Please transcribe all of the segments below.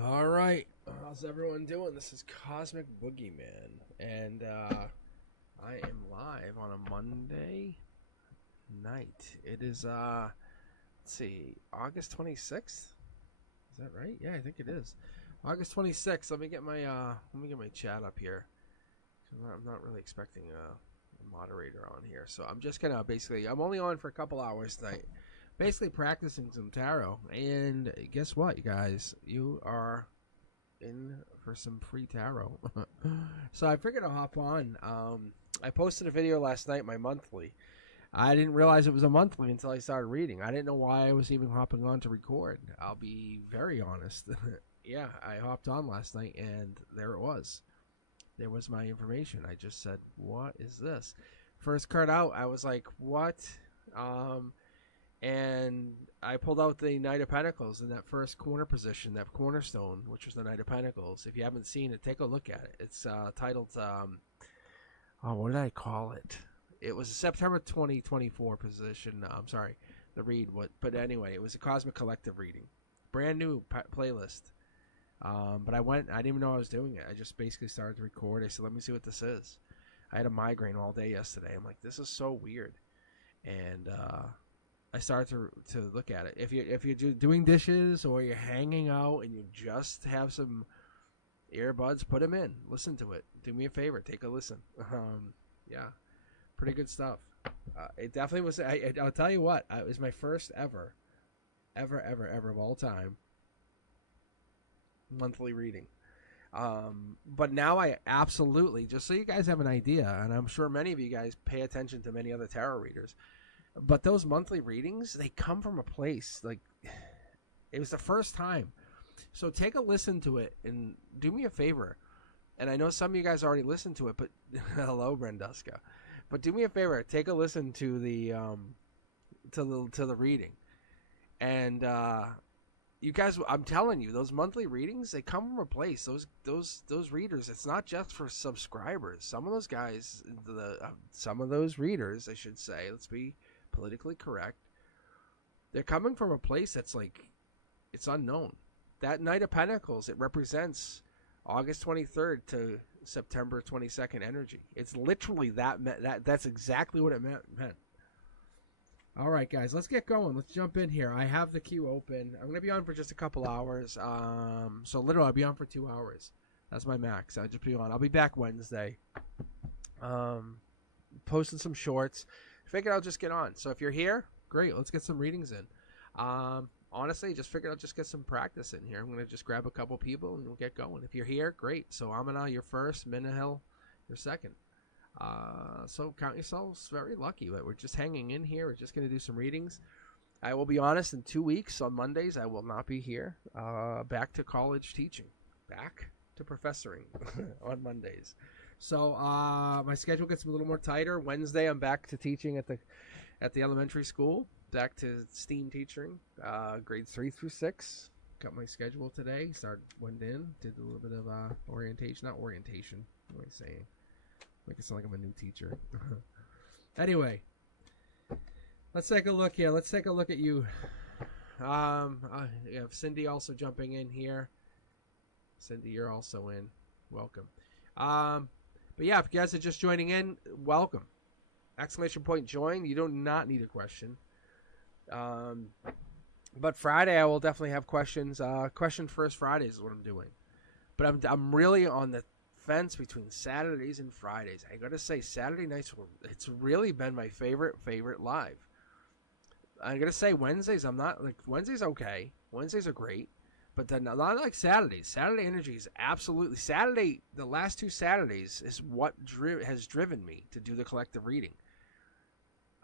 All right, how's everyone doing? This is Cosmic Boogeyman, and I am live on a Monday night. It is let's see, August 26th. Is that right? Yeah, I think it is. August 26th. Let me get my chat up here. I'm not really expecting a moderator on here, so I'm just gonna I'm only on for a couple hours tonight. Basically practicing some tarot, and guess what, you guys? You are in for some free tarot. So I figured I'll hop on. I posted a video last night, my monthly. I didn't realize it was a monthly until I started reading. I didn't know why I was even hopping on to record. I'll be very honest. Yeah, I hopped on last night and there it was. There was my information. I just said, "What is this?" First card out, I was like, "What?" And I pulled out the Knight of Pentacles in that first corner position, that cornerstone, which was the Knight of Pentacles. If you haven't seen it, take a look at it. It's titled, what did I call it? It was a September 2024 position. I'm sorry, the read. But anyway, it was a Cosmic Collective reading. Brand new playlist. But I didn't even know I was doing it. I just basically started to record. I said, let me see what this is. I had a migraine all day yesterday. I'm like, this is so weird. And, I started to look at it. If you're doing dishes or you're hanging out and you just have some earbuds, put them in. Listen to it. Do me a favor. Take a listen. Yeah, pretty good stuff. It definitely was. I'll tell you what. It was my first ever of all time monthly reading. But now I absolutely, just so you guys have an idea, and I'm sure many of you guys pay attention to many other tarot readers. But those monthly readings, they come from a place like it was the first time. So take a listen to it and do me a favor. And I know some of you guys already listened to it, but hello, Brenduska. But do me a favor, take a listen to the reading. And you guys, I'm telling you, those monthly readings, they come from a place. Those readers, it's not just for subscribers. Some of those guys, some of those readers, I should say, let's be politically correct, they're coming from a place that's like, it's unknown. That Knight of Pentacles, it represents August 23rd to September 22nd energy. It's literally that's exactly what it meant. All right, guys, let's get going. Let's jump in here. I have the queue open. I'm going to be on for just a couple hours. So literally, I'll be on for 2 hours. That's my max. I'll just be on. I'll be back Wednesday. Posting some shorts. Figured I'll just get on. So if you're here, great. Let's get some readings in. Honestly, just figured I'll just get some practice in here. I'm going to just grab a couple people and we'll get going. If you're here, great. So Amina, you're first. Minahil, you're second. So count yourselves very lucky. But we're just hanging in here. We're just going to do some readings. I will be honest, in 2 weeks on Mondays, I will not be here. Back to college teaching. Back to professoring on Mondays. So my schedule gets a little more tighter. Wednesday, I'm back to teaching at the elementary school. Back to STEAM teaching, grades 3 through 6. Got my schedule today. Went in, did a little bit of orientation. Not orientation. What am I saying? Make it sound like I'm a new teacher. Anyway, let's take a look here. Let's take a look at you. You have Cindy also jumping in here. Cindy, you're also in. Welcome. But yeah, if you guys are just joining in, welcome. Exclamation point join. You do not need a question. But Friday I will definitely have questions. Question first Fridays is what I'm doing. But I'm really on the fence between Saturdays and Fridays. I gotta say, Saturday nights it's really been my favorite live. I gotta say Wednesdays Wednesdays okay. Wednesdays are great. But then not like Saturdays. Saturday energy is absolutely Saturday. The last 2 Saturdays is what has driven me to do the collective reading.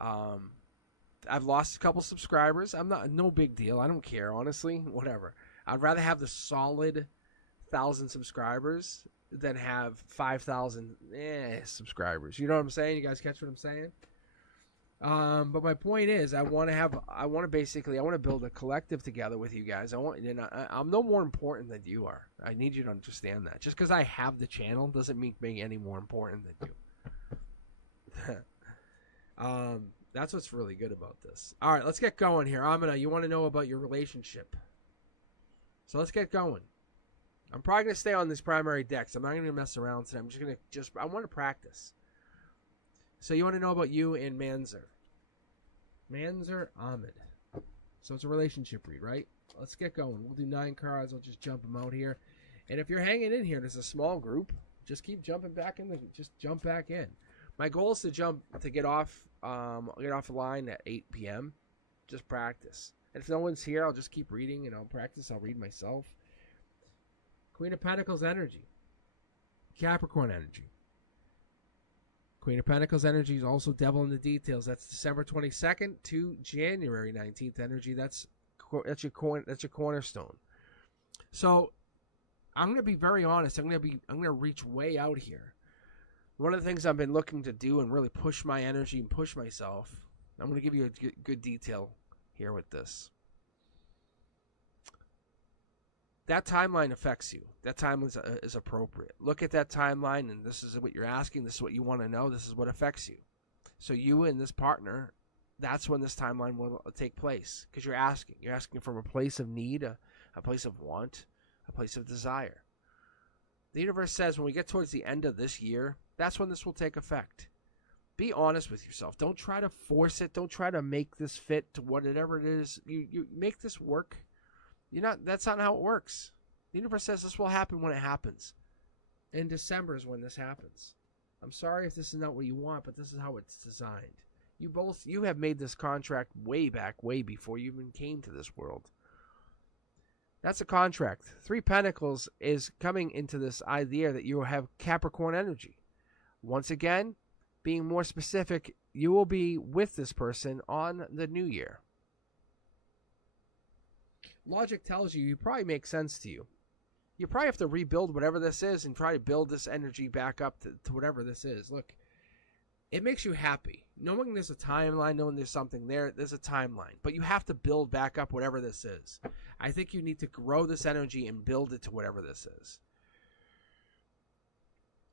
I've lost a couple subscribers. No big deal. I don't care, honestly. Whatever. I'd rather have the solid 1,000 subscribers than have 5,000 subscribers. You know what I'm saying? You guys catch what I'm saying? But my point is, I want to build a collective together with you guys. I'm no more important than you are. I need you to understand that. Just because I have the channel doesn't make me any more important than you. That's what's really good about this. All right, let's get going here. Amina, you want to know about your relationship. So let's get going. I'm probably going to stay on these primary decks. I'm not going to mess around today. I'm just going to I want to practice. So you want to know about you and Manzer. Manzer Ahmed. So it's a relationship read, right? Let's get going. We'll do 9 cards. I'll just jump them out here. And if you're hanging in here, there's a small group. Just keep jumping back in. Just jump back in. My goal is to get off the line at 8 p.m. Just practice. And if no one's here, I'll just keep reading and I'll practice. I'll read myself. Queen of Pentacles energy. Capricorn energy. Queen of Pentacles energy is also devil in the details. That's December 22nd to January 19th energy. That's your cornerstone. So I'm going to be very honest. I'm going to reach way out here. One of the things I've been looking to do and really push my energy and push myself. I'm going to give you a good detail here with this. That timeline affects you. That timeline is appropriate. Look at that timeline, and this is what you're asking. This is what you want to know. This is what affects you. So you and this partner, that's when this timeline will take place because you're asking. You're asking from a place of need, a place of want, a place of desire. The universe says when we get towards the end of this year, that's when this will take effect. Be honest with yourself. Don't try to force it. Don't try to make this fit to whatever it is. You make this work. That's not how it works. The universe says this will happen when it happens. In December is when this happens. I'm sorry if this is not what you want, but this is how it's designed. You have made this contract way back, way before you even came to this world. That's a contract. 3 Pentacles is coming into this idea that you will have Capricorn energy. Once again, being more specific, you will be with this person on the new year. Logic tells you probably makes sense to you. You probably have to rebuild whatever this is and try to build this energy back up to whatever this is. Look, it makes you happy. Knowing there's a timeline, knowing there's something there's a timeline. But you have to build back up whatever this is. I think you need to grow this energy and build it to whatever this is.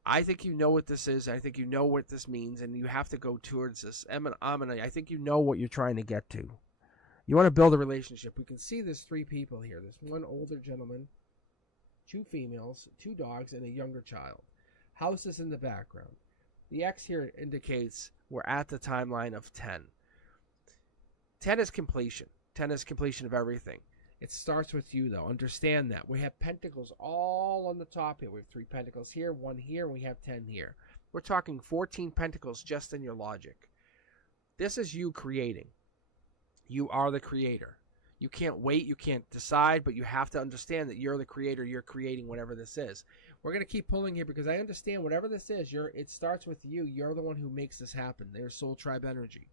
I think you know what this is. I think you know what this means, and you have to go towards this. I think you know what you're trying to get to. You want to build a relationship. We can see there's 3 people here. There's one older gentleman, 2 females, 2 dogs, and a younger child. House is in the background. The X here indicates we're at the timeline of 10. 10 is completion. 10 is completion of everything. It starts with you, though. Understand that. We have pentacles all on the top here. We have 3 pentacles here, 1 here, and we have 10 here. We're talking 14 pentacles just in your logic. This is you creating. You are the creator. You can't wait. You can't decide, but you have to understand that you're the creator. You're creating whatever this is. We're going to keep pulling here because I understand whatever this is, it starts with you. You're the one who makes this happen. There's soul tribe energy.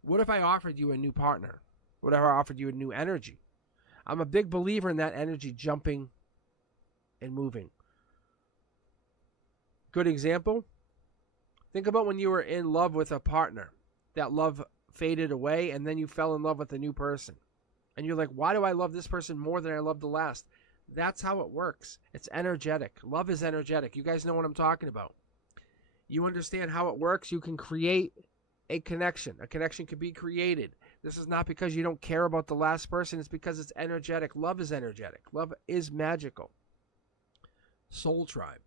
What if I offered you a new partner? What if I offered you a new energy? I'm a big believer in that energy jumping and moving. Good example. Think about when you were in love with a partner. That love faded away, and then you fell in love with a new person. And you're like, why do I love this person more than I loved the last? That's how it works. It's energetic. Love is energetic. You guys know what I'm talking about. You understand how it works. You can create a connection. A connection can be created. This is not because you don't care about the last person. It's because it's energetic. Love is energetic. Love is magical. Soul tribe.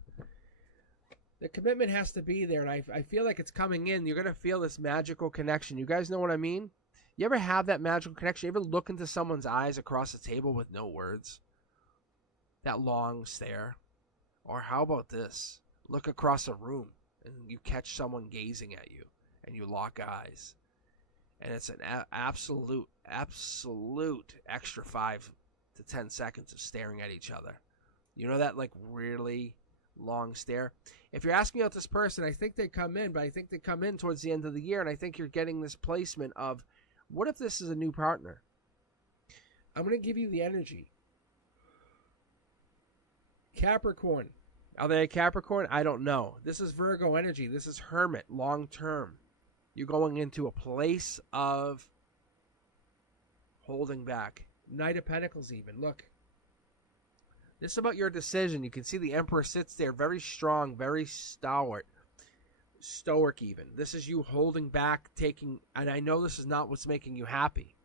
The commitment has to be there, and I feel like it's coming in. You're going to feel this magical connection. You guys know what I mean? You ever have that magical connection? You ever look into someone's eyes across the table with no words? That long stare? Or how about this? Look across a room, and you catch someone gazing at you, and you lock eyes. And it's an absolute extra 5 to 10 seconds of staring at each other. You know that like really long stare? If you're asking about this person, I think they come in, but I think they come in towards the end of the year, and I think you're getting this placement of, what if this is a new partner? I'm going to give you the energy. Capricorn. Are they a Capricorn? I don't know. This is Virgo energy. This is Hermit, long term. You're going into a place of holding back. Knight of Pentacles even. Look. This is about your decision. You can see the Emperor sits there very strong, very stalwart. Stoic even. This is you holding back, taking, and I know this is not what's making you happy.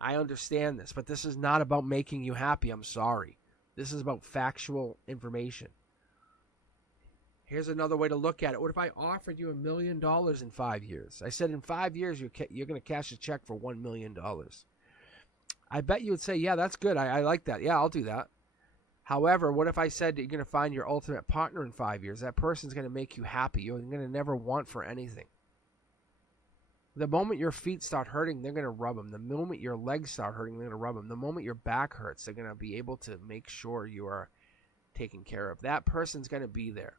I understand this, but this is not about making you happy. I'm sorry. This is about factual information. Here's another way to look at it. What if I offered you $1 million in 5 years? I said in 5 years you're going to cash a check for $1 million. I bet you would say, yeah, that's good. I like that. Yeah, I'll do that. However, what if I said that you're going to find your ultimate partner in 5 years? That person's going to make you happy. You're going to never want for anything. The moment your feet start hurting, they're going to rub them. The moment your legs start hurting, they're going to rub them. The moment your back hurts, they're going to be able to make sure you are taken care of. That person's going to be there.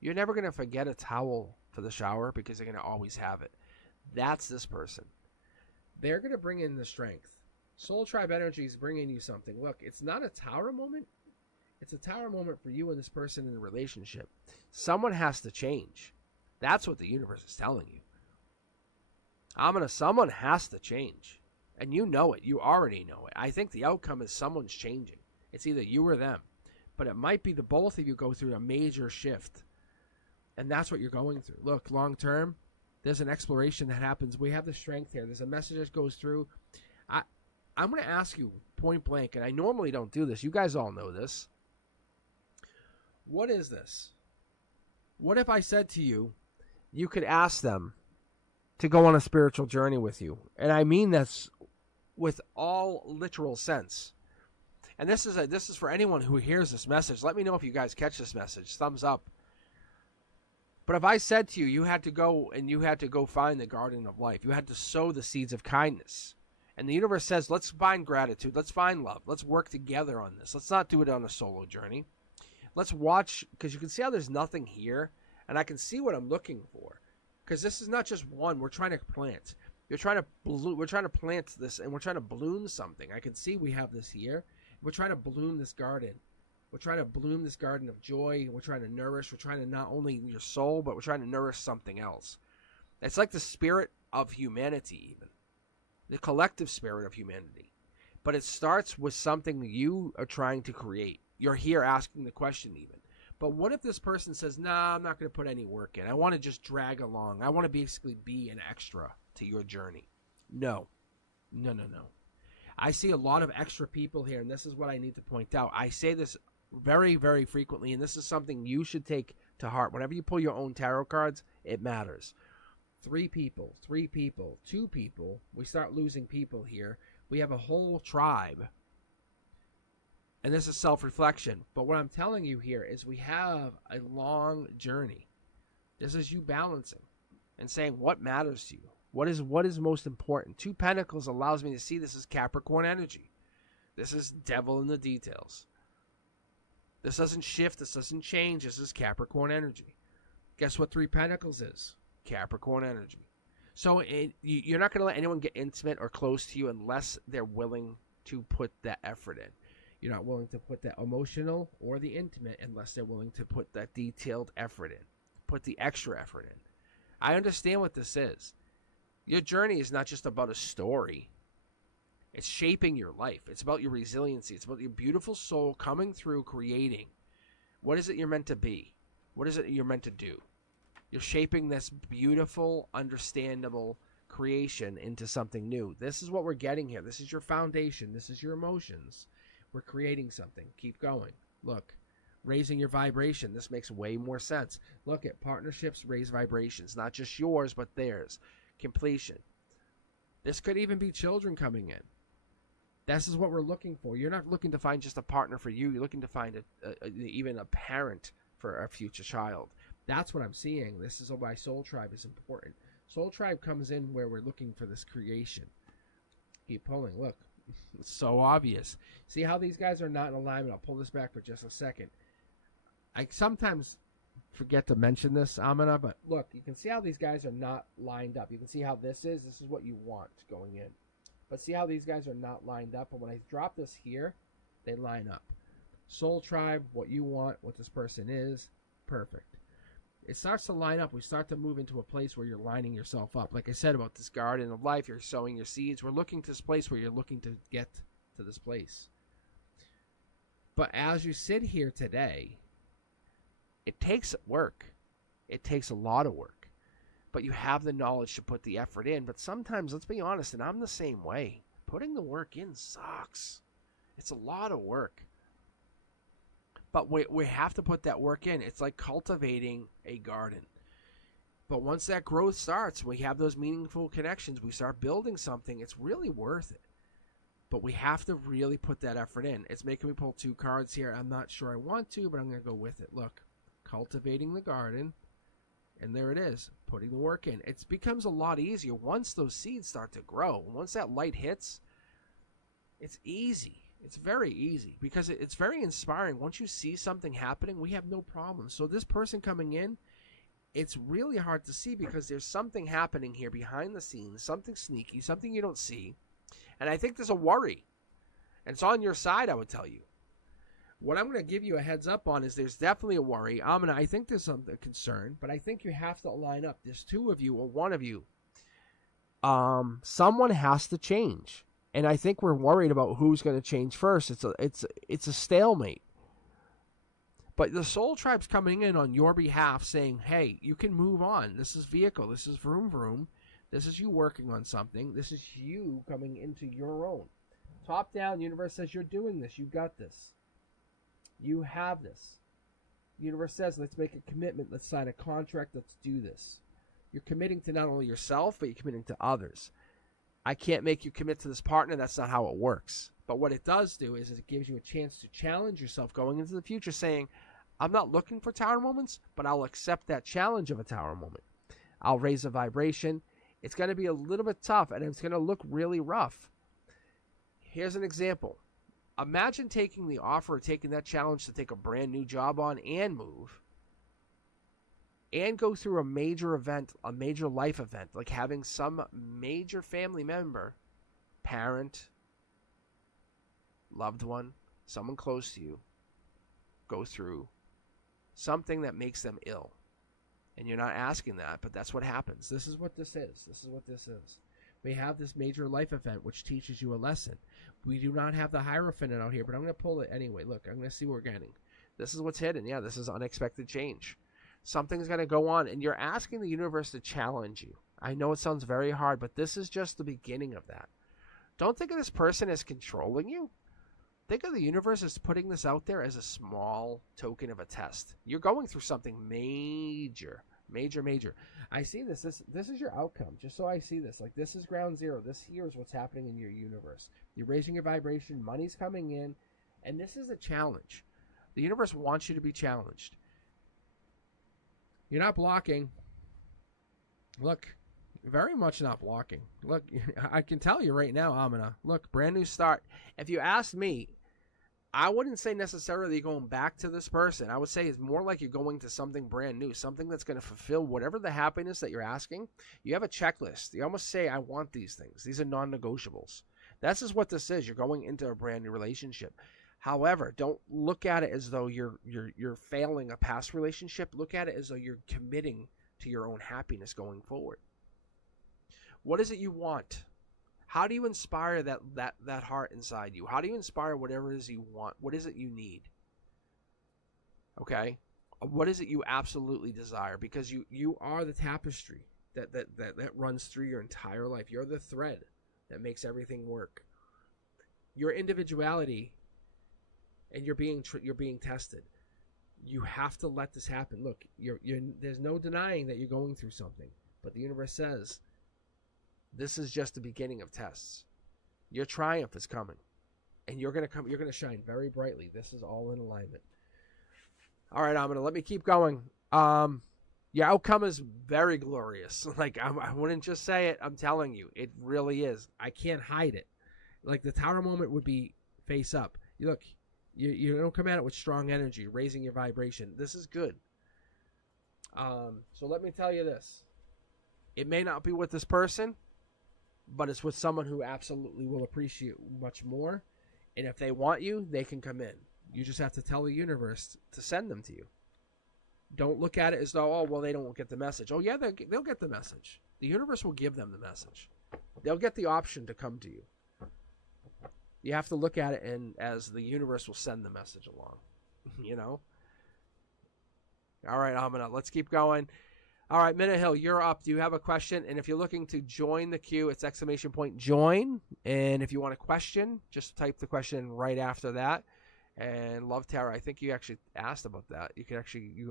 You're never going to forget a towel for the shower because they're going to always have it. That's this person. They're going to bring in the strength. Soul Tribe energy is bringing you something. Look, it's not a tower moment. It's a tower moment for you and this person in a relationship. Someone has to change. That's what the universe is telling you. Someone has to change. And you know it. You already know it. I think the outcome is someone's changing. It's either you or them. But it might be the both of you go through a major shift. And that's what you're going through. Look, long term, there's an exploration that happens. We have the strength here. There's a message that goes through. I'm going to ask you point blank, and I normally don't do this. You guys all know this. What is this? What if I said to you, you could ask them to go on a spiritual journey with you? And I mean this with all literal sense. And this is for anyone who hears this message. Let me know if you guys catch this message. Thumbs up. But if I said to you, you had to go find the garden of life. You had to sow the seeds of kindness. And the universe says, let's find gratitude. Let's find love. Let's work together on this. Let's not do it on a solo journey. Let's watch, because you can see how there's nothing here. And I can see what I'm looking for. Because this is not just one. We're trying to plant. We're trying to plant this, and we're trying to bloom something. I can see we have this here. We're trying to bloom this garden. We're trying to bloom this garden of joy. We're trying to nourish. We're trying to not only your soul, but we're trying to nourish something else. It's like the spirit of humanity, even. The collective spirit of humanity. But it starts with something you are trying to create. You're here asking the question even. But what if this person says, nah, I'm not going to put any work in. I want to just drag along. I want to basically be an extra to your journey. No. No. I see a lot of extra people here, and this is what I need to point out. I say this very, very frequently, and this is something you should take to heart. Whenever you pull your own tarot cards, it matters. 3 people, 2 people. We start losing people here. We have a whole tribe. And this is self-reflection. But what I'm telling you here is we have a long journey. This is you balancing and saying what matters to you. What is most important? 2 Pentacles allows me to see this is Capricorn energy. This is devil in the details. This doesn't shift. This doesn't change. This is Capricorn energy. Guess what 3 Pentacles is? Capricorn energy. So you're not going to let anyone get intimate or close to you unless they're willing to put that effort in. You're not willing to put that emotional or the intimate unless they're willing to put that detailed effort in. Put the extra effort in. I understand what this is. Your journey is not just about a story. It's shaping your life. It's about your resiliency. It's about your beautiful soul coming through, creating. What is it you're meant to be? What is it you're meant to do? You're shaping this beautiful, understandable creation into something new. This is what we're getting here. This is your foundation. This is your emotions. We're creating something. Keep going. Look, raising your vibration. This makes way more sense. Look at partnerships, raise vibrations. Not just yours, but theirs. Completion. This could even be children coming in. This is what we're looking for. You're not looking to find just a partner for you. You're looking to find even a parent for a future child. That's what I'm seeing. This is why Soul Tribe is important. Soul Tribe comes in where we're looking for this creation. Keep pulling. Look. It's so obvious. See how these guys are not in alignment? I'll pull this back for just a second. I sometimes forget to mention this, Amina, but look, you can see how these guys are not lined up. You can see how this is. This is what you want going in. But see how these guys are not lined up? But when I drop this here, they line up. Soul Tribe, what you want, what this person is, perfect. It starts to line up. We start to move into a place where you're lining yourself up. Like I said about this garden of life, you're sowing your seeds. We're looking to this place where you're looking to get to this place. But as you sit here today, it takes work. It takes a lot of work. But you have the knowledge to put the effort in. But sometimes, let's be honest, and I'm the same way, putting the work in sucks. It's a lot of work. But we have to put that work in. It's like cultivating a garden. But once that growth starts, we have those meaningful connections, we start building something, it's really worth it. But we have to really put that effort in. It's making me pull 2 cards here. I'm not sure I want to, but I'm going to go with it. Look, cultivating the garden, and there it is, putting the work in. It becomes a lot easier once those seeds start to grow. Once that light hits, it's easy. It's very easy because it's very inspiring. Once you see something happening, we have no problem. So this person coming in, it's really hard to see because there's something happening here behind the scenes, something sneaky, something you don't see. And I think there's a worry. And it's on your side, I would tell you. What I'm going to give you a heads up on is there's definitely a worry. I think there's some concern, but I think you have to line up. There's 2 of you or 1 of you. Someone has to change. And I think we're worried about who's going to change first. It's a stalemate. But the soul tribe's coming in on your behalf saying, hey, you can move on. This is vehicle. This is vroom vroom. This is you working on something. This is you coming into your own. Top down, universe says you're doing this. You got this. You have this. Universe says let's make a commitment. Let's sign a contract. Let's do this. You're committing to not only yourself, but you're committing to others. I can't make you commit to this partner. That's not how it works. But what it does do is it gives you a chance to challenge yourself going into the future saying, I'm not looking for tower moments, but I'll accept that challenge of a tower moment. I'll raise the vibration. It's going to be a little bit tough, and it's going to look really rough. Here's an example. Imagine taking the offer, taking that challenge to take a brand new job on and move, and go through a major event, a major life event, like having some major family member, parent, loved one, someone close to you, go through something that makes them ill. And you're not asking that, but that's what happens. This is what this is. This is what this is. We have this major life event which teaches you a lesson. We do not have the Hierophant out here, but I'm going to pull it anyway. Look, I'm going to see what we're getting. This is what's hidden. Yeah, this is unexpected change. Something's going to go on, and you're asking the universe to challenge you. I know it sounds very hard, but this is just the beginning of that. Don't think of this person as controlling you. Think of the universe as putting this out there as a small token of a test. You're going through something major. Major. I see this. This is your outcome. Just so I see this. Like, this is ground zero. This here is what's happening in your universe. You're raising your vibration. Money's coming in. And this is a challenge. The universe wants you to be challenged. You're not blocking. Look, very much not blocking. Look, I can tell you right now, Amina. Look, brand new start. If you asked me, I wouldn't say necessarily you're going back to this person. I would say it's more like you're going to something brand new, something that's going to fulfill whatever the happiness that you're asking. You have a checklist. You almost say, I want these things. These are non-negotiables. That's just what this is. You're going into a brand new relationship. However, don't look at it as though you're failing a past relationship. Look at it as though you're committing to your own happiness going forward. What is it you want? How do you inspire that heart inside you? How do you inspire whatever it is you want? What is it you need? Okay? What is it you absolutely desire? Because you are the tapestry that runs through your entire life. You're the thread that makes everything work. Your individuality, and you're being tested. You have to let this happen. Look, there's no denying that you're going through something, but the universe says, this is just the beginning of tests. Your triumph is coming. And you're going to shine very brightly. This is all in alignment. All right, Amina, let me keep going. Your outcome is very glorious. Like, I wouldn't just say it. I'm telling you, it really is. I can't hide it. Like, the tower moment would be face up. Look, you don't come at it with strong energy, raising your vibration. This is good. So let me tell you this. It may not be with this person, but it's with someone who absolutely will appreciate much more. And if they want you, they can come in. You just have to tell the universe to send them to you. Don't look at it as though, oh, well, they don't get the message. Oh, yeah, they'll get the message. The universe will give them the message. They'll get the option to come to you. You have to look at it as the universe will send the message along. You know? All right, Amina, let's keep going. All right, Minna Hill, you're up. Do you have a question? And if you're looking to join the queue, it's !join. And if you want a question, just type the question right after that. And Love Tarot, I think you actually asked about that. You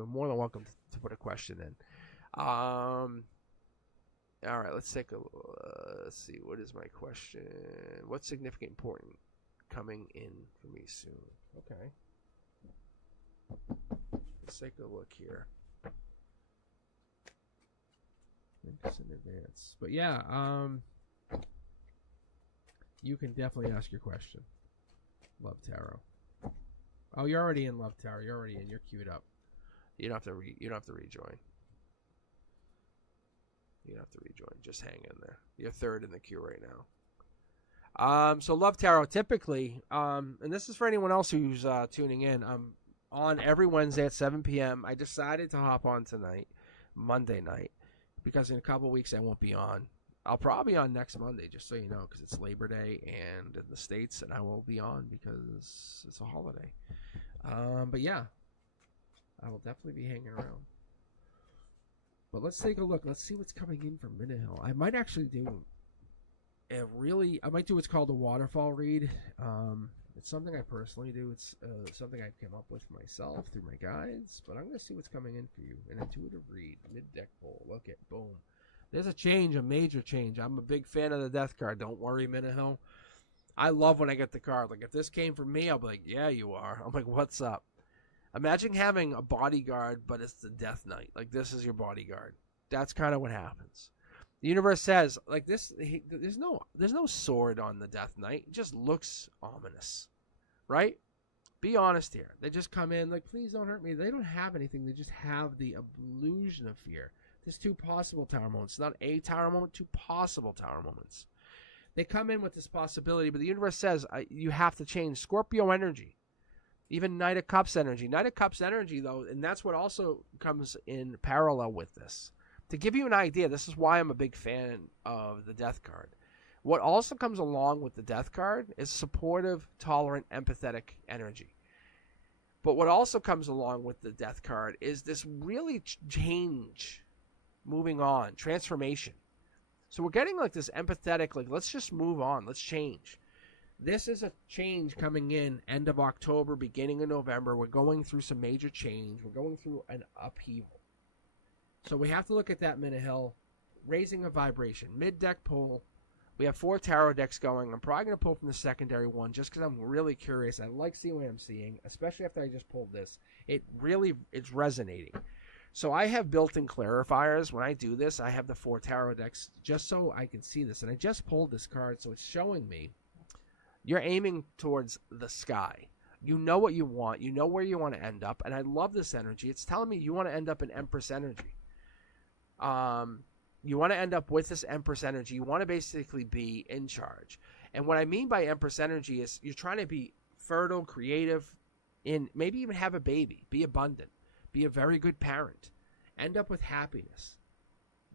are more than welcome to put a question in. All right, let's see. What is my question? What's significant, important coming in for me soon? Okay. Let's take a look here. Thanks in advance. But yeah, you can definitely ask your question. Love Tarot. Oh, you're already in Love Tarot. You're already in. You're queued up. You don't have to rejoin. You don't have to rejoin. Just hang in there. You're third in the queue right now. So Love Tarot, typically, and this is for anyone else who's tuning in. I'm on every Wednesday at 7 p.m. I decided to hop on tonight, Monday night, because in a couple weeks I won't be on. I'll probably be on next Monday, just so you know, because it's Labor Day and in the States, and I will be on because it's a holiday. But yeah, I will definitely be hanging around. But let's take a look. Let's see what's coming in from Minute Hill. I might actually do I might do what's called a waterfall read. It's something I personally do. It's something I came up with myself through my guides. But I'm going to see what's coming in for you. An intuitive read, mid-deck pull. Look at, boom. There's a change, a major change. I'm a big fan of the Death card. Don't worry, Minute Hill. I love when I get the card. Like, if this came from me, I'll be like, yeah, you are. I'm like, what's up? Imagine having a bodyguard, but it's the Death Knight. Like, this is your bodyguard. That's kind of what happens. The universe says, like, there's no sword on the Death Knight. It just looks ominous, right? Be honest here. They just come in like, please don't hurt me. They don't have anything. They just have the illusion of fear. There's two possible tower moments. Not a tower moment, two possible tower moments. They come in with this possibility, but the universe says you have to change. Scorpio energy. Even Knight of Cups energy. Knight of Cups energy, though, and that's what also comes in parallel with this. To give you an idea, this is why I'm a big fan of the Death card. What also comes along with the Death card is supportive, tolerant, empathetic energy. But what also comes along with the Death card is this really change, moving on, transformation. So we're getting like this empathetic, like, let's just move on, let's change. This is a change coming in end of October, beginning of November. We're going through some major change. We're going through an upheaval. So we have to look at that, Minute Hill. Raising a vibration. Mid-deck pull. We have 4 tarot decks going. I'm probably going to pull from the secondary one just because I'm really curious. I like seeing what I'm seeing, especially after I just pulled this. It's resonating. So I have built-in clarifiers. When I do this, I have the 4 tarot decks just so I can see this. And I just pulled this card, so it's showing me you're aiming towards the sky. You know what you want. You know where you want to end up. And I love this energy. It's telling me you want to end up in Empress energy. You want to end up with this Empress energy. You want to basically be in charge. And what I mean by Empress energy is you're trying to be fertile, creative, maybe even have a baby. Be abundant. Be a very good parent. End up with happiness.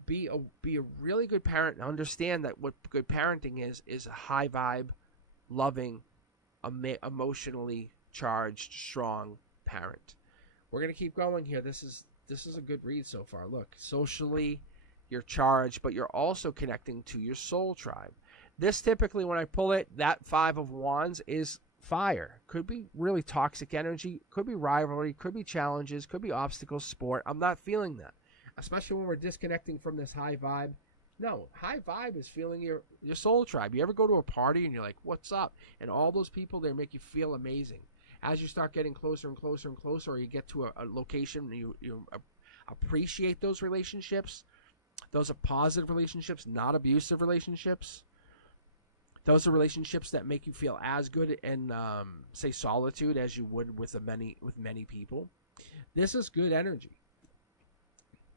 Be a really good parent and understand that what good parenting is a high vibe, loving, emotionally charged, strong parent. We're going to keep going here. This is a good read so far. Look, socially, you're charged, but you're also connecting to your soul tribe. This typically, when I pull it, that 5 of Wands is fire. Could be really toxic energy, could be rivalry, could be challenges, could be obstacles, sport. I'm not feeling that, especially when we're disconnecting from this high vibe. No, high vibe is feeling your soul tribe. You ever go to a party and you're like, what's up? And all those people there make you feel amazing. As you start getting closer and closer and closer, or you get to a location, you appreciate those relationships. Those are positive relationships, not abusive relationships. Those are relationships that make you feel as good in, say, solitude as you would with many people. This is good energy.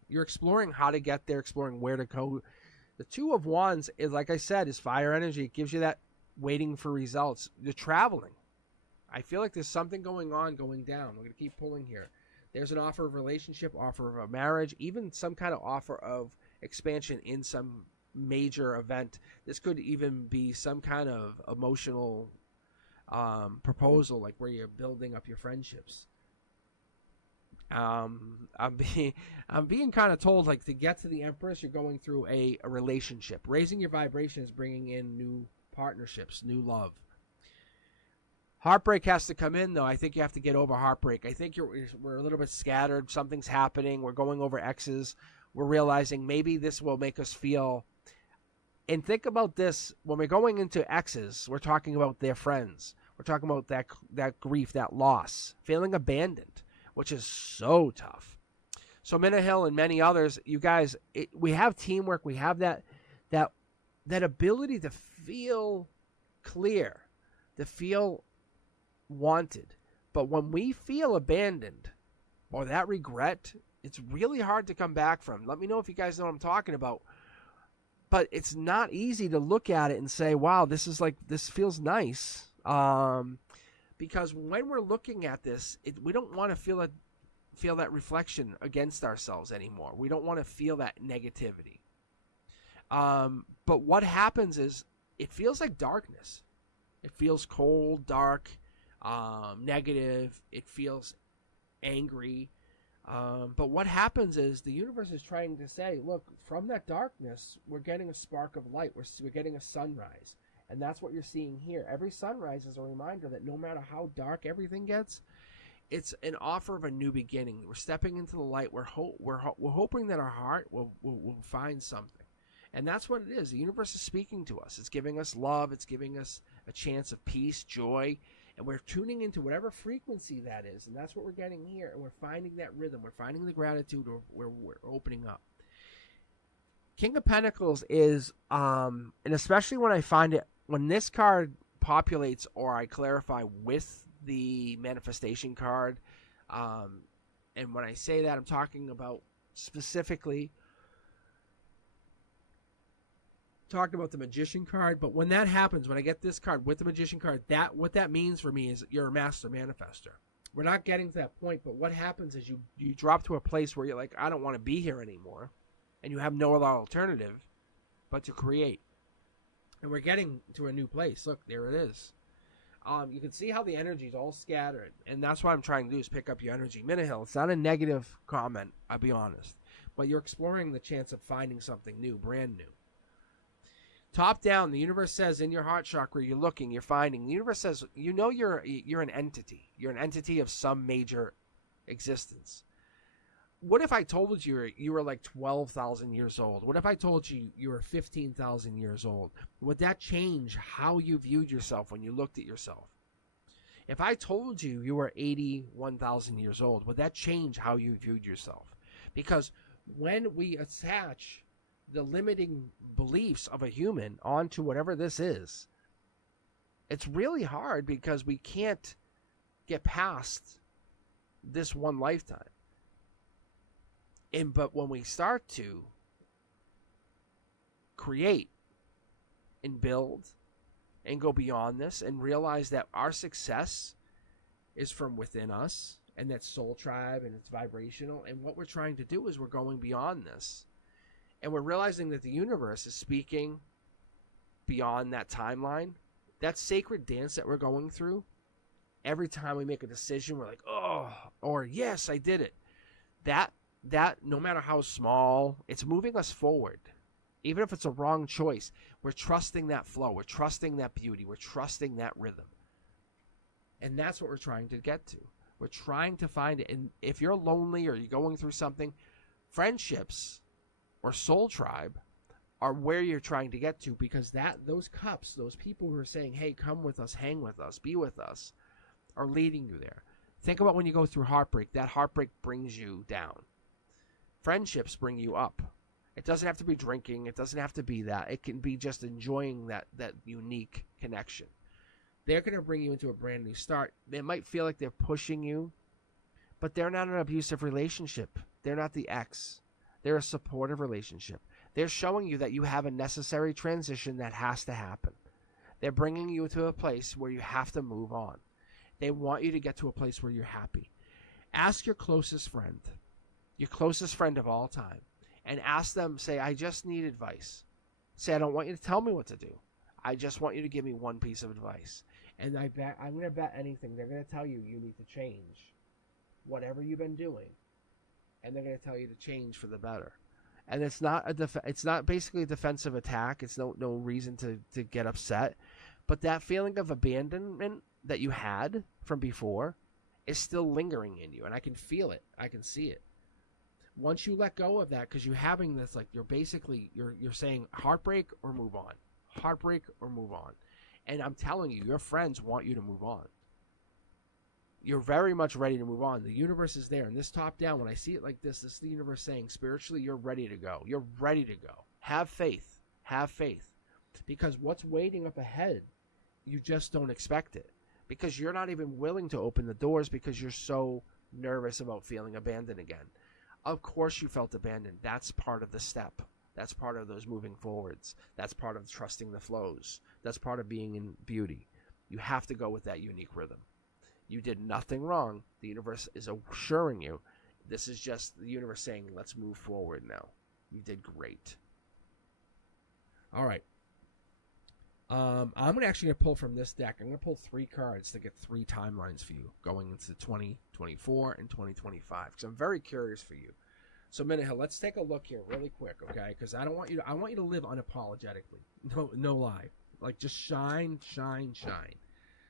You're exploring how to get there, exploring where to go. The 2 of Wands is, like I said, is fire energy. It gives you that waiting for results. You're traveling. I feel like there's something going on, going down. We're going to keep pulling here. There's an offer of relationship, offer of a marriage, even some kind of offer of expansion in some major event. This could even be some kind of emotional proposal, like where you're building up your friendships. I'm being kind of told, like, to get to the Empress, you're going through a relationship. Raising your vibration is bringing in new partnerships, new love. Heartbreak has to come in, though. I think you have to get over heartbreak. I think we're a little bit scattered. Something's happening. We're going over exes. We're realizing maybe this will make us feel. And think about this. When we're going into exes, we're talking about their friends. We're talking about that grief, that loss, feeling abandoned, which is so tough. So Minna Hill and many others, you guys, we have teamwork. We have that ability to feel clear, to feel wanted. But when we feel abandoned or that regret, it's really hard to come back from. Let me know if you guys know what I'm talking about. But it's not easy to look at it and say, wow, this feels nice. Because when we're looking at this, we don't want to feel that reflection against ourselves anymore. We don't want to feel that negativity. But what happens is it feels like darkness. It feels cold, dark, negative. It feels angry. But what happens is the universe is trying to say, look, from that darkness, we're getting a spark of light. We're getting a sunrise. And that's what you're seeing here. Every sunrise is a reminder that no matter how dark everything gets, it's an offer of a new beginning. We're stepping into the light. We're hoping that our heart will find something. And that's what it is. The universe is speaking to us. It's giving us love. It's giving us a chance of peace, joy. And we're tuning into whatever frequency that is. And that's what we're getting here. And we're finding that rhythm. We're finding the gratitude. We're opening up. King of Pentacles is, and especially when I find it, when this card populates or I clarify with the manifestation card, and when I say that, I'm talking about specifically talking about the Magician card. But when that happens, when I get this card with the Magician card, what that means for me is you're a master manifester. We're not getting to that point, but what happens is you drop to a place where you're like, I don't want to be here anymore, and you have no other alternative but to create. And we're getting to a new place. Look, there it is. You can see how the energy is all scattered, and that's what I'm trying to do is pick up your energy. Minna Hill, it's not a negative comment, I'll be honest, but you're exploring the chance of finding something new, brand new. Top down, the universe says in your heart chakra, you're looking, you're finding. The universe says, you know you're an entity. You're an entity of some major existence. What if I told you you were like 12,000 years old? What if I told you you were 15,000 years old? Would that change how you viewed yourself when you looked at yourself? If I told you you were 81,000 years old, would that change how you viewed yourself? Because when we attach the limiting beliefs of a human onto whatever this is, it's really hard because we can't get past this one lifetime. But when we start to create and build and go beyond this and realize that our success is from within us and that's soul tribe and it's vibrational, and what we're trying to do is we're going beyond this. And we're realizing that the universe is speaking beyond that timeline. That sacred dance that we're going through, every time we make a decision, we're like, oh, or yes, I did it. That no matter how small, it's moving us forward. Even if it's a wrong choice, we're trusting that flow. We're trusting that beauty. We're trusting that rhythm. And that's what we're trying to get to. We're trying to find it. And if you're lonely or you're going through something, friendships or soul tribe are where you're trying to get to, because those cups, those people who are saying, hey, come with us, hang with us, be with us, are leading you there. Think about when you go through heartbreak. That heartbreak brings you down. Friendships bring you up. It doesn't have to be drinking. It doesn't have to be that. It can be just enjoying that unique connection. They're going to bring you into a brand new start. They might feel like they're pushing you, but they're not an abusive relationship. They're not the ex. They're a supportive relationship. They're showing you that you have a necessary transition that has to happen. They're bringing you to a place where you have to move on. They want you to get to a place where you're happy. Ask your closest friend of all time, and ask them, say, I just need advice. Say, I don't want you to tell me what to do. I just want you to give me one piece of advice. And I'm going to bet anything, they're going to tell you need to change whatever you've been doing. And they're going to tell you to change for the better. And it's not it's not basically a defensive attack. It's no reason to get upset. But that feeling of abandonment that you had from before is still lingering in you, and I can feel it. I can see it. Once you let go of that, because you're having this, like, you're saying heartbreak or move on, heartbreak or move on, and I'm telling you, your friends want you to move on. You're very much ready to move on. The universe is there, and this top down, when I see it like this is the universe saying spiritually, you're ready to go. You're ready to go. Have faith. Have faith, because what's waiting up ahead, you just don't expect it, because you're not even willing to open the doors because you're so nervous about feeling abandoned again. Of course you felt abandoned. That's part of the step. That's part of those moving forwards. That's part of trusting the flows. That's part of being in beauty. You have to go with that unique rhythm. You did nothing wrong. The universe is assuring you. This is just the universe saying, let's move forward now. You did great. All right. I'm actually going to pull from this deck. I'm going to pull 3 cards to get 3 timelines for you going into 2024 and 2025, because I'm very curious for you. So, Minute Hill, let's take a look here really quick, okay? Because I want you to live unapologetically. No lie. Like, just shine, shine, shine.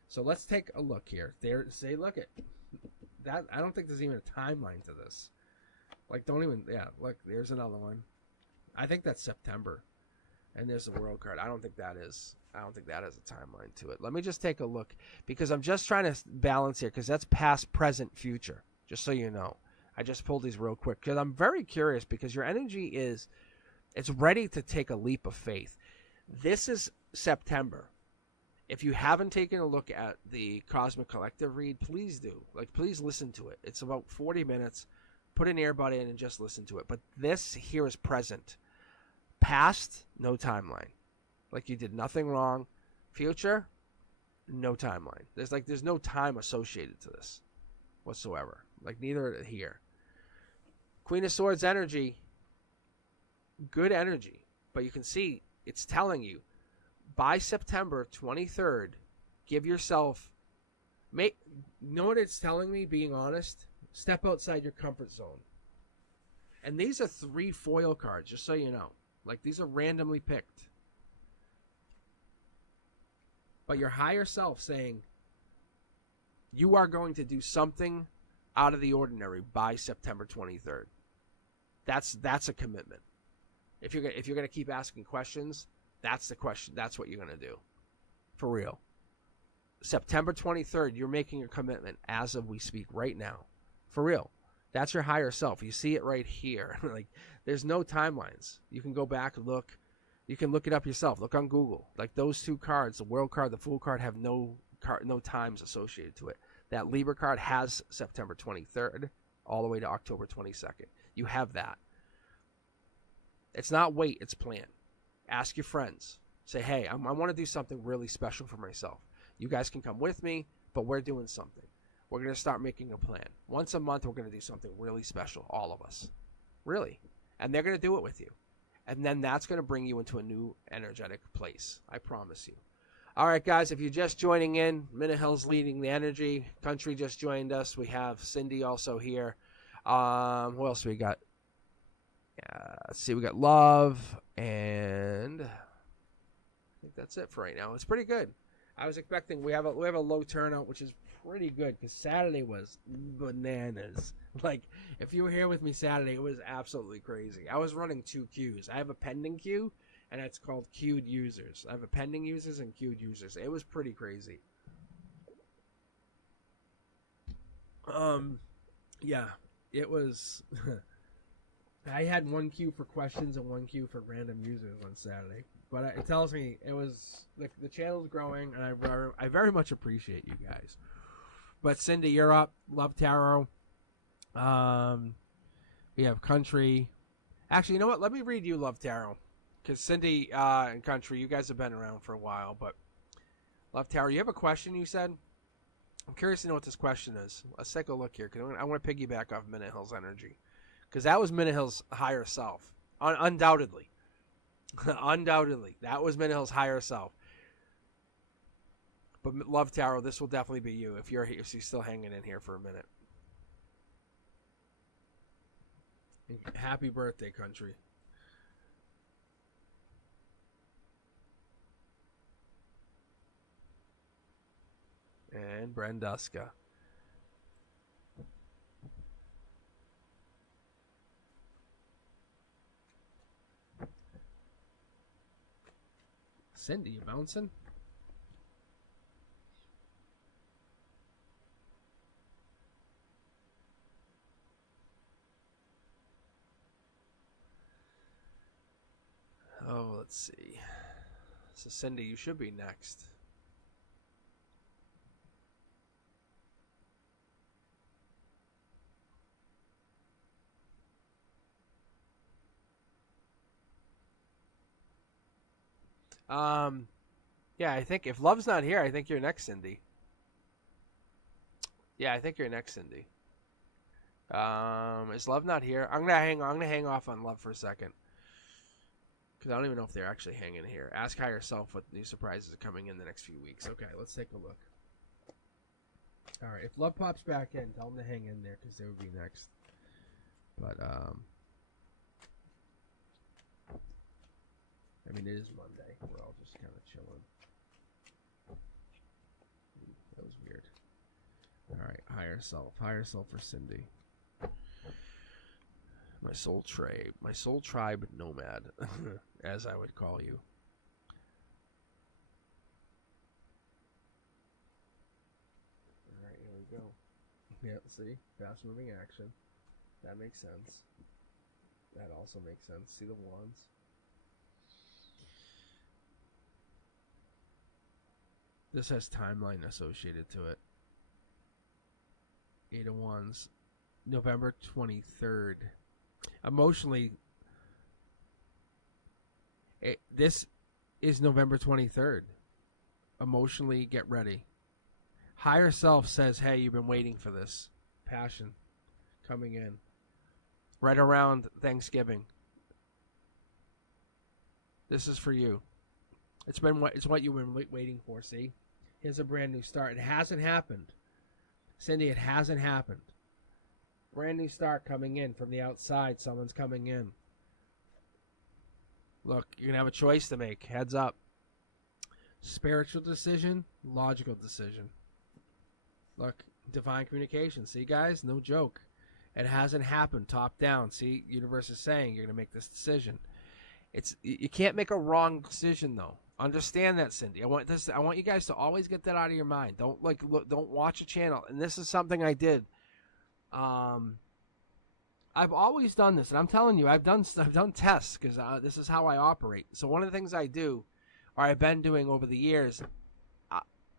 So let's take a look here. Look at that. I don't think there's even a timeline to this. Like, look, there's another one. I think that's September. And there's the World card. I don't think that has a timeline to it. Let me just take a look, because I'm just trying to balance here, because that's past, present, future, just so you know. I just pulled these real quick because I'm very curious, because your energy it's ready to take a leap of faith. This is September. If you haven't taken a look at the Cosmic Collective read, please do. Like, please listen to it. It's about 40 minutes. Put an earbud in and just listen to it. But this here is present. Past, no timeline. Like, you did nothing wrong. Future, no timeline. There's no time associated to this whatsoever. Like, neither here. Queen of Swords energy, good energy. But you can see it's telling you, by September 23rd, give yourself... know what it's telling me, being honest? Step outside your comfort zone. And these are 3 foil cards, just so you know. Like, these are randomly picked. But your higher self saying, you are going to do something out of the ordinary by September 23rd. That's a commitment. If you're going to keep asking questions, that's the question. That's what you're going to do. For real. September 23rd, you're making a commitment as of we speak right now. For real. That's your higher self. You see it right here. Like, there's no timelines. You can go back and look. You can look it up yourself. Look on Google. Like, those 2 cards, the World card, the Fool card, have no times associated to it. That Libra card has September 23rd all the way to October 22nd. You have that. It's not wait, it's plan. Ask your friends. Say, hey, I want to do something really special for myself. You guys can come with me, but we're doing something. We're going to start making a plan. Once a month, we're going to do something really special, all of us. Really. And they're going to do it with you. And then that's going to bring you into a new energetic place. I promise you. All right, guys, if you're just joining in, Minute Hill's leading the energy. Country just joined us. We have Cindy also here. Who else we got? Let's see. We got Love. And I think that's it for right now. It's pretty good. I was expecting we have a low turnout, which is pretty good, because Saturday was bananas. Like, if you were here with me Saturday, it was absolutely crazy. I was running 2 queues. I have a pending queue, and it's called queued users. I have a pending users and queued users. It was pretty crazy. Yeah, it was. I had 1 queue for questions and 1 queue for random users on Saturday. But it tells me it was the channel's growing, and I very much appreciate you guys. But Cindy, you're up. Love Tarot. We have Country. Actually, you know what? Let me read you Love Tarot, because Cindy and Country, you guys have been around for a while. But Love Tarot, you have a question? You said. I'm curious to know what this question is. Let's take a look here, because I want to piggyback off Minute Hill's energy, because that was Minute Hill's higher self, undoubtedly. Undoubtedly, that was Minute Hill's higher self. But Love Tarot, this will definitely be you if you're still hanging in here for a minute. Happy birthday, Country. And Brenduska. Cindy, you bouncing? Oh, let's see. So, Cindy, you should be next. Yeah, I think if Love's not here, I think you're next, Cindy. Yeah, I think you're next, Cindy. Is Love not here? I'm gonna hang off on Love for a second. Because I don't even know if they're actually hanging here. Ask Higher Yourself what new surprises are coming in the next few weeks. Okay, let's take a look. Alright, if Love pops back in, tell them to hang in there because they would be next. But, I mean, it is Monday. We're all just kind of chilling. That was weird. Alright, Higher Self. Higher Self for Cindy. My soul tribe nomad, as I would call you. Alright, here we go. Yeah, see? Fast moving action. That makes sense. That also makes sense. See the wands? This has timeline associated to it. 8 of Wands. November 23rd. Emotionally, this is November 23rd. Emotionally, get ready. Higher Self says, hey, you've been waiting for this. Passion coming in. Right around Thanksgiving. This is for you. It's what you've been waiting for, see? Here's a brand new start. It hasn't happened. Cindy, it hasn't happened. Brand new start coming in from the outside. Someone's coming in. Look, you're going to have a choice to make. Heads up. Spiritual decision, logical decision. Look, divine communication. See, guys? No joke. It hasn't happened. Top down. See, universe is saying you're going to make this decision. You can't make a wrong decision, though. Understand that, Cindy. I want you guys to always get that out of your mind. Don't don't watch a channel. And this is something I did. I've always done this, and I'm telling you, I've done tests because this is how I operate. So one of the things I do, or I've been doing over the years,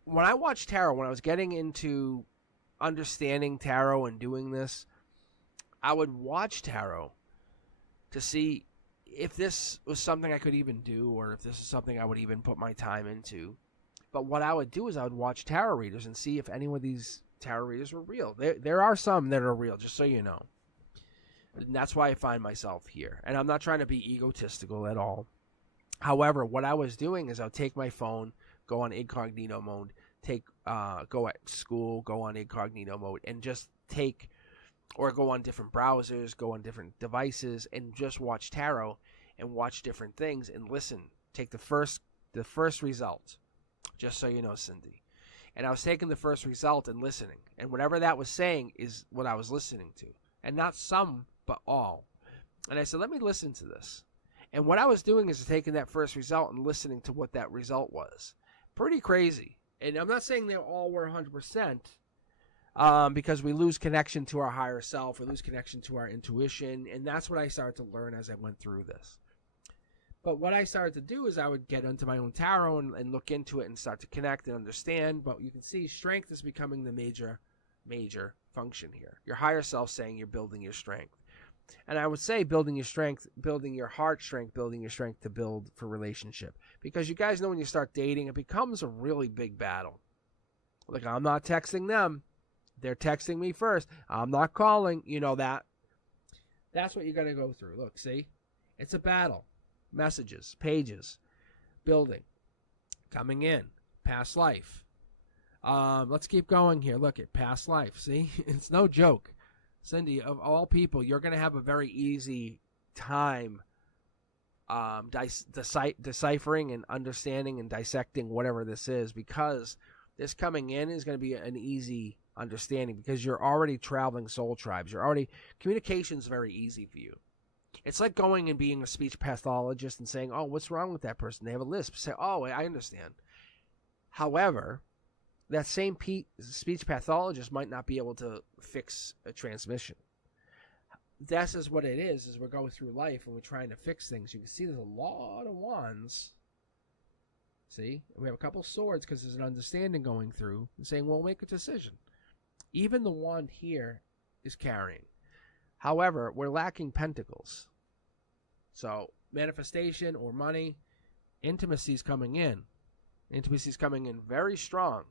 when I watch tarot, when I was getting into understanding tarot and doing this, I would watch tarot to see if this was something I could even do, or if this is something I would even put my time into. But what I would do is I would watch tarot readers and see if any of these tarot readers were real. There are some that are real, just so you know. And that's why I find myself here. And I'm not trying to be egotistical at all. However, what I was doing is I would take my phone, go on incognito mode, go at school, go on incognito mode, and just or go on different browsers, go on different devices, and just watch tarot and watch different things and listen. Take the first result, just so you know, Cindy. And I was taking the first result and listening. And whatever that was saying is what I was listening to. And not some, but all. And I said, let me listen to this. And what I was doing is taking that first result and listening to what that result was. Pretty crazy. And I'm not saying they all were 100%. Because we lose connection to our higher self, we lose connection to our intuition, and that's what I started to learn as I went through this. But what I started to do is I would get into my own tarot and look into it and start to connect and understand. But you can see strength is becoming the major function here. Your higher self saying you're building your strength. And I would say building your strength, building your heart strength, building your strength to build for relationship. Because you guys know when you start dating, it becomes a really big battle. Like, I'm not texting them. They're texting me first. I'm not calling. You know that. That's what you're going to go through. Look, see? It's a battle. Messages, pages, building, coming in, past life. Let's keep going here. Look at past life. See? It's no joke. Cindy, of all people, you're going to have a very easy time deciphering and understanding and dissecting whatever this is, because this coming in is going to be an easy understanding because you're already traveling soul tribes. Communication's very easy for you. It's like going and being a speech pathologist and saying, oh, what's wrong with that person? They have a lisp. Say, oh, I understand. However, that same speech pathologist might not be able to fix a transmission. That's just what it is we're going through life and we're trying to fix things. You can see there's a lot of wands. See? And we have a couple swords because there's an understanding going through and saying, well, make a decision. Even the wand here is carrying. However, we're lacking pentacles. So, manifestation or money, intimacy is coming in. Intimacy is coming in very strong.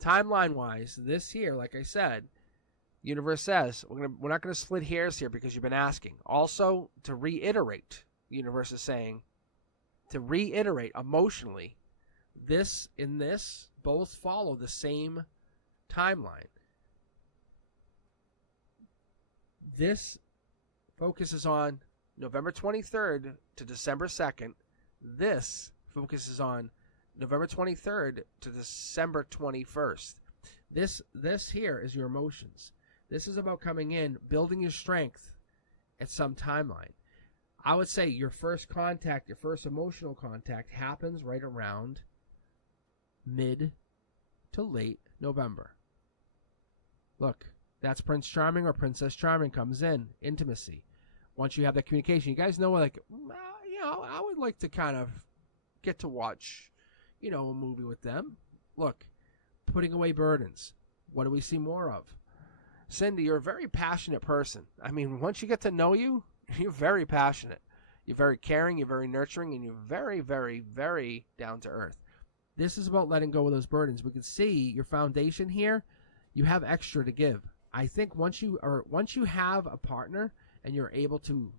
Timeline-wise, this year, like I said, universe says, we're not going to split hairs here because you've been asking. Also, to reiterate, universe is saying, to reiterate emotionally, this and this both follow the same timeline. This focuses on November 23rd to December 2nd. This focuses on November 23rd to December 21st. This here is your emotions. This is about coming in, building your strength at some timeline. I would say your first contact, your first emotional contact happens right around mid to late November. Look, that's Prince Charming or Princess Charming comes in. Intimacy. Once you have that communication, you guys know, like, I would like to kind of get to watch, a movie with them. Look, putting away burdens. What do we see more of? Cindy, you're a very passionate person. I mean, once you get to know you, you're very passionate. You're very caring, you're very nurturing, and you're very, very, very down to earth. This is about letting go of those burdens. We can see your foundation here. You have extra to give. I think once you have a partner and you're able to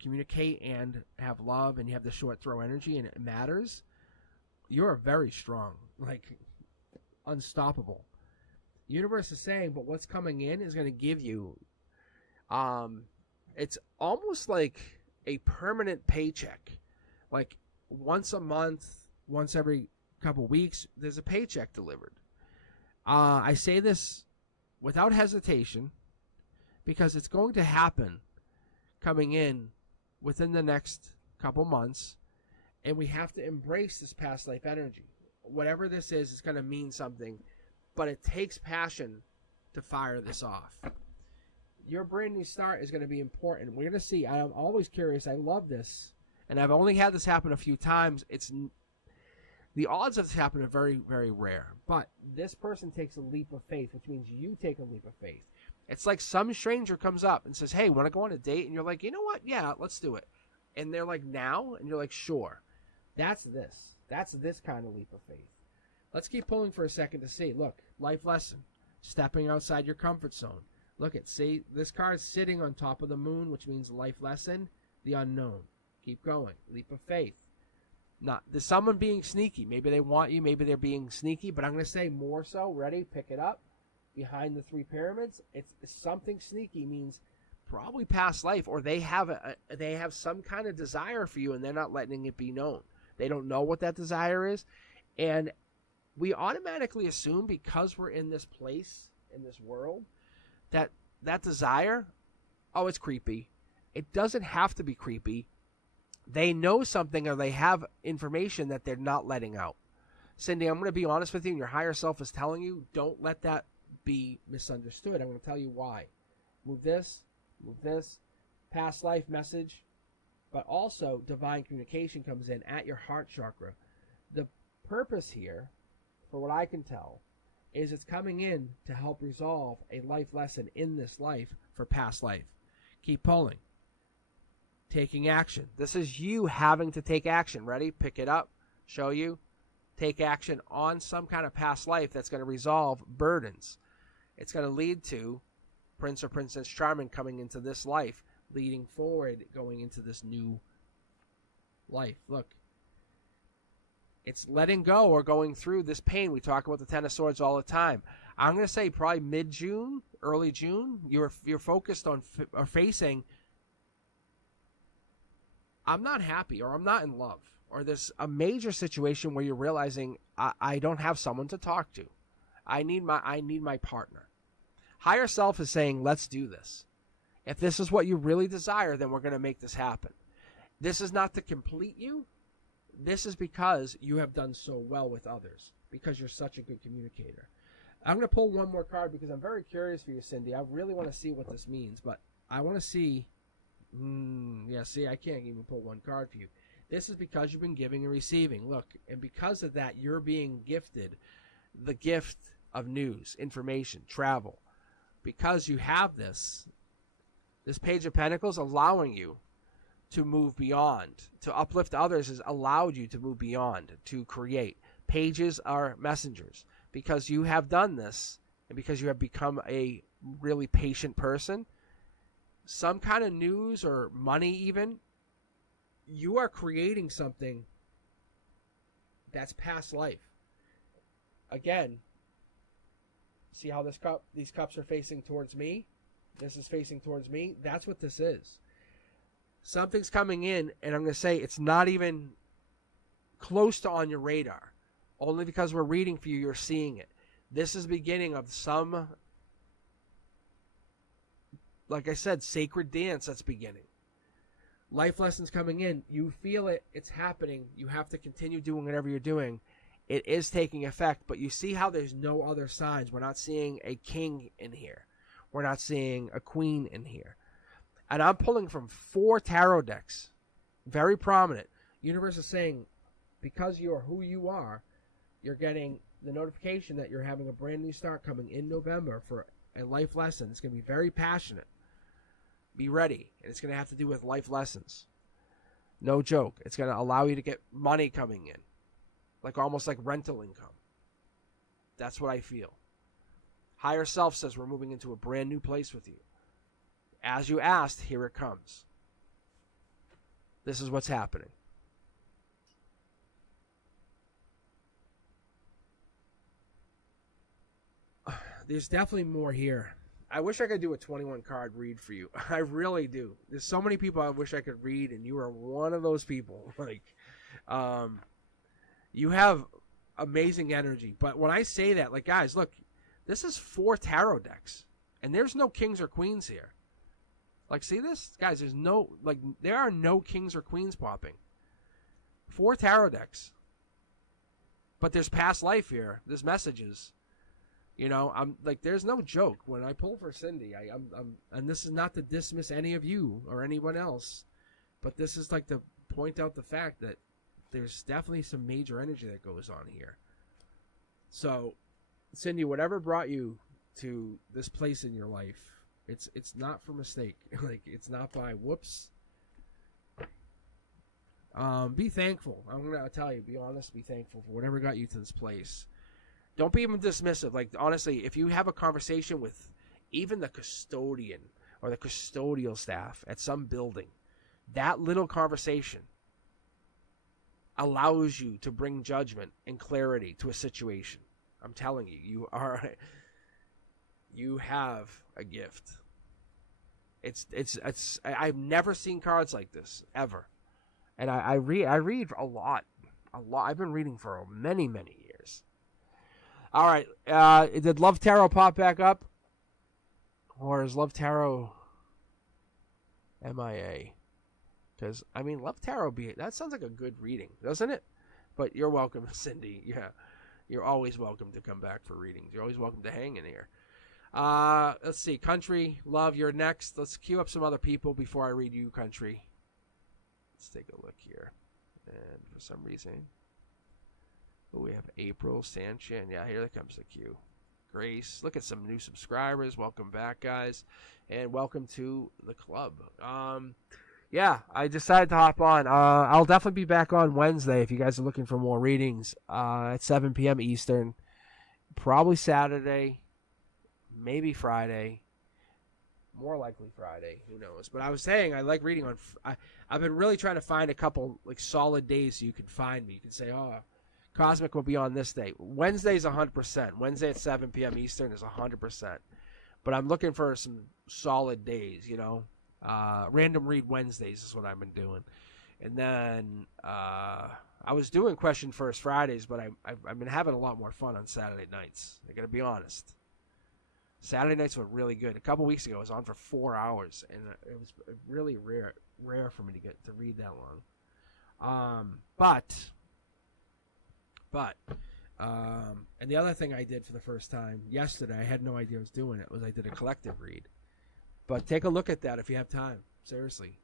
communicate and have love and you have the short throw energy and it matters, you're very strong, like unstoppable. Universe is saying, but what's coming in is going to give you, it's almost like a permanent paycheck. Like once a month, once every couple weeks, there's a paycheck delivered. I say this without hesitation because it's going to happen coming in within the next couple months, and we have to embrace this past life energy. Whatever this is, it's going to mean something, but it takes passion to fire this off. Your brand new start is going to be important. We're going to see. I'm always curious. I love this, and I've only had this happen a few times. The odds of this happening are very, very rare. But this person takes a leap of faith, which means you take a leap of faith. It's like some stranger comes up and says, hey, want to go on a date? And you're like, you know what? Yeah, let's do it. And they're like, now? And you're like, sure. That's this. That's this kind of leap of faith. Let's keep pulling for a second to see. Look, life lesson. Stepping outside your comfort zone. Look at, see, this card's sitting on top of the moon, which means life lesson, the unknown. Keep going. Leap of faith. Not there's someone being sneaky. Maybe they want you. Maybe they're being sneaky. But I'm going to say more so. Ready? Pick it up. Behind the three pyramids, it's something sneaky. Means probably past life, or they have some kind of desire for you, and they're not letting it be known. They don't know what that desire is, and we automatically assume because we're in this place in this world that desire, oh, it's creepy. It doesn't have to be creepy. They know something or they have information that they're not letting out. Cindy, I'm going to be honest with you, and your higher self is telling you, don't let that be misunderstood. I'm going to tell you why. Move this, past life message, but also divine communication comes in at your heart chakra. The purpose here, for what I can tell, is it's coming in to help resolve a life lesson in this life for past life. Keep pulling. Taking action. This is you having to take action. Ready? Pick it up. Show you. Take action on some kind of past life that's going to resolve burdens. It's going to lead to Prince or Princess Charming coming into this life, leading forward, going into this new life. Look. It's letting go or going through this pain. We talk about the Ten of Swords all the time. I'm going to say probably mid-June, early June, you're focused on facing, I'm not happy, or I'm not in love, or there's a major situation where you're realizing I don't have someone to talk to. I need my partner. Higher self is saying, let's do this. If this is what you really desire, then we're going to make this happen. This is not to complete you. This is because you have done so well with others, because you're such a good communicator. I'm going to pull one more card because I'm very curious for you, Cindy. I really want to see what this means, but I want to see. See, I can't even pull one card for you. This is because you've been giving and receiving. Look, and because of that, you're being gifted the gift of news, information, travel. Because you have this Page of Pentacles allowing you to move beyond, to uplift others has allowed you to move beyond, to create. Pages are messengers. Because you have done this, and because you have become a really patient person, some kind of news or money even, you are creating something that's past life. Again, see how these cups are facing towards me? This is facing towards me. That's what this is. Something's coming in, and I'm going to say it's not even close to on your radar. Only because we're reading for you, you're seeing it. This is the beginning of some, like I said, sacred dance that's beginning. Life lessons coming in. You feel it. It's happening. You have to continue doing whatever you're doing. It is taking effect, but you see how there's no other signs. We're not seeing a king in here. We're not seeing a queen in here. And I'm pulling from 4 tarot decks. Very prominent. Universe is saying, because you are who you are, you're getting the notification that you're having a brand new start coming in November for a life lesson. It's going to be very passionate. Be ready. And it's going to have to do with life lessons. No joke. It's going to allow you to get money coming in. Like almost like rental income. That's what I feel. Higher self says we're moving into a brand new place with you. As you asked, here it comes. This is what's happening. There's definitely more here. I wish I could do a 21 card read for you. I really do. There's so many people I wish I could read, and you are one of those people. You have amazing energy. But when I say that, like, guys, look, this is 4 tarot decks, and there's no kings or queens here. Like, see this? Guys, there are no kings or queens popping. 4 tarot decks. But there's past life here. There's messages. You know, I'm like, there's no joke when I pull for Cindy. I'm, and this is not to dismiss any of you or anyone else, but this is like to point out the fact that there's definitely some major energy that goes on here. So, Cindy, whatever brought you to this place in your life, it's not for mistake. Like, it's not by whoops. Be thankful. I'm gonna tell you, be honest, be thankful for whatever got you to this place. Don't be even dismissive. Like, honestly, if you have a conversation with even the custodian or the custodial staff at some building, that little conversation allows you to bring judgment and clarity to a situation. I'm telling you, you have a gift. I've never seen cards like this ever, and I read a lot. I've been reading for many years. All right, did Love Tarot pop back up, or is Love Tarot MIA? Because Love Tarot that sounds like a good reading, doesn't it? But you're welcome, Cindy. Yeah, you're always welcome to come back for readings. You're always welcome to hang in here. Let's see, Country, Love, you're next. Let's queue up some other people before I read you, Country. Let's take a look here. And for some reason, we have April, Sanchin. Yeah, here comes the queue. Grace, look at some new subscribers. Welcome back, guys, and welcome to the club. Yeah, I decided to hop on. I'll definitely be back on Wednesday if you guys are looking for more readings at 7 p.m. Eastern. Probably Saturday, maybe Friday. More likely Friday. Who knows? But I was saying I like reading on. I've been really trying to find a couple like solid days so you can find me. You can say, oh, Cosmic will be on this day. Wednesday's 100%. Wednesday at 7 p.m. Eastern is 100%. But I'm looking for some solid days, you know. Random read Wednesdays is what I've been doing. And then I was doing question first Fridays, but I've been having a lot more fun on Saturday nights. I got to be honest. Saturday nights were really good. A couple weeks ago, I was on for 4 hours, and it was really rare for me to get to read that long. And the other thing I did for the first time yesterday, I had no idea I was doing it, was I did a collective read. But take a look at that if you have time. Seriously.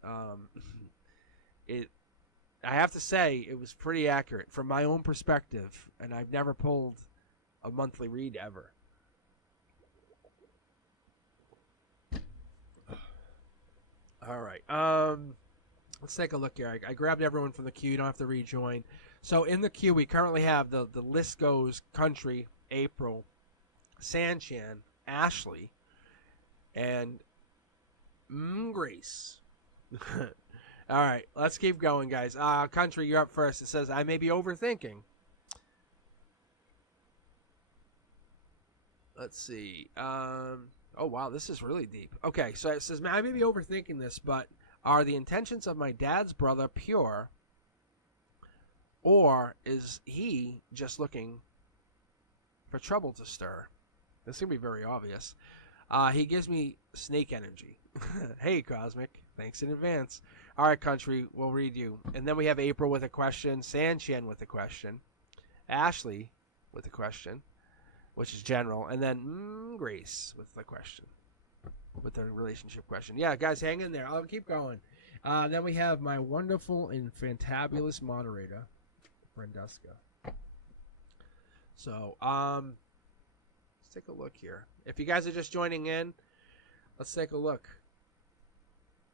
I have to say, it was pretty accurate from my own perspective, and I've never pulled a monthly read ever. All right. Let's take a look here. I grabbed everyone from the queue. You don't have to rejoin. So in the queue, we currently have the list goes Country, April, Sanchan, Ashley, and Grace. All right, let's keep going, guys. Country, you're up first. It says, I may be overthinking. Let's see. Oh, wow, this is really deep. Okay, so it says, I may be overthinking this, but are the intentions of my dad's brother pure, or is he just looking for trouble to stir? This is going to be very obvious. He gives me snake energy. Hey, Cosmic. Thanks in advance. All right, Country, we'll read you. And then we have April with a question, Sanchan with a question, Ashley with a question, which is general, and then Grace with the question, with the relationship question. Yeah, guys, hang in there. I'll keep going. Then we have my wonderful and fantabulous moderator, Brenduska. So, let's take a look here. If you guys are just joining in, let's take a look.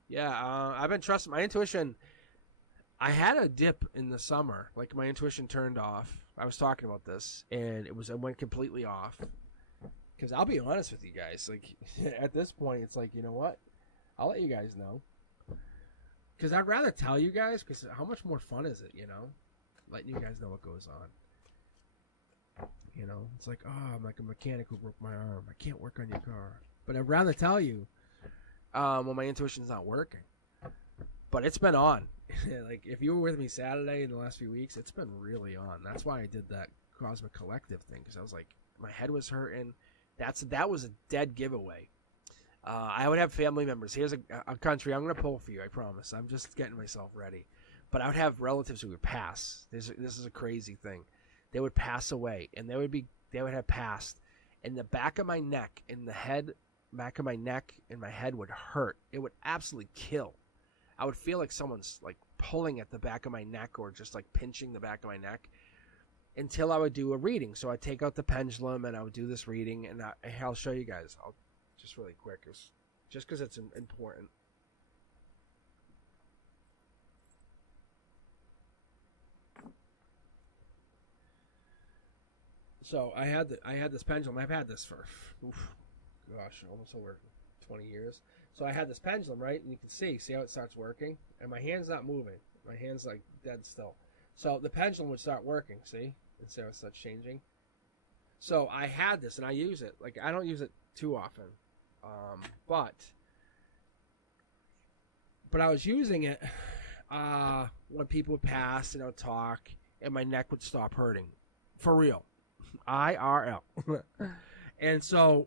Yeah, I've been trusting my intuition. I had a dip in the summer, like my intuition turned off. I was talking about this, and it went completely off. Because I'll be honest with you guys, like at this point, it's like, you know what? I'll let you guys know. Because I'd rather tell you guys, because how much more fun is it, you know? Letting you guys know what goes on. You know, it's like, oh, I'm like a mechanic who broke my arm. I can't work on your car. But I'd rather tell you when my intuition's not working. But it's been on. Like, if you were with me Saturday in the last few weeks, it's been really on. That's why I did that Cosmic Collective thing, because I was like, my head was hurting. That was a dead giveaway. I would have family members. Here's a Country I'm going to pull for you, I promise. I'm just getting myself ready. But I would have relatives who would pass. This is a crazy thing. They would pass away, and they would have passed, and the back of my neck and the head, back of my neck and my head would hurt. It would absolutely kill. I would feel like someone's like pulling at the back of my neck or just like pinching the back of my neck until I would do a reading. So I'd take out the pendulum and I would do this reading, and I'll show you guys. I'll just really quick, just because it's important. So I had this pendulum. I've had this for, almost over 20 years. So I had this pendulum, right? And you can see how it starts working? And my hand's not moving. My hand's like dead still. So the pendulum would start working, see? And see how it starts changing? So I had this, and I use it. Like, I don't use it too often. But I was using it when people would pass and I would talk, and my neck would stop hurting. For real. IRL. And so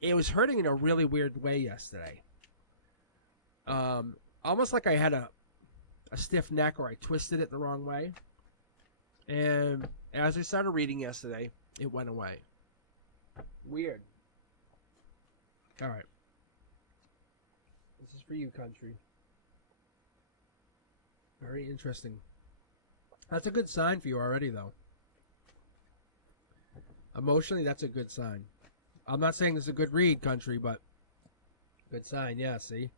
it was hurting in a really weird way yesterday. Almost like I had a stiff neck, or I twisted it the wrong way. And as I started reading yesterday, it went away. Weird. All right. This is for you, Country. Very interesting. That's a good sign for you already, though. Emotionally, that's a good sign. I'm not saying this is a good read, Country, but good sign, yeah, see?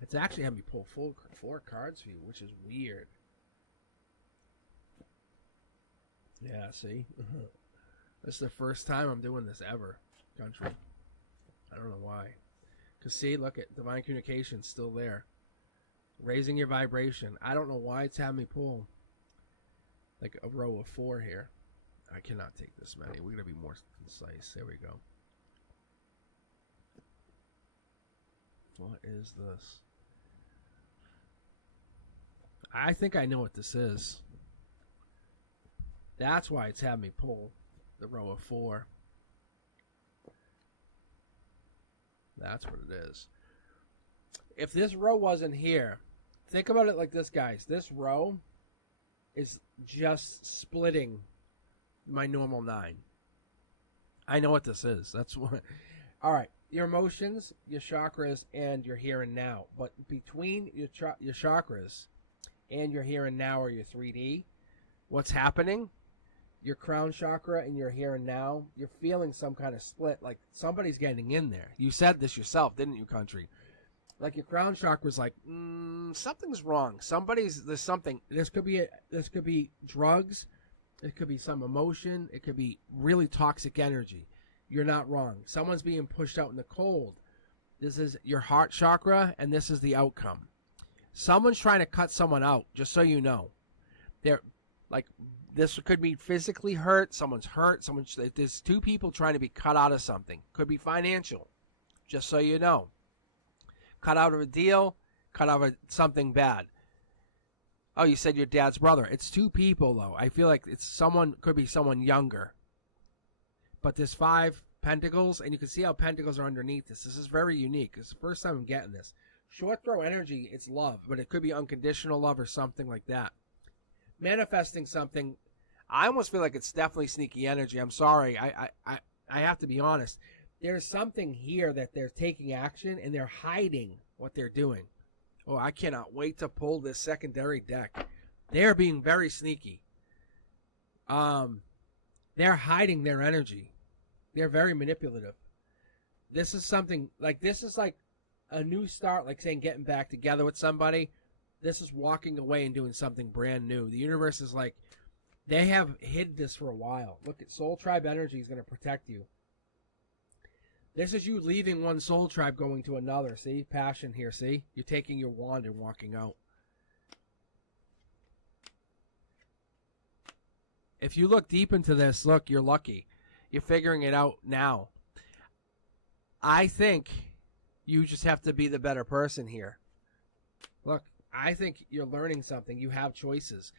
It's actually had me pull four cards for you, which is weird. Yeah, see? This is the first time I'm doing this ever, Country. I don't know why. Because see, look at Divine Communication's still there. Raising your vibration. I don't know why it's having me pull like a row of 4 here. I cannot take this many. We're going to be more concise. There we go. What is this? I think I know what this is. That's why it's had me pull the row of 4. That's what it is. If this row wasn't here, think about it like this, guys. This row is just splitting my normal 9. I know what this is. That's what. All right. Your emotions, your chakras, and your here and now. But between your chakras and your here and now, or your 3D, what's happening? Your crown chakra and your here and now, you're feeling some kind of split, like somebody's getting in there. You said this yourself, didn't you, country? Like your crown chakra is like, something's wrong. There's something. This could be drugs. It could be some emotion. It could be really toxic energy. You're not wrong. Someone's being pushed out in the cold. This is your heart chakra, and this is the outcome. Someone's trying to cut someone out, just so you know. They're like, this could be physically hurt. Someone's hurt. There's 2 people trying to be cut out of something. Could be financial, just so you know. Cut out of a deal, cut out of something bad. Oh, you said your dad's brother. It's 2 people, though. I feel like could be someone younger. But there's 5 pentacles, and you can see how pentacles are underneath this. This is very unique. It's the first time I'm getting this. Short throw energy, it's love, but it could be unconditional love or something like that. Manifesting something, I almost feel like it's definitely sneaky energy. I'm sorry. I have to be honest. There's something here that they're taking action, and they're hiding what they're doing. Oh, I cannot wait to pull this secondary deck. They're being very sneaky. They're hiding their energy. They're very manipulative. This is something like a new start, like saying getting back together with somebody. This is walking away and doing something brand new. The universe is like, they have hid this for a while. Look at Soul Tribe energy is going to protect you. This is you leaving one soul tribe going to another. See? Passion here, see? You're taking your wand and walking out. If you look deep into this, look, you're lucky. You're figuring it out now. I think you just have to be the better person here. Look, I think you're learning something. You have choices.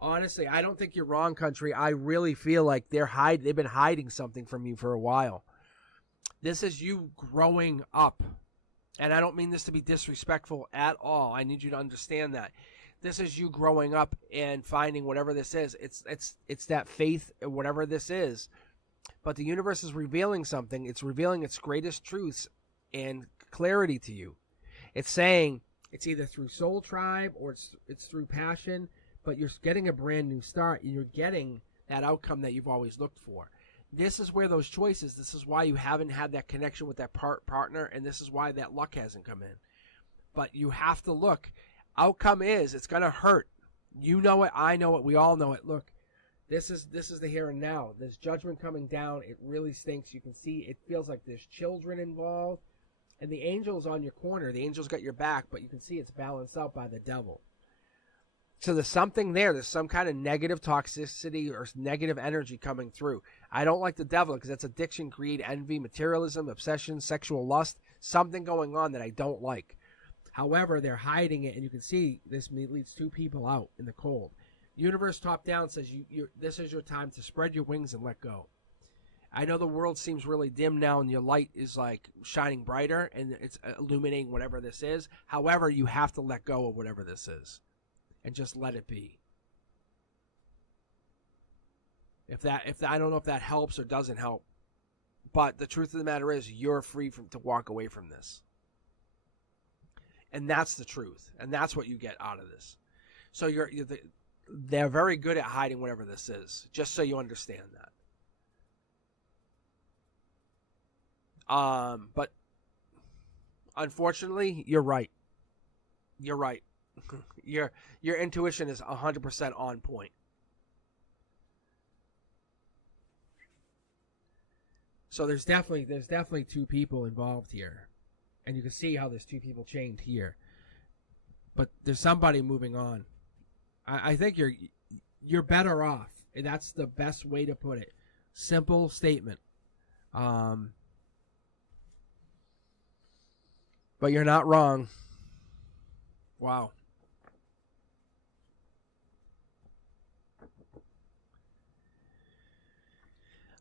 Honestly, I don't think you're wrong, country. I really feel like they've been hiding something from you for a while. This is you growing up. And I don't mean this to be disrespectful at all. I need you to understand that. This is you growing up and finding whatever this is. It's that faith, whatever this is. But the universe is revealing something. It's revealing its greatest truths and clarity to you. It's saying it's either through Soul Tribe or it's through passion, but you're getting a brand new start, and you're getting that outcome that you've always looked for. This is where those choices, this is why you haven't had that connection with that partner, and this is why that luck hasn't come in. But you have to look. Outcome is, it's going to hurt. You know it, I know it, we all know it. Look, this is the here and now. There's judgment coming down. It really stinks. You can see it feels like there's children involved. And the angel's on your corner. The angel's got your back, but you can see it's balanced out by the devil. So there's something there. There's some kind of negative toxicity or negative energy coming through. I don't like the devil because that's addiction, greed, envy, materialism, obsession, sexual lust. Something going on that I don't like. However, they're hiding it, and you can see this leads 2 people out in the cold. Universe top down says this is your time to spread your wings and let go. I know the world seems really dim now, and your light is like shining brighter, and it's illuminating whatever this is. However, you have to let go of whatever this is, and just let it be. If I don't know if that helps or doesn't help, but the truth of the matter is, you're free to walk away from this. And that's the truth. And that's what you get out of this. So they're very good at hiding whatever this is, just so you understand that. But unfortunately, you're right. You're right. Your intuition is 100% on point. So there's definitely 2 people involved here. And you can see how there's 2 people chained here. But there's somebody moving on. I think you're better off. And that's the best way to put it. Simple statement. But But you're not wrong. Wow.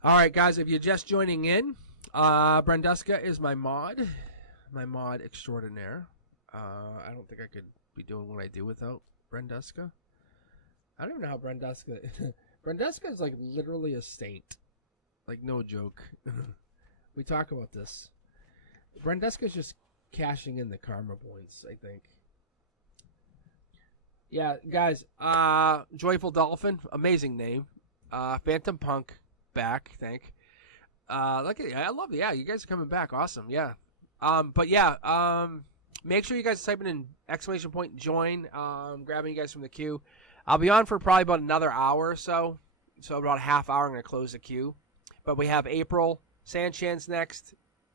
All right, guys, if you're just joining in, Brenduska is my mod extraordinaire. I don't think I could be doing what I do without Brenduska. I don't even know how Brenduska... Brenduska is like literally a saint. Like, no joke. We talk about this. Brenduska is just cashing in the karma points, I think. Yeah, guys, Joyful Dolphin, amazing name. Phantom Punk, back, thank. Look at I love it. Yeah, you guys are coming back. Awesome. Yeah. But yeah, make sure you guys type in !join. Grabbing you guys from the queue. I'll be on for probably about another hour or so. So about a half hour, I'm going to close the queue. But we have April, Sanchez next.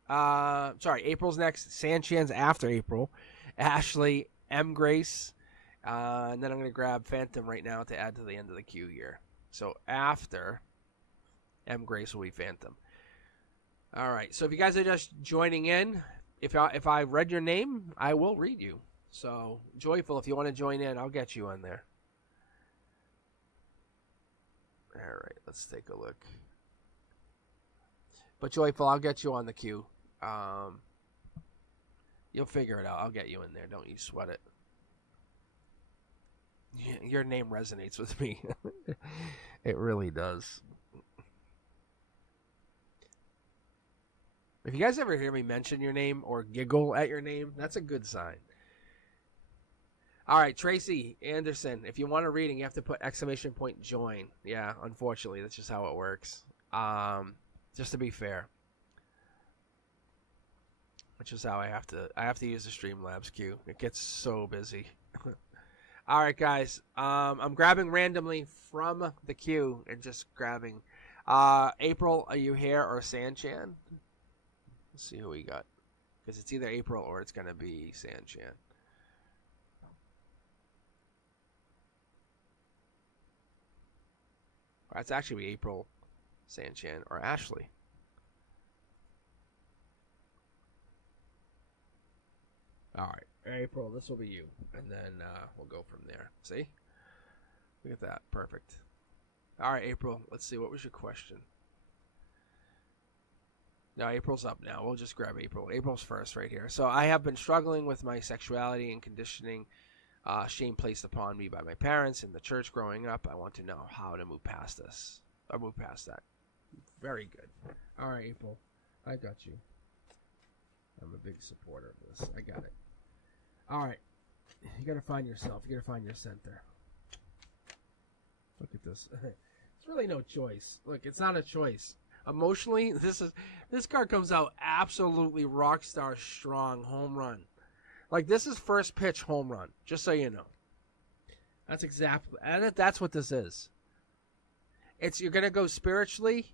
April's next. Sanchez after April. Ashley, M. Grace. And then I'm going to grab Phantom right now to add to the end of the queue here. So after M. Grace will be Phantom. All right. So if you guys are just joining in, if I read your name, I will read you. So Joyful, if you want to join in, I'll get you on there. All right. Let's take a look. But Joyful, I'll get you on the queue. You'll figure it out. I'll get you in there. Don't you sweat it. Your name resonates with me. It really does. If you guys ever hear me mention your name or giggle at your name, that's a good sign. All right, Tracy Anderson, if you want a reading, you have to put !join. Yeah, unfortunately, that's just how it works. Just to be fair. Which is how I have to use the Streamlabs queue. It gets so busy. All right, guys. I'm grabbing randomly from the queue and just grabbing. April, are you here or Sanchan? Let's see who we got. Because it's either April or it's going to be Sanchan. That's actually April, Sanchan, or Ashley. All right, April, this will be you. And then we'll go from there. See? Look at that. Perfect. All right, April, let's see. What was your question? No, April's up now. We'll just grab April. April's first right here. So I have been struggling with my sexuality and conditioning, shame placed upon me by my parents in the church growing up. I want to know how to move past this. Or move past that. Very good. All right, April. I got you. I'm a big supporter of this. I got it. All right. You got to find yourself. You got to find your center. Look at this. It's really no choice. Look, it's not a choice. Emotionally, this card comes out absolutely rock star strong home run. Like, this is first pitch home run, just so you know. That's exactly, and that's what this is. You're going to go spiritually,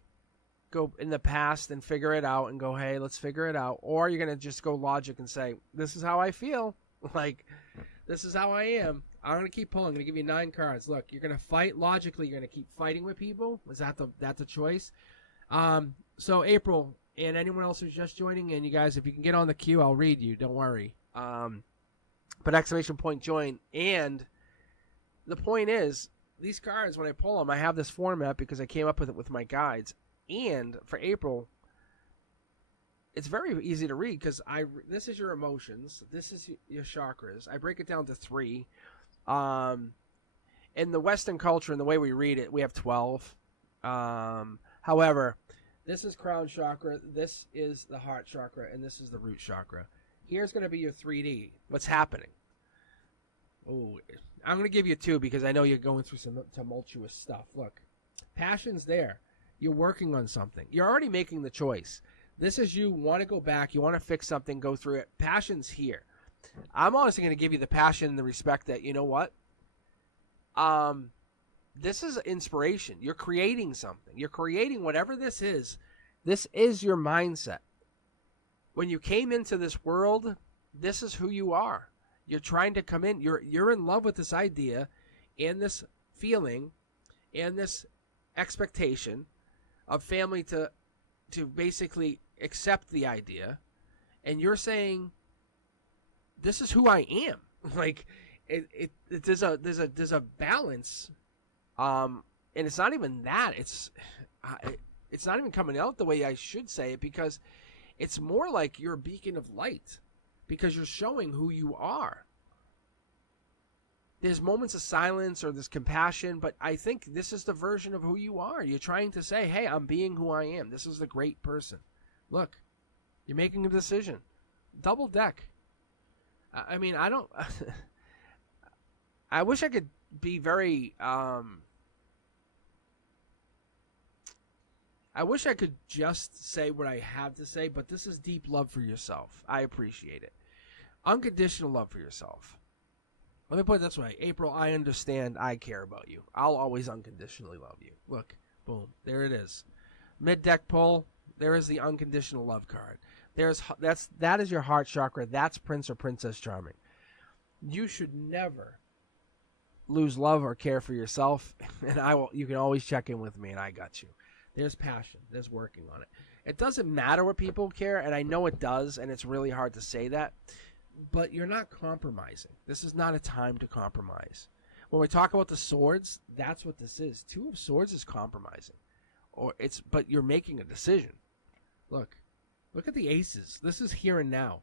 go in the past and figure it out and go, hey, let's figure it out. Or you're going to just go logic and say, this is how I feel. Like, this is how I am. I'm going to keep pulling. I'm going to give you 9 cards. Look, you're going to fight logically. You're going to keep fighting with people. Is that that's a choice? So April and anyone else who's just joining in, you guys, if you can get on the queue, I'll read you. Don't worry. But !join. And the point is, these cards, when I pull them, I have this format because I came up with it with my guides. And for April, it's very easy to read because this is your emotions. This is your chakras. I break it down to 3. In the Western culture and the way we read it, we have 12. However, this is crown chakra, this is the heart chakra, and this is the root chakra. Here's going to be your 3D. What's happening? Oh, I'm going to give you 2 because I know you're going through some tumultuous stuff. Look, passion's there. You're working on something. You're already making the choice. This is you want to go back. You want to fix something, go through it. Passion's here. I'm honestly going to give you the passion and the respect that, you know what? This is inspiration. You're creating something. You're creating whatever this is. This is your mindset. When you came into this world, this is who you are. You're trying to come in. You're in love with this idea and this feeling and this expectation of family to basically accept the idea. And you're saying, this is who I am. Like, there's a balance, and it's not even that. It's not even coming out the way I should say it, because it's more like you're a beacon of light, because you're showing who you are. There's moments of silence or there's compassion, but I think this is the version of who you are. You're trying to say, hey, I'm being who I am. This is the great person. Look, you're making a decision. Double deck. I mean, I don't... I wish I could be very... I wish I could just say what I have to say, but this is deep love for yourself. I appreciate it. Unconditional love for yourself. Let me put it this way. April, I understand. I care about you. I'll always unconditionally love you. Look, boom. There it is. Mid-deck pull. There is the unconditional love card. That is your heart chakra. That's Prince or Princess Charming. You should never lose love or care for yourself, and you can always check in with me, and I got you. There's passion. There's working on it. It doesn't matter what people care, and I know it does, and it's really hard to say that, but you're not compromising. This is not a time to compromise. When we talk about the swords, that's what this is. Two of Swords is compromising, but you're making a decision. Look at the aces. This is here and now.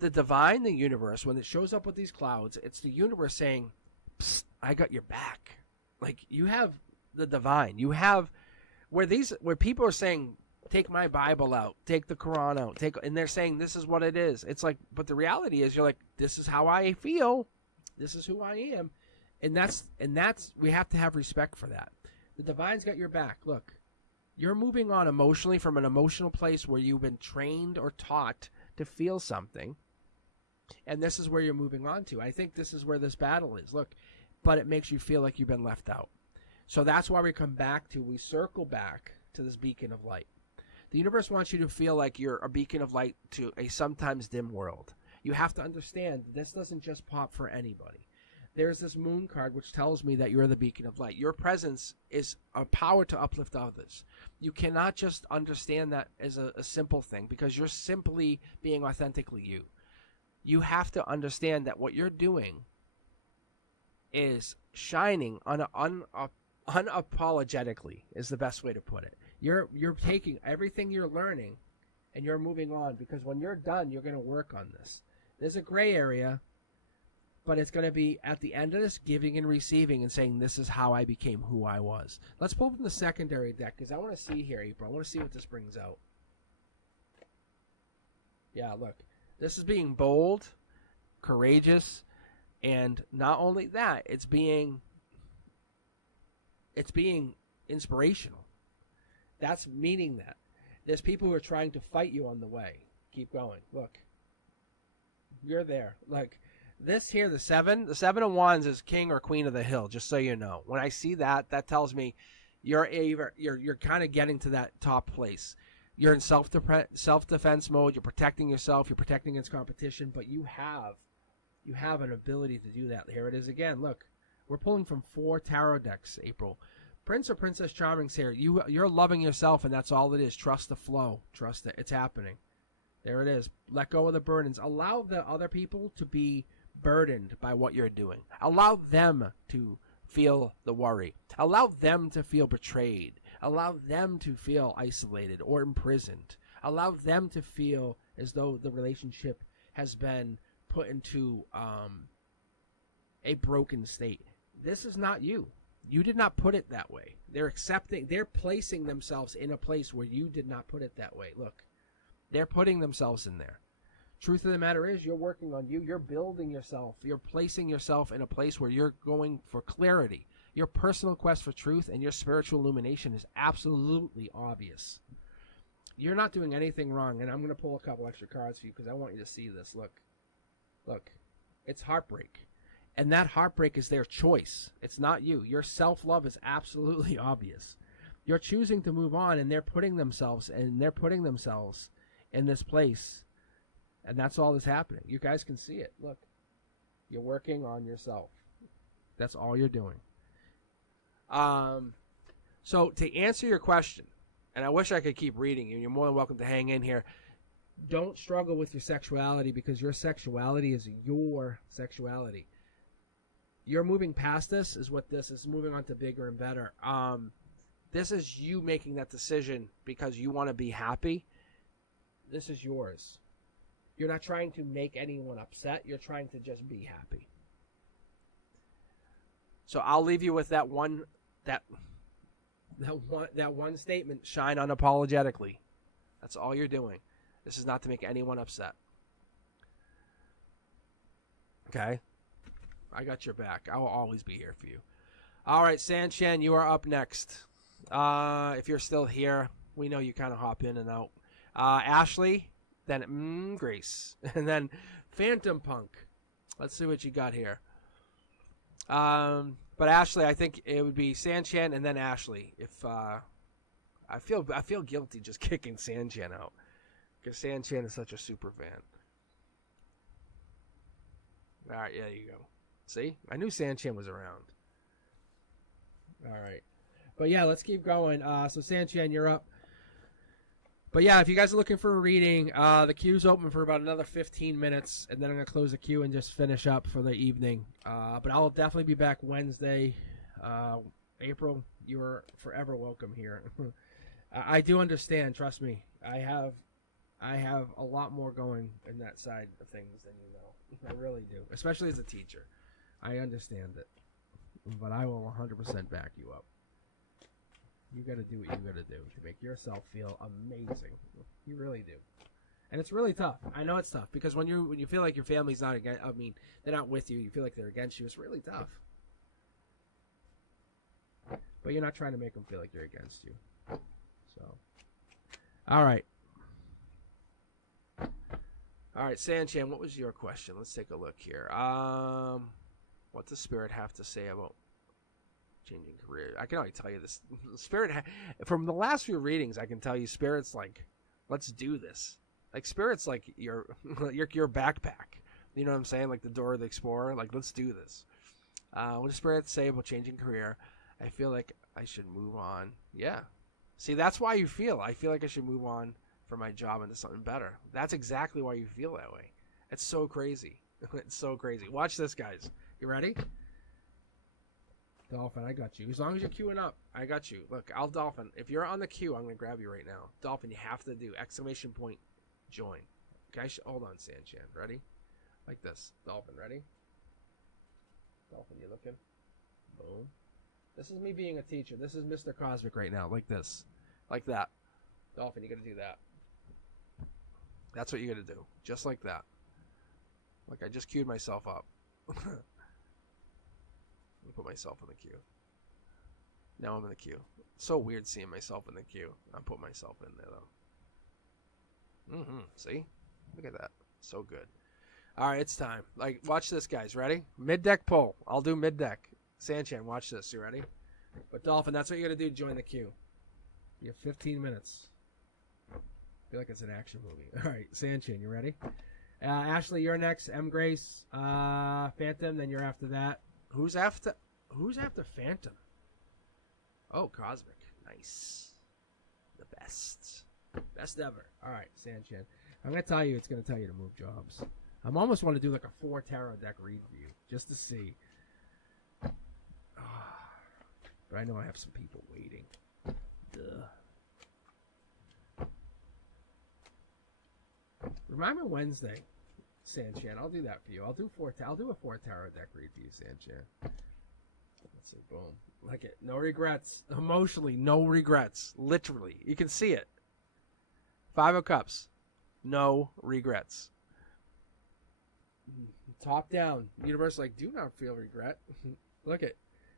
The divine, the universe, when it shows up with these clouds, it's the universe saying, psst, I got your back. Like, you have the divine. You have where people are saying, take my Bible out, take the Quran out, and they're saying this is what it is. It's like, but the reality is, you're like, this is how I feel, this is who I am, and that's we have to have respect for that. The divine's got your back. Look, you're moving on emotionally from an emotional place where you've been trained or taught to feel something, and this is where you're moving on to. I think this is where this battle is. Look, but it makes you feel like you've been left out. So that's why we circle back to this beacon of light. The universe wants you to feel like you're a beacon of light to a sometimes dim world. You have to understand this doesn't just pop for anybody. There's this moon card which tells me that you're the beacon of light. Your presence is a power to uplift others. You cannot just understand that as a simple thing, because you're simply being authentically you. You have to understand that what you're doing is shining unapologetically is the best way to put it. You're taking everything you're learning and you're moving on, because when you're done, you're going to work on this. There's a gray area, but it's going to be at the end of this, giving and receiving and saying, this is how I became who I was. Let's pull from the secondary deck, because I want to see here, April. I want to see what this brings out. Yeah, look. This is being bold, courageous, and not only that, it's being inspirational. That's meaning that. There's people who are trying to fight you on the way. Keep going. Look. You're there. Like, this here, the seven of wands is king or queen of the hill, just so you know. When I see that, that tells me you're kind of getting to that top place. You're in self-defense mode. You're protecting yourself. You're protecting against competition, but you have an ability to do that. Here it is again. Look, we're pulling from 4 tarot decks, April. Prince or Princess Charming's here. You're loving yourself, and that's all it is. Trust the flow. Trust it. It's happening. There it is. Let go of the burdens. Allow the other people to be burdened by what you're doing. Allow them to feel the worry. Allow them to feel betrayed. Allow them to feel isolated or imprisoned. Allow them to feel as though the relationship has been put into a broken state. This is not you. You did not put it that way. They're placing themselves in a place where you did not put it that way. Look, they're putting themselves in there. Truth of the matter is, you're working on you. You're building yourself. You're placing yourself in a place where you're going for clarity. Your personal quest for truth and your spiritual illumination is absolutely obvious. You're not doing anything wrong, and I'm going to pull a couple extra cards for you because I want you to see this. Look, it's heartbreak. And that heartbreak is their choice. It's not you. Your self-love is absolutely obvious. You're choosing to move on, and they're putting themselves in this place. And that's all that's happening. You guys can see it. Look, you're working on yourself. That's all you're doing. So to answer your question, and I wish I could keep reading you, you're more than welcome to hang in here. don't struggle with your sexuality, because your sexuality is your sexuality. You're moving past this is what this is, moving on to bigger and better. This is you making that decision because you want to be happy. This is yours. You're not trying to make anyone upset. You're trying to just be happy. So I'll leave you with that one statement. Shine unapologetically. That's all you're doing. This is not to make anyone upset. Okay? I got your back. I will always be here for you. All right, Sanchez, you are up next. If you're still here, we know you kind of hop in and out. Ashley, then Grace, and then Phantom Punk. Let's see what you got here. But Ashley, I think it would be Sanchez and then Ashley. If I feel guilty just kicking Sanchez out, because Sanchez is such a super fan. All right, yeah, you go. See, I knew Sanchez was around. All right. But yeah, let's keep going. So Sanchez, you're up. But yeah, if you guys are looking for a reading, the queue's open for about another 15 minutes, and then I'm going to close the queue and just finish up for the evening. But I'll definitely be back Wednesday. April, you're forever welcome here. I do understand, trust me. I have a lot more going in that side of things than you know. I really do, especially as a teacher. I understand it. But I will 100% back you up. You got to do what you got to do to make yourself feel amazing. You really do, and it's really tough. I know it's tough because when you feel like your family's not against, I mean, they're not with you. You feel like they're against you. It's really tough. But you're not trying to make them feel like they're against you. So, all right, Sanchez, what was your question? Let's take a look here. What does Spirit have to say about changing career? I can already tell you this. Spirit, from the last few readings, I can tell you Spirit's like, let's do this. Like Spirit's like your backpack. You know what I'm saying? Like the Dora the Explorer. Like, let's do this. What does Spirit say about changing career? I feel like I should move on. Yeah. See, that's why you feel. I feel like I should move on from my job into something better. That's exactly why you feel that way. It's so crazy. It's so crazy. Watch this, guys. You ready? Dolphin, I got you. As long as you're queuing up, I got you. Look, I'll Dolphin. If you're on the queue, I'm going to grab you right now. Dolphin, you have to do exclamation point join. Okay, hold on, Sanchez. Ready? Like this. Dolphin, ready? Dolphin, you looking? Boom. This is me being a teacher. This is Mr. Cosmic right now. Like this. Like that. Dolphin, you got to do that. That's what you got to do. Just like that. Look, I just queued myself up. Let me put myself in the queue. Now I'm in the queue. It's so weird seeing myself in the queue. I'm putting myself in there, though. See? Look at that. So good. All right, it's time. Like, watch this, guys. Ready? Mid-deck pull. I'll do mid-deck. Sanchez, watch this. You ready? But, Dolphin, that's what you got to do to join the queue. You have 15 minutes. I feel like it's an action movie. All right, Sanchez, you ready? Ashley, you're next. M. Grace, Phantom, then you're after that. Who's after Phantom? Oh, Cosmic. Nice. The best. Best ever. All right, Sanchez. I'm going to tell you it's going to tell you to move jobs. I'm almost want to do like a 4 tarot deck read for you, just to see. But I know I have some people waiting. Duh. Remind me Wednesday, Sanchez. I'll do that for you. I'll do a 4 tarot deck read for you, Sanchez. Let's see. Boom. Like it. No regrets. Emotionally, no regrets. Literally. You can see it. 5 of Cups. No regrets. Top down. Universe, like, do not feel regret. Look it.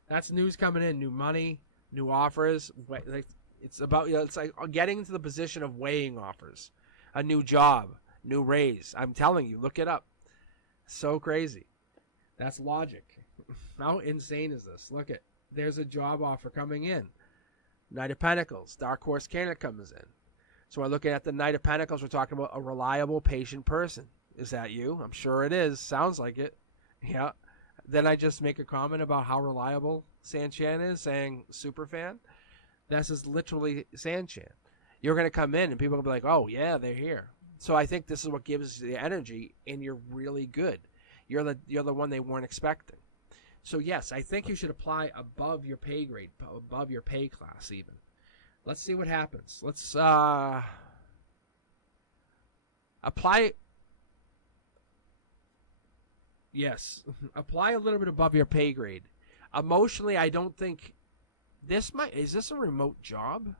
That's news coming in. New money, new offers. Like, it's about, it's like getting into the position of weighing offers. A new job, new raise. I'm telling you, look it up. So crazy. That's logic. How insane is this? Look it. There's a job offer coming in. Knight of Pentacles. Dark Horse candidate comes in. So we're looking at the Knight of Pentacles. We're talking about a reliable, patient person. Is that you? I'm sure it is. Sounds like it. Yeah. Then I just make a comment about how reliable Sanchez is, saying super fan. This is literally Sanchez. You're going to come in and people will be like, oh, yeah, they're here. So I think this is what gives the energy, and you're really good. You're the one they weren't expecting. So yes, I think you should apply above your pay grade, above your pay class even. Let's see what happens. Let's apply. Yes, apply a little bit above your pay grade. Emotionally, I don't think is this a remote job?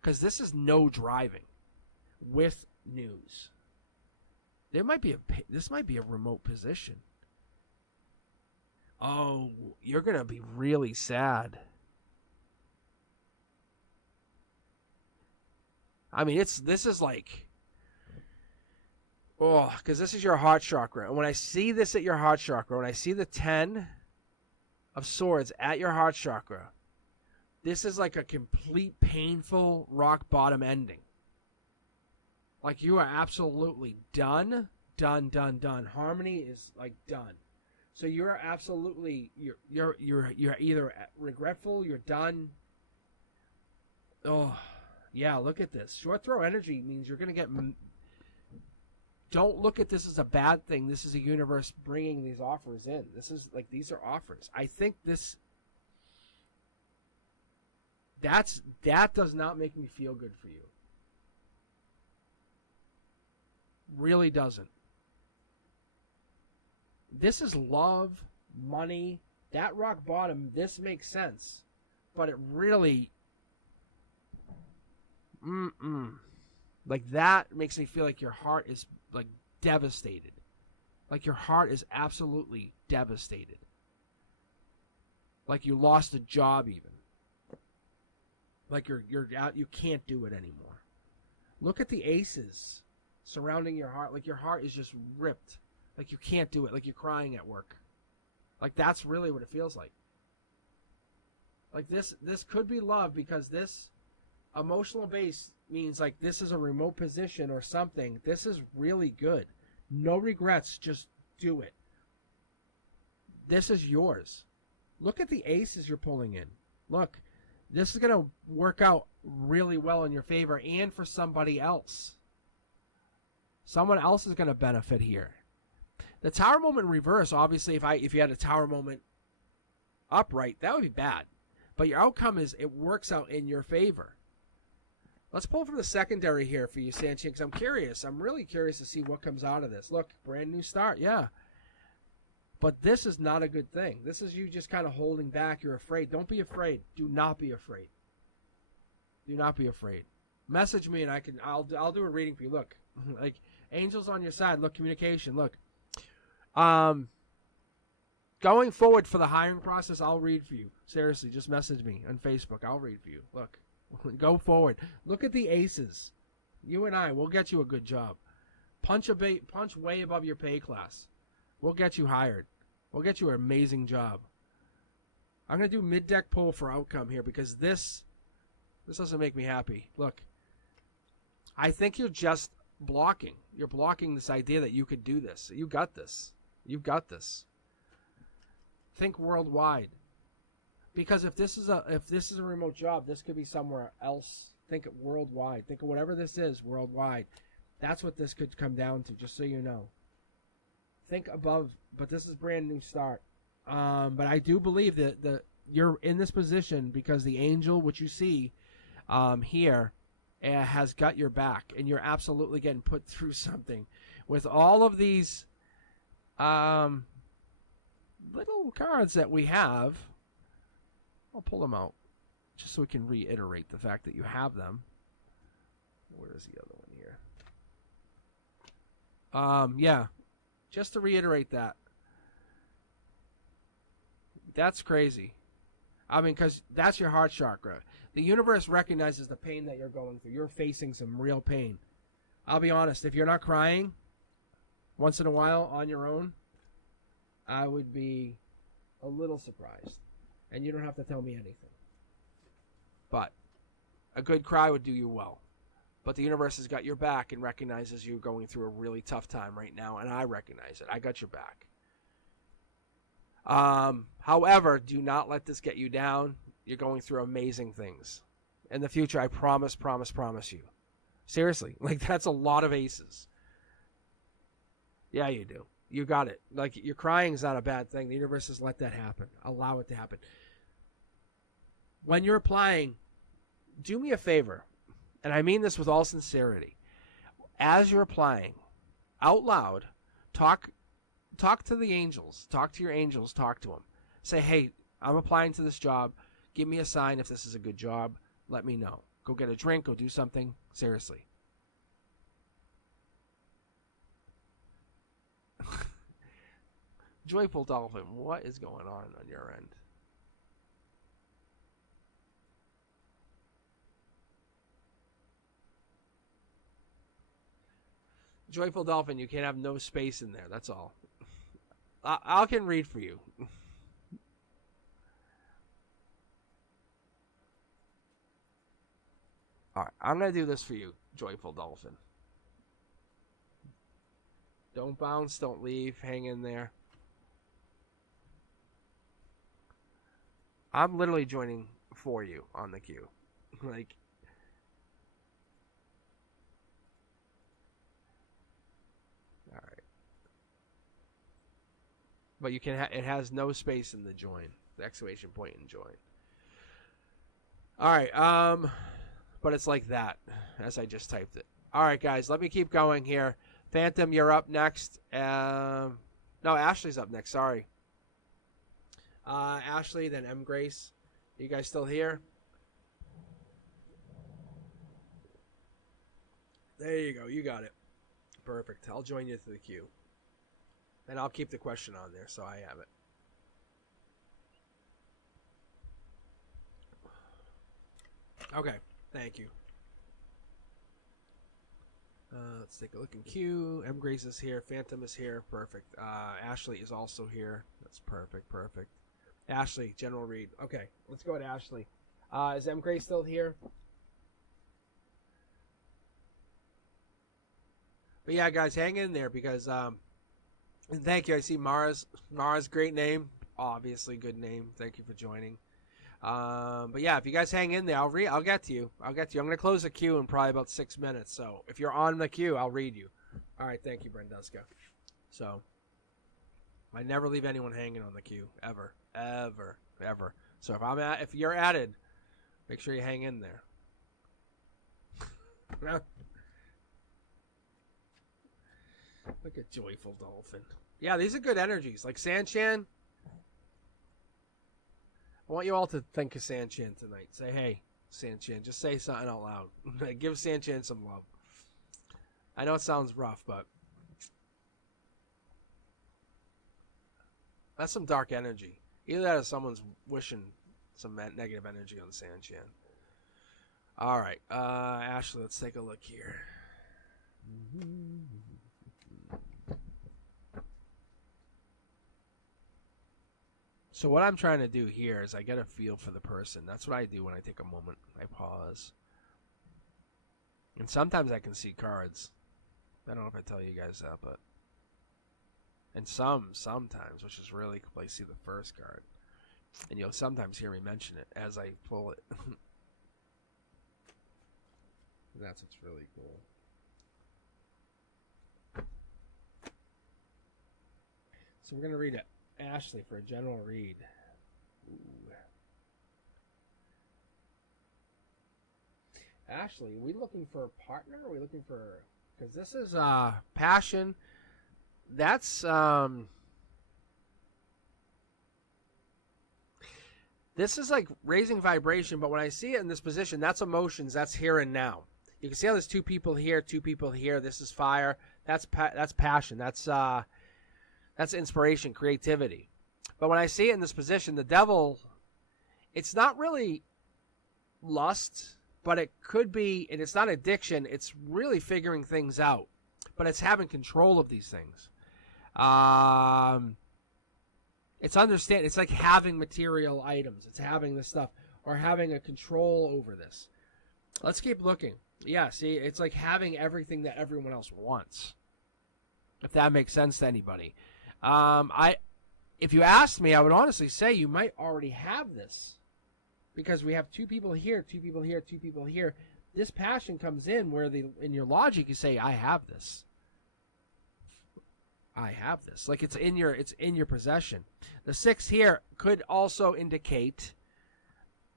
Because this is no driving with news. This might be a remote position. Oh, you're gonna be really sad. I mean, this is like, oh, because this is your heart chakra. And when I see this at your heart chakra, when I see the 10 of Swords at your heart chakra, this is like a complete painful rock bottom ending. Like you are absolutely done. Harmony is like done. So you're absolutely you're either regretful, you're done. Oh, yeah, look at this. Short throw energy means you're going to get... Don't look at this as a bad thing. This is a universe bringing these offers in. This is like, these are offers. I think this... That does not make me feel good for you. Really doesn't. This is love, money, that rock bottom. This makes sense, but it really, like that makes me feel like your heart is like devastated. Like your heart is absolutely devastated. Like you lost a job even. Like you're out, you can't do it anymore. Look at the aces surrounding your heart. Like your heart is just ripped. Like you can't do it. Like you're crying at work. Like that's really what it feels like. Like this could be love, because this emotional base means like this is a remote position or something. This is really good. No regrets. Just do it. This is yours. Look at the aces you're pulling in. Look, this is going to work out really well in your favor and for somebody else. Someone else is going to benefit here. The tower moment in reverse, obviously, if you had a tower moment upright, that would be bad. But your outcome is it works out in your favor. Let's pull from the secondary here for you, Sanchin, because I'm curious. I'm really curious to see what comes out of this. Look, brand new start, yeah. But this is not a good thing. This is you just kind of holding back. You're afraid. Don't be afraid. Do not be afraid. Do not be afraid. Message me and I'll do a reading for you. Look, like angels on your side. Look, communication. Look. Going forward for the hiring process, I'll read for you. Seriously, just message me on Facebook. I'll read for you. Look, go forward. Look at the aces. You and I, we'll get you a good job. Punch way above your pay class. We'll get you hired. We'll get you an amazing job. I'm going to do mid-deck pull for outcome here, because this doesn't make me happy. Look, I think you're just blocking. You're blocking this idea that you could do this. You got this. You've got this. Think worldwide. Because if this is a remote job, this could be somewhere else. Think it worldwide. Think of whatever this is worldwide. That's what this could come down to, just so you know. Think above, but this is brand new start. But I do believe that you're in this position because the angel, which you see here, has got your back, and you're absolutely getting put through something. With all of these little cards that we have, I'll pull them out just so we can reiterate the fact that you have them. Where's the other one here? Yeah. Just to reiterate that. That's crazy. I mean, because that's your heart chakra. The universe recognizes the pain that you're going through. You're facing some real pain. I'll be honest, if you're not crying once in a while on your own, I would be a little surprised. And you don't have to tell me anything. But a good cry would do you well. But the universe has got your back and recognizes you going through a really tough time right now, and I recognize it. I got your back. However, do not let this get you down. You're going through amazing things. In the future, I promise you. Seriously, like that's a lot of aces. Yeah, you do. You got it. Like your crying is not a bad thing. The universe has let that happen. Allow it to happen. When you're applying, do me a favor, and I mean this with all sincerity. As you're applying, out loud, talk to the angels. Talk to your angels. Talk to them. Say, hey, I'm applying to this job. Give me a sign if this is a good job. Let me know. Go get a drink. Go do something. Seriously. Joyful Dolphin, what is going on your end? Joyful Dolphin, you can't have no space in there. That's all. I can read for you. All right, I'm going to do this for you, Joyful Dolphin. Don't bounce, don't leave, hang in there. I'm literally joining for you on the queue. Like, all right. But you can it has no space in the join, the exclamation point in join. All right, but it's like that as I just typed it. All right, guys, let me keep going here. Phantom, you're up next. No, Ashley's up next. Sorry. Ashley, then M. Grace. You guys still here? There you go. You got it. Perfect. I'll join you to the queue. And I'll keep the question on there so I have it. Okay. Thank you. Let's take a look in queue. M. Grace is here. Phantom is here. Perfect. Ashley is also here. That's perfect. Perfect. Ashley, general read. Okay, let's go to Ashley. Is M. Grace still here? But yeah, guys, hang in there because and thank you. I see Mara's great name. Obviously, good name. Thank you for joining. But yeah, if you guys hang in there, I'll get to you. I'm gonna close the queue in probably about 6 minutes. So if you're on the queue, I'll read you. All right, thank you, Brenduska. So I never leave anyone hanging on the queue ever. So if you're added, make sure you hang in there. Look at Joyful Dolphin. Yeah, these are good energies. Like Sanchan. I want you all to think of Sanchan tonight. Say, hey, Sanchan. Just say something out loud. Give Sanchan some love. I know it sounds rough, but that's some dark energy. Either that or someone's wishing some negative energy on Sanchan. All right, Ashley, let's take a look here. So what I'm trying to do here is I get a feel for the person. That's what I do when I take a moment. I pause. And sometimes I can see cards. I don't know if I tell you guys that, but... And sometimes, which is really cool, I see the first card. And you'll sometimes hear me mention it as I pull it. That's what's really cool. So we're going to read it. Ashley for a general read. Ooh. Ashley, are we looking for a partner? Are we looking for... Because this is passion... That's this is like raising vibration, but when I see it in this position, that's emotions. That's here and now. You can see how there's two people here. This is fire. That's passion. That's inspiration, creativity. But when I see it in this position, the devil, it's not really lust, but it could be, and it's not addiction. It's really figuring things out, but it's having control of these things. It's understand. It's like having material items. It's having this stuff or having a control over this. Let's keep looking. Yeah, see, it's like having everything that everyone else wants. If that makes sense to anybody. If you asked me, I would honestly say you might already have this. Because we have two people here, two people here, two people here. this passion comes in where in your logic you say, I have this. I have this. Like it's in your possession. The 6 here could also indicate,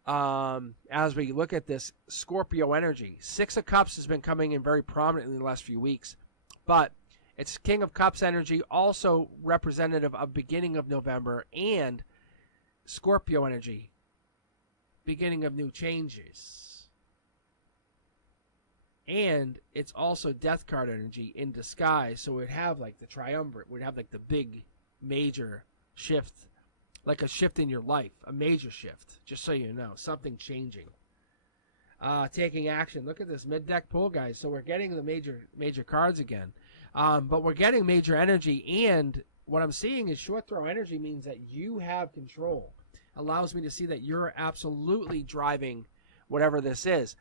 as we look at this, Scorpio energy. 6 of Cups has been coming in very prominently in the last few weeks, but it's King of Cups energy, also representative of beginning of November, and Scorpio energy, beginning of new changes. And it's also Death card energy in disguise, so it would have like the triumvirate, would have like the big major shift, like a shift in your life, a major shift, just so you know, something changing. Taking action. Look at this mid-deck pull, guys. So we're getting the major cards again. But we're getting major energy, and what I'm seeing is short throw energy means that you have control. Allows me to see that you're absolutely driving whatever this is.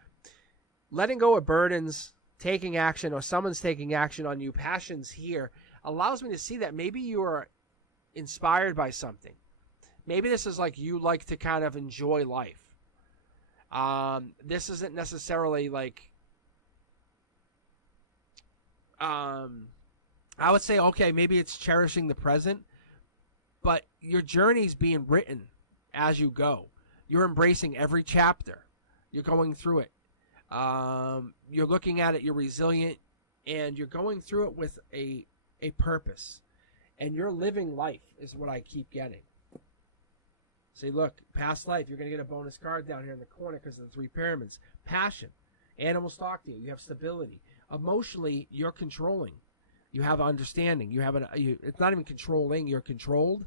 Letting go of burdens, taking action, or someone's taking action on you, passions here, allows me to see that maybe you are inspired by something. Maybe this is like you like to kind of enjoy life. This isn't necessarily like, I would say, okay, maybe it's cherishing the present, but your journey's being written as you go. You're embracing every chapter. You're going through it. You're looking at it, you're resilient, and you're going through it with a purpose. And you're living life is what I keep getting. See, look, past life, you're going to get a bonus card down here in the corner because of the 3 pyramids. Passion. Animals talk to you. You have stability. Emotionally, you're controlling. You have understanding. You have it's not even controlling, you're controlled,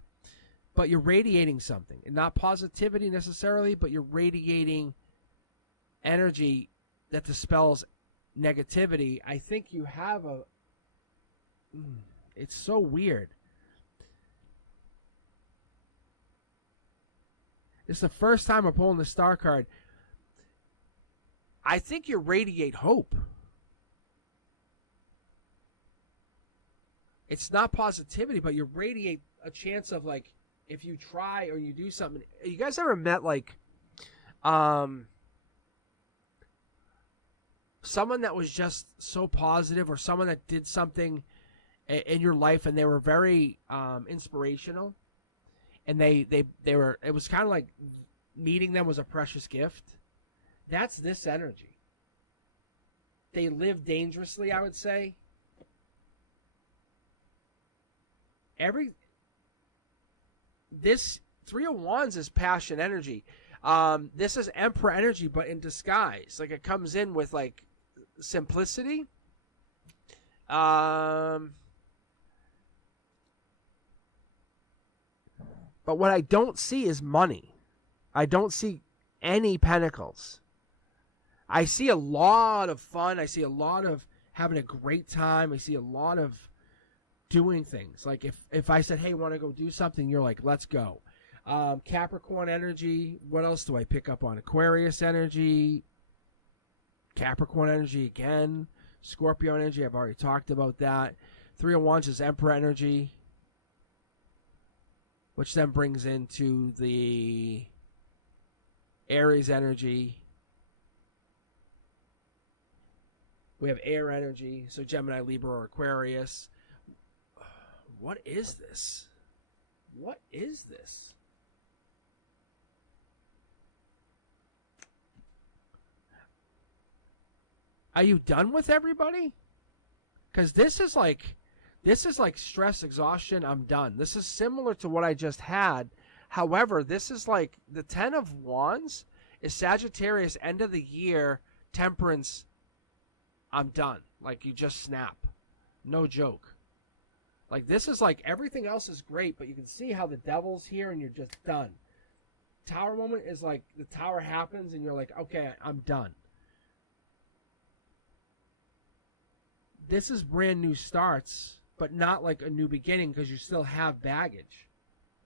but you're radiating something. And not positivity necessarily, but you're radiating energy that dispels negativity. I think you have it's so weird. It's the first time I'm pulling the star card. I think you radiate hope. It's not positivity, but you radiate a chance of, like, if you try or you do something. You guys ever met, like, someone that was just so positive, or someone that did something in your life and they were very inspirational, and they were, it was kind of like meeting them was a precious gift? That's this energy. They live dangerously, I would say. This 3 of Wands is passion energy. This is Emperor energy, but in disguise. Like, it comes in with, like, simplicity. But what I don't see is money. I don't see any pentacles. I see a lot of fun. I see a lot of having a great time. I see a lot of doing things. Like, if I said, hey, want to go do something, you're like, let's go. Capricorn energy. What else do I pick up on? Aquarius energy. Capricorn energy again. Scorpio energy. I've already talked about that. 3 of Wands is Emperor energy, which then brings into the Aries energy. We have air energy, so Gemini, Libra, or Aquarius. What is this? What is this? Are you done with everybody? Because this is like stress, exhaustion. I'm done. This is similar to what I just had. However, this is like the 10 of Wands is Sagittarius, end of the year, Temperance. I'm done. Like, you just snap. No joke. Like, this is like everything else is great, but you can see how the devil's here and you're just done. Tower moment is like the tower happens and you're like, okay, I'm done. This is brand new starts, but not like a new beginning because you still have baggage.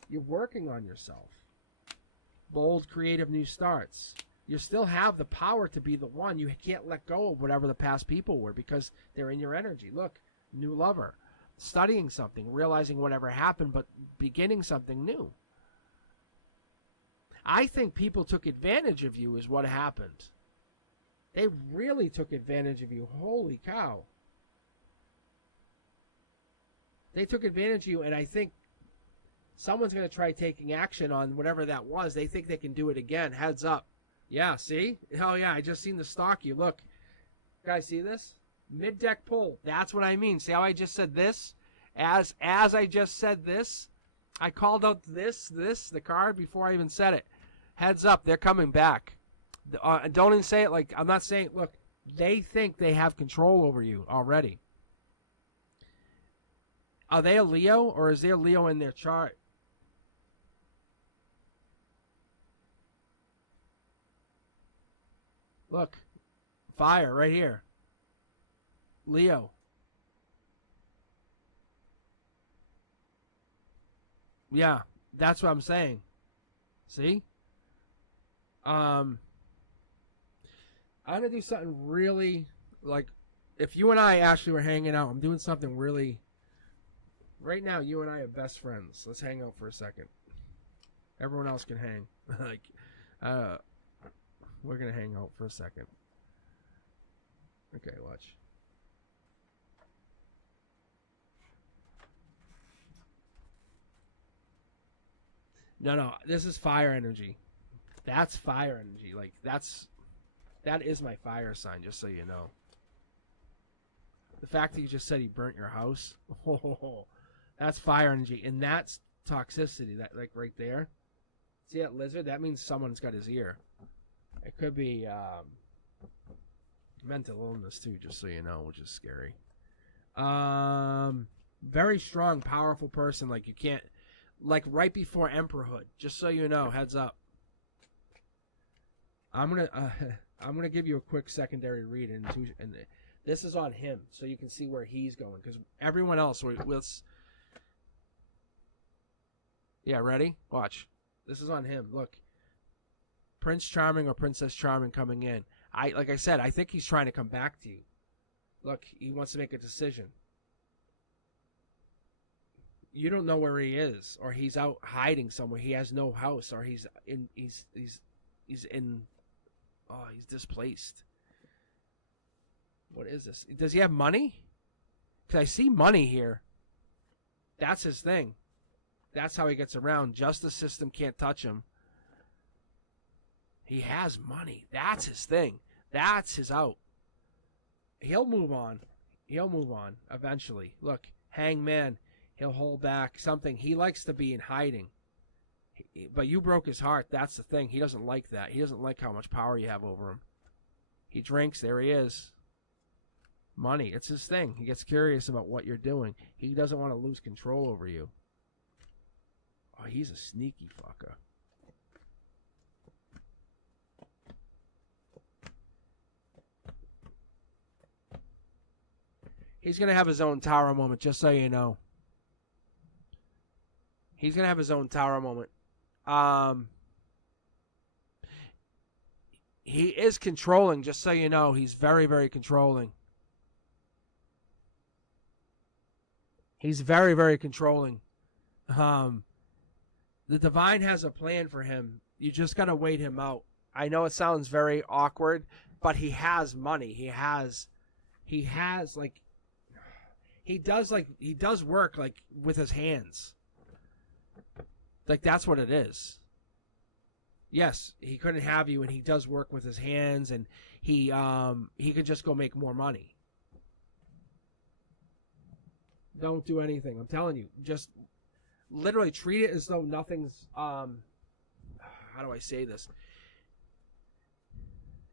You're working on yourself. Bold, creative new starts. You still have the power to be the one. You can't let go of whatever the past people were because they're in your energy. Look, new lover. Studying something, realizing whatever happened, but beginning something new. I think people took advantage of you is what happened. They really took advantage of you. Holy cow. They took advantage of you, and I think someone's going to try taking action on whatever that was. They think they can do it again. Heads up. Yeah, see? Hell yeah, I just seen the stalk you. Look. Guys, see this? Mid-deck pull. That's what I mean. See how I just said this? As I just said this, I called out the card before I even said it. Heads up, they're coming back. Don't even say it like, I'm not saying, look, they think they have control over you already. Are they a Leo, or is there Leo in their chart? Look, fire right here. Leo. Yeah, that's what I'm saying. See? I'm gonna do something really, like, if you and I actually were hanging out, I'm doing something really. Right now, you and I are best friends. Let's hang out for a second. Everyone else can hang. We're gonna hang out for a second. Okay, watch. No, this is fire energy. That's fire energy. Like, that is my fire sign, just so you know. The fact that you just said he burnt your house, that's fire energy, and that's toxicity. That, like, right there. See that lizard? That means someone's got his ear. It could be mental illness too, just so you know, which is scary. Very strong, powerful person. Like, you can't, like, right before emperorhood. Just so you know, heads up. I'm gonna give you a quick secondary read, and this is on him, so you can see where he's going. Because everyone else, yeah, ready? Watch. This is on him. Look, Prince Charming or Princess Charming coming in. Like I said, I think he's trying to come back to you. Look, he wants to make a decision. You don't know where he is, or he's out hiding somewhere. He has no house, or he's displaced. What is this? Does he have money? Because I see money here. That's his thing. That's how he gets around. Justice system can't touch him. He has money. That's his thing. That's his out. He'll move on. He'll move on eventually. Look, Hangman. He'll hold back something. He likes to be in hiding. But you broke his heart. That's the thing. He doesn't like that. He doesn't like how much power you have over him. He drinks. There he is. Money. It's his thing. He gets curious about what you're doing. He doesn't want to lose control over you. Oh, he's a sneaky fucker. He's going to have his own tower moment, just so you know. He's going to have his own tower moment. He is controlling, just so you know. He's very, very controlling. He's very, very controlling. The divine has a plan for him. You just got to wait him out. I know it sounds very awkward, but he has money. He has like, he does work like with his hands. Like, that's what it is. Yes, he couldn't have you, and he does work with his hands, and he could just go make more money. Don't do anything. I'm telling you. Just literally treat it as though nothing's, how do I say this?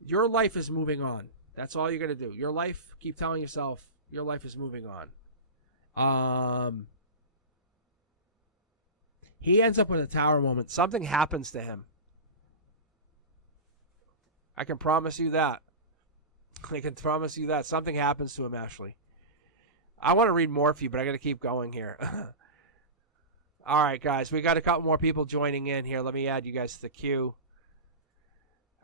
Your life is moving on. That's all you're going to do. Your life, keep telling yourself, your life is moving on. He ends up with a tower moment. Something happens to him. I can promise you that. I can promise you that. Something happens to him, Ashley. I want to read more for you, but I got to keep going here. All right, guys. We got a couple more people joining in here. Let me add you guys to the queue.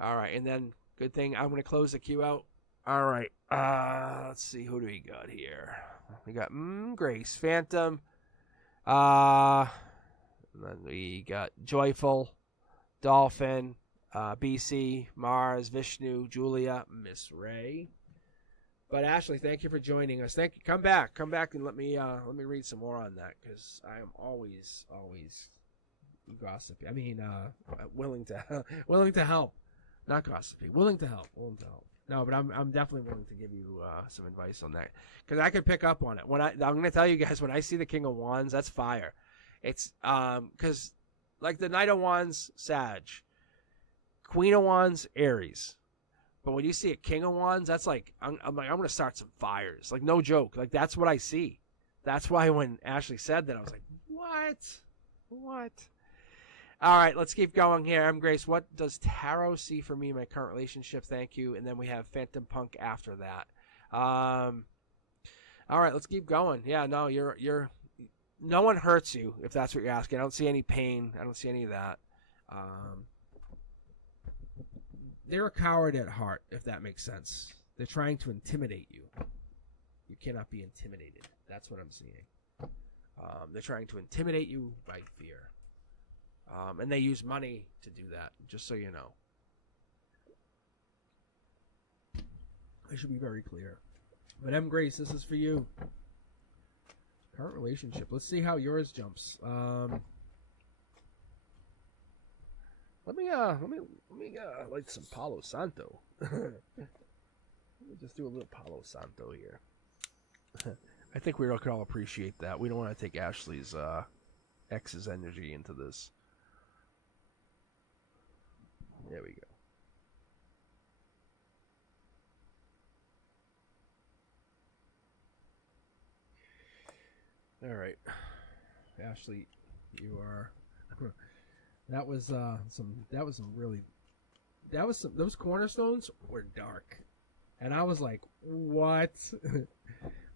All right, and then, good thing, I'm going to close the queue out. All right. Let's see. Who do we got here? We got Grace Phantom. And then we got Joyful, Dolphin, BC, Mars, Vishnu, Julia, Miss Ray. But Ashley, thank you for joining us. Thank you. Come back and let me read some more on that, because I am always gossipy. I mean, willing to help, not gossipy. Willing to help. No, but I'm definitely willing to give you some advice on that, because I could pick up on it. I'm going to tell you guys, when I see the King of Wands, that's fire. It's because like the Knight of Wands, Sag, Queen of Wands, Aries. But when you see a King of Wands, that's like, I'm going to start some fires. Like, no joke. Like, that's what I see. That's why when Ashley said that, I was like, what? All right, let's keep going here. I'm Grace. What does Tarot see for me in my current relationship? Thank you. And then we have Phantom Punk after that. All right, let's keep going. Yeah, no, you're no one hurts you, if that's what you're asking. I don't see any pain. I don't see any of that. They're a coward at heart, if that makes sense. They're trying to intimidate you. You cannot be intimidated. That's what I'm seeing. They're trying to intimidate you by fear. And they use money to do that, just so you know. I should be very clear. But M. Grace, this is for you. Current relationship. Let's see how yours jumps. Let me light some Palo Santo. Let me just do a little Palo Santo here. I think we can all appreciate that. We don't want to take Ashley's ex's energy into this. There we go. All right, Ashley, you are. Those cornerstones were dark, and I was like, what?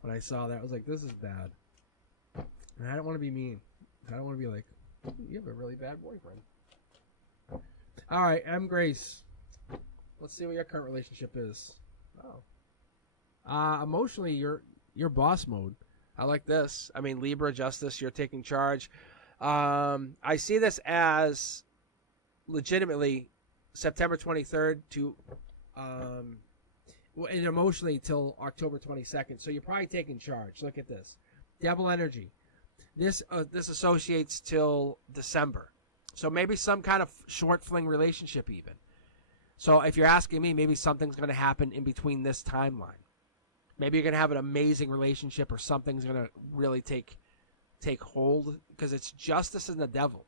When I saw that, I was like, this is bad. And I don't want to be mean. I don't want to be like, you have a really bad boyfriend. All right, M. Grace. Let's see what your current relationship is. Oh. Emotionally, you're boss mode. I like this. I mean, Libra, Justice, you're taking charge. I see this as legitimately September 23rd to and emotionally till October 22nd. So you're probably taking charge. Look at this. Devil energy. This associates till December. So maybe some kind of short fling relationship even. So if you're asking me, maybe something's going to happen in between this timeline. Maybe you're going to have an amazing relationship, or something's going to really take hold, because it's Justice and the Devil.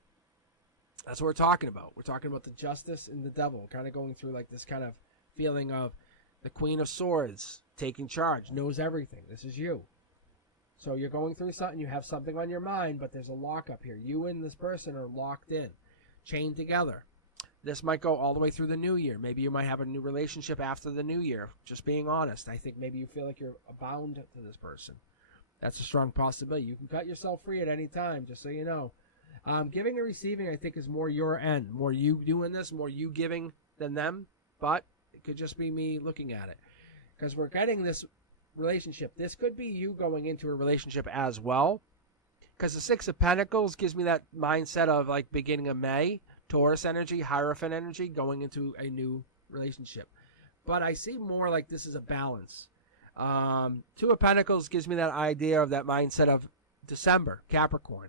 That's what we're talking about. We're talking about the Justice and the Devil, kind of going through like this kind of feeling of the Queen of Swords taking charge, knows everything. This is you. So you're going through something, you have something on your mind, but there's a lockup here. You and this person are locked in, chained together. This might go all the way through the new year. Maybe you might have a new relationship after the new year. Just being honest. I think maybe you feel like you're bound to this person. That's a strong possibility. You can cut yourself free at any time, just so you know. Giving and receiving, I think, is more your end. More you doing this, more you giving than them. But it could just be me looking at it. Because we're getting this relationship. This could be you going into a relationship as well. Because the Six of Pentacles gives me that mindset of like beginning of May. Taurus energy, Hierophant energy, going into a new relationship. But I see more like this is a balance. Two of Pentacles gives me that idea of that mindset of December, Capricorn.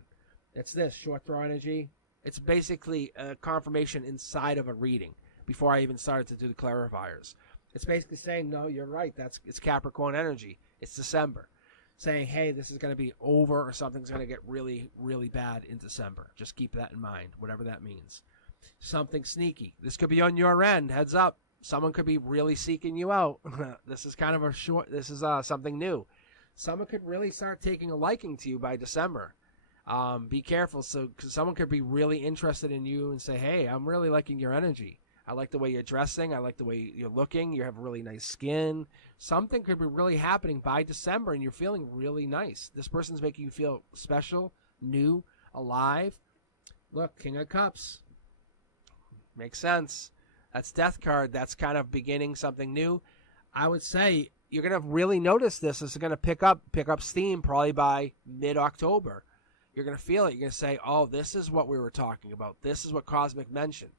It's this, short throw energy. It's basically a confirmation inside of a reading before I even started to do the clarifiers. It's basically saying, no, you're right. It's Capricorn energy. It's December. Saying, hey, this is going to be over, or something's going to get really, really bad in December. Just keep that in mind, whatever that means. Something sneaky. This could be on your end. Heads up. Someone could be really seeking you out. This is kind of something new. Someone could really start taking a liking to you by December. Be careful. Cause someone could be really interested in you and say, hey, I'm really liking your energy. I like the way you're dressing. I like the way you're looking. You have really nice skin. Something could be really happening by December, and you're feeling really nice. This person's making you feel special, new, alive. Look, King of Cups. Makes sense. That's Death card. That's kind of beginning something new. I would say you're going to really notice this. This is going to pick up steam probably by mid-October. You're going to feel it. You're going to say, oh, this is what we were talking about. This is what Cosmic mentioned.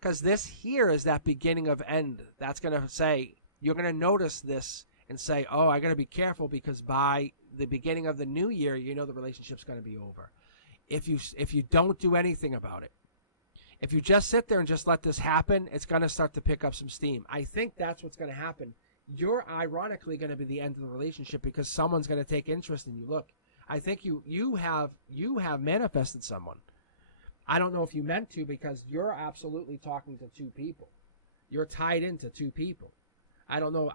Because this here is that beginning of end. That's going to say, you're going to notice this and say, oh, I got to be careful because by the beginning of the new year, you know the relationship's going to be over. If you don't do anything about it, if you just sit there and just let this happen, it's going to start to pick up some steam. I think that's what's going to happen. You're ironically going to be the end of the relationship because someone's going to take interest in you. Look, I think you have manifested someone. I don't know if you meant to because you're absolutely talking to two people. You're tied into two people. I don't know.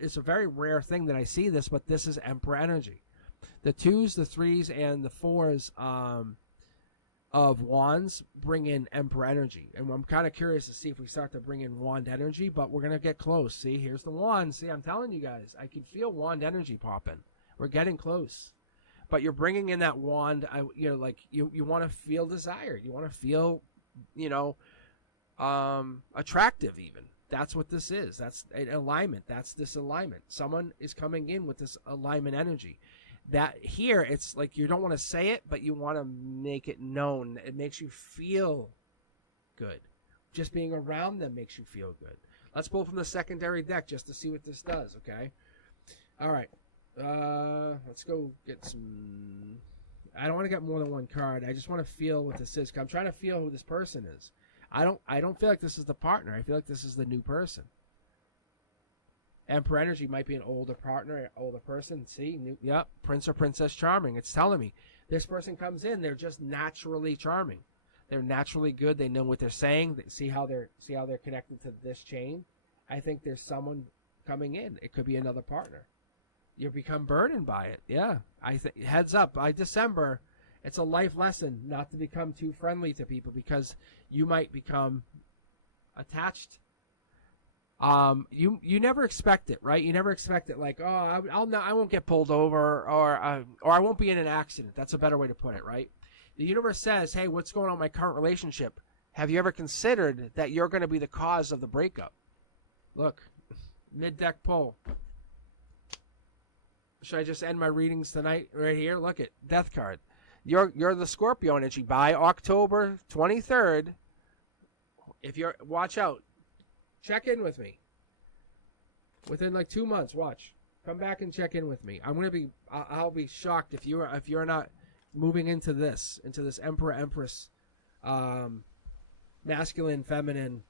It's a very rare thing that I see this, but this is Emperor energy. The 2s, the 3s, and the 4s of wands bring in Emperor energy. And I'm kind of curious to see if we start to bring in wand energy, but we're going to get close. See, here's the wand. See, I'm telling you guys, I can feel wand energy popping. We're getting close. But you're bringing in that wand, you want to feel desired. You want to feel, attractive even. That's what this is. That's an alignment. That's this alignment. Someone is coming in with this alignment energy. That here, it's like you don't want to say it, but you want to make it known. It makes you feel good. Just being around them makes you feel good. Let's pull from the secondary deck just to see what this does, okay? All right. Let's go get some... I don't want to get more than one card. I just want to feel what this is. I'm trying to feel who this person is. I don't feel like this is the partner. I feel like this is the new person. Emperor energy might be an older partner, older person. See, yep, Prince or Princess Charming. It's telling me this person comes in. They're just naturally charming. They're naturally good. They know what they're saying. See how they're connected to this chain. I think there's someone coming in. It could be another partner. You become burdened by it. Yeah, I think heads up. By December, it's a life lesson not to become too friendly to people because you might become attached. You never expect it, right? You never expect it like, oh, I won't get pulled over or I won't be in an accident. That's a better way to put it, right? The universe says, hey, what's going on in my current relationship? Have you ever considered that you're going to be the cause of the breakup? Look, mid-deck pull. Should I just end my readings tonight right here? Look at Death card. You're the Scorpio energy by October 23rd. If you're watch out. Check in with me. Within like 2 months, watch. Come back and check in with me. I'll be shocked if you're not moving into this Emperor Empress masculine, feminine,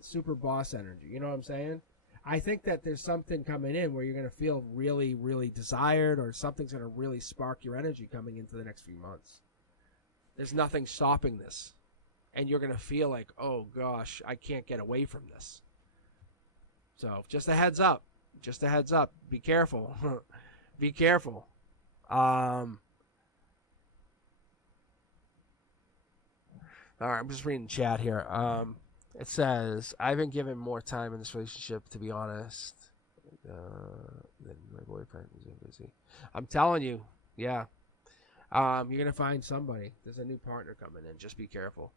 super boss energy. You know what I'm saying? I think that there's something coming in where you're going to feel really, really desired, or something's going to really spark your energy coming into the next few months. There's nothing stopping this. And you're going to feel like, oh, gosh, I can't get away from this. So just a heads up. Just a heads up. Be careful. Be careful. All right, I'm just reading chat here. It says, I've been given more time in this relationship, to be honest, than my boyfriend is busy. I'm telling you, yeah. You're going to find somebody. There's a new partner coming in. Just be careful.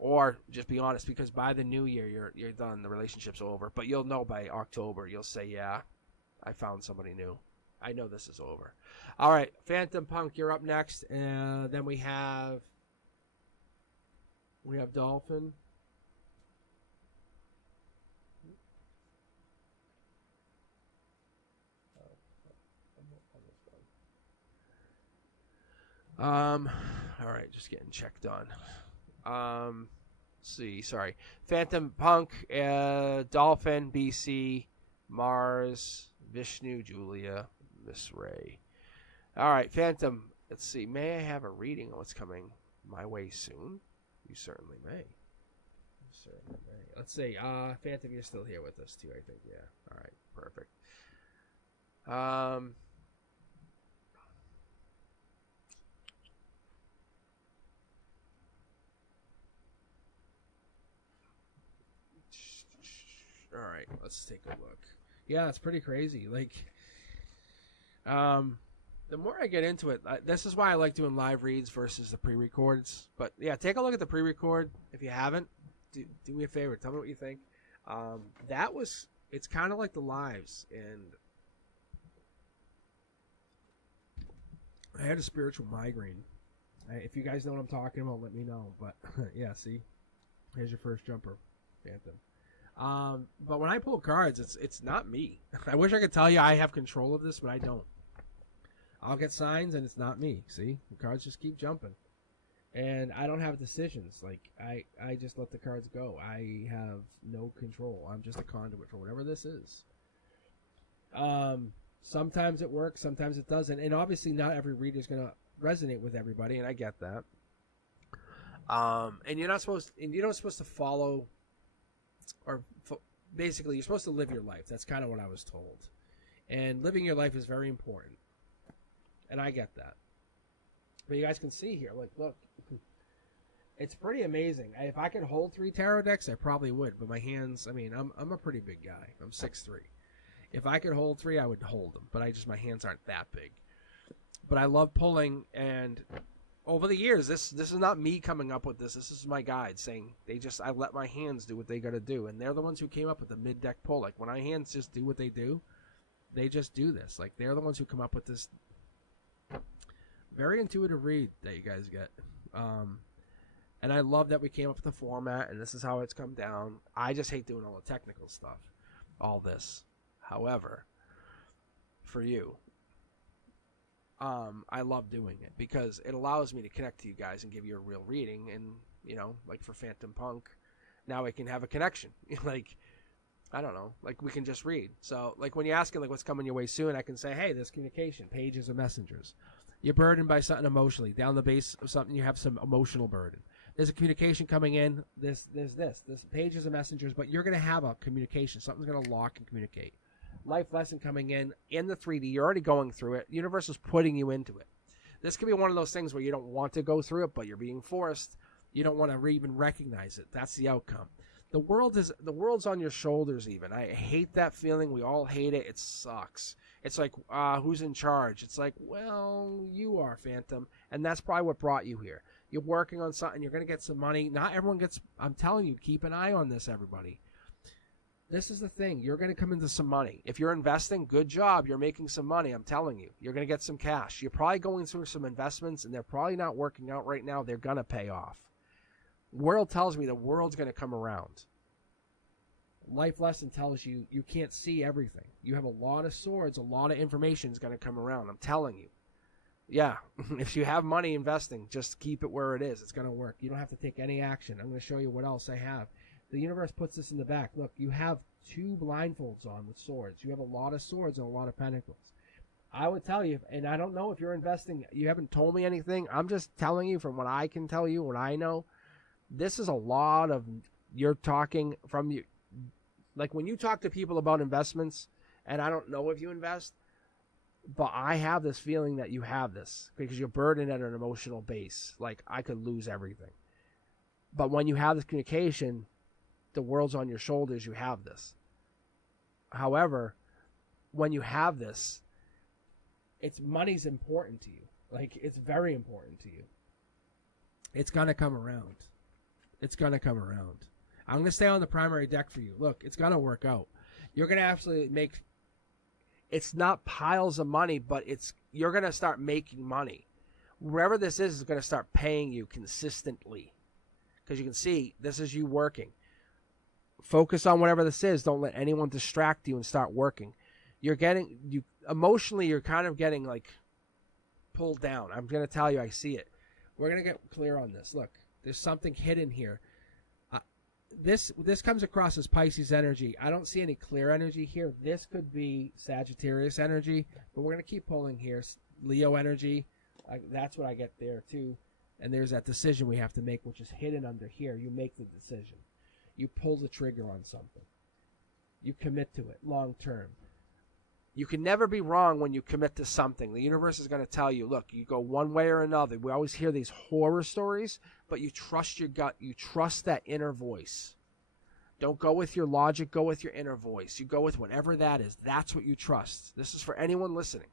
Or just be honest, because by the new year, you're done. The relationship's over. But you'll know by October. You'll say, yeah, I found somebody new. I know this is over. All right, Phantom Punk, you're up next. And then we have Dolphin. All right, just getting checked on. Let's see, sorry. Phantom Punk, Dolphin, BC, Mars, Vishnu, Julia, Miss Ray. All right, Phantom, let's see. May I have a reading on what's coming my way soon? You certainly may. You certainly may. Let's see. Phantom, you're still here with us too, I think. Yeah. All right, perfect. All right, let's take a look. Yeah, it's pretty crazy. Like, the more I get into it, this is why I like doing live reads versus the pre-records. But yeah, take a look at the pre-record if you haven't. Do me a favor, tell me what you think. It's kind of like the lives, and I had a spiritual migraine. If you guys know what I'm talking about, let me know. But yeah, see. Here's your first jumper, Phantom. But when I pull cards, it's not me. I wish I could tell you I have control of this, but I don't. I'll get signs, and it's not me. See? The cards just keep jumping. And I don't have decisions. Like, I just let the cards go. I have no control. I'm just a conduit for whatever this is. Sometimes it works, sometimes it doesn't. And obviously not every reader is going to resonate with everybody, and I get that. And you're not supposed to follow, or basically you're supposed to live your life. That's kind of what I was told. And living your life is very important. And I get that. But you guys can see here, like, look, it's pretty amazing. If I could hold 3 tarot decks, I probably would. But my hands, I mean, I'm a pretty big guy. I'm 6'3". If I could hold 3, I would hold them. But my hands aren't that big. But I love pulling, and over the years, this is not me coming up with this. This is my guide saying I let my hands do what they got to do. And they're the ones who came up with the mid-deck pull. Like, when my hands just do what they do, they just do this. Like, they're the ones who come up with this very intuitive read that you guys get. And I love that we came up with the format, and this is how it's come down. I just hate doing all the technical stuff, all this. However, for you, I love doing it because it allows me to connect to you guys and give you a real reading. And, like for Phantom Punk, now I can have a connection. Like, I don't know, like we can just read. So, like, when you're asking, like, what's coming your way soon, I can say, hey, there's communication, pages of messengers. You're burdened by something emotionally. Down the base of something, you have some emotional burden. There's a communication coming in. There's pages of messengers, but you're going to have a communication. Something's going to lock and communicate. Life lesson coming in the 3D. You're already going through it. The universe is putting you into it. This could be one of those things where you don't want to go through it, but you're being forced. You don't want to even recognize it. That's the outcome. The world's on your shoulders even. I hate that feeling. We all hate it. It sucks. It's like, who's in charge? It's like, well, you are, Phantom. And that's probably what brought you here. You're working on something. You're going to get some money. Not everyone gets, I'm telling you, keep an eye on this, everybody. This is the thing. You're going to come into some money. If you're investing, good job. You're making some money. I'm telling you. You're going to get some cash. You're probably going through some investments, and they're probably not working out right now. They're going to pay off. World tells me the world's going to come around. Life lesson tells you you can't see everything. You have a lot of swords. A lot of information is going to come around. I'm telling you. Yeah, if you have money investing, just keep it where it is. It's going to work. You don't have to take any action. I'm going to show you what else I have. The universe puts this in the back. Look, you have 2 blindfolds on with swords. You have a lot of swords and a lot of pentacles. I would tell you, and I don't know if you're investing. You haven't told me anything. I'm just telling you from what I can tell you, what I know. This is a lot of, you're talking from you. Like when you talk to people about investments, and I don't know if you invest, but I have this feeling that you have this because you're burdened at an emotional base. Like, I could lose everything. But when you have this communication, the world's on your shoulders, you have this. However, when you have this, money's important to you. Like, it's very important to you. It's going to come around. It's going to come around. I'm going to stay on the primary deck for you. Look, it's going to work out. You're going to absolutely make, it's not piles of money, but you're going to start making money. Wherever this is going to start paying you consistently. Because you can see, this is you working. Focus on whatever this is. Don't let anyone distract you and start working. Emotionally, you're kind of getting like pulled down. I'm going to tell you, I see it. We're going to get clear on this. Look, there's something hidden here. This comes across as Pisces energy. I don't see any clear energy here. This could be Sagittarius energy, but we're going to keep pulling here. Leo energy, that's what I get there too. And there's that decision we have to make, which is hidden under here. You make the decision. You pull the trigger on something. You commit to it long term. You can never be wrong when you commit to something. The universe is going to tell you, look, you go one way or another. We always hear these horror stories, but you trust your gut. You trust that inner voice. Don't go with your logic. Go with your inner voice. You go with whatever that is. That's what you trust. This is for anyone listening.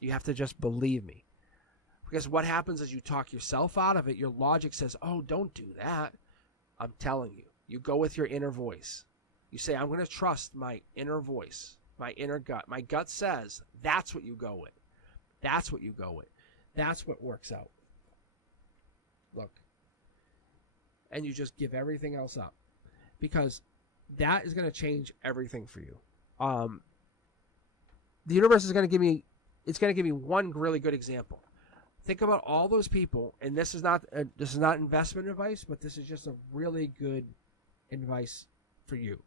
You have to just believe me. Because what happens is you talk yourself out of it. Your logic says, oh, don't do that. I'm telling you. You go with your inner voice. You say, I'm going to trust my inner voice. My inner gut. My gut says that's what you go with. That's what you go with. That's what works out. Look, and you just give everything else up, because that is going to change everything for you. The universe is going to give me, it's going to give me one really good example. Think about all those people, and this is not investment advice, but this is just a really good advice for you.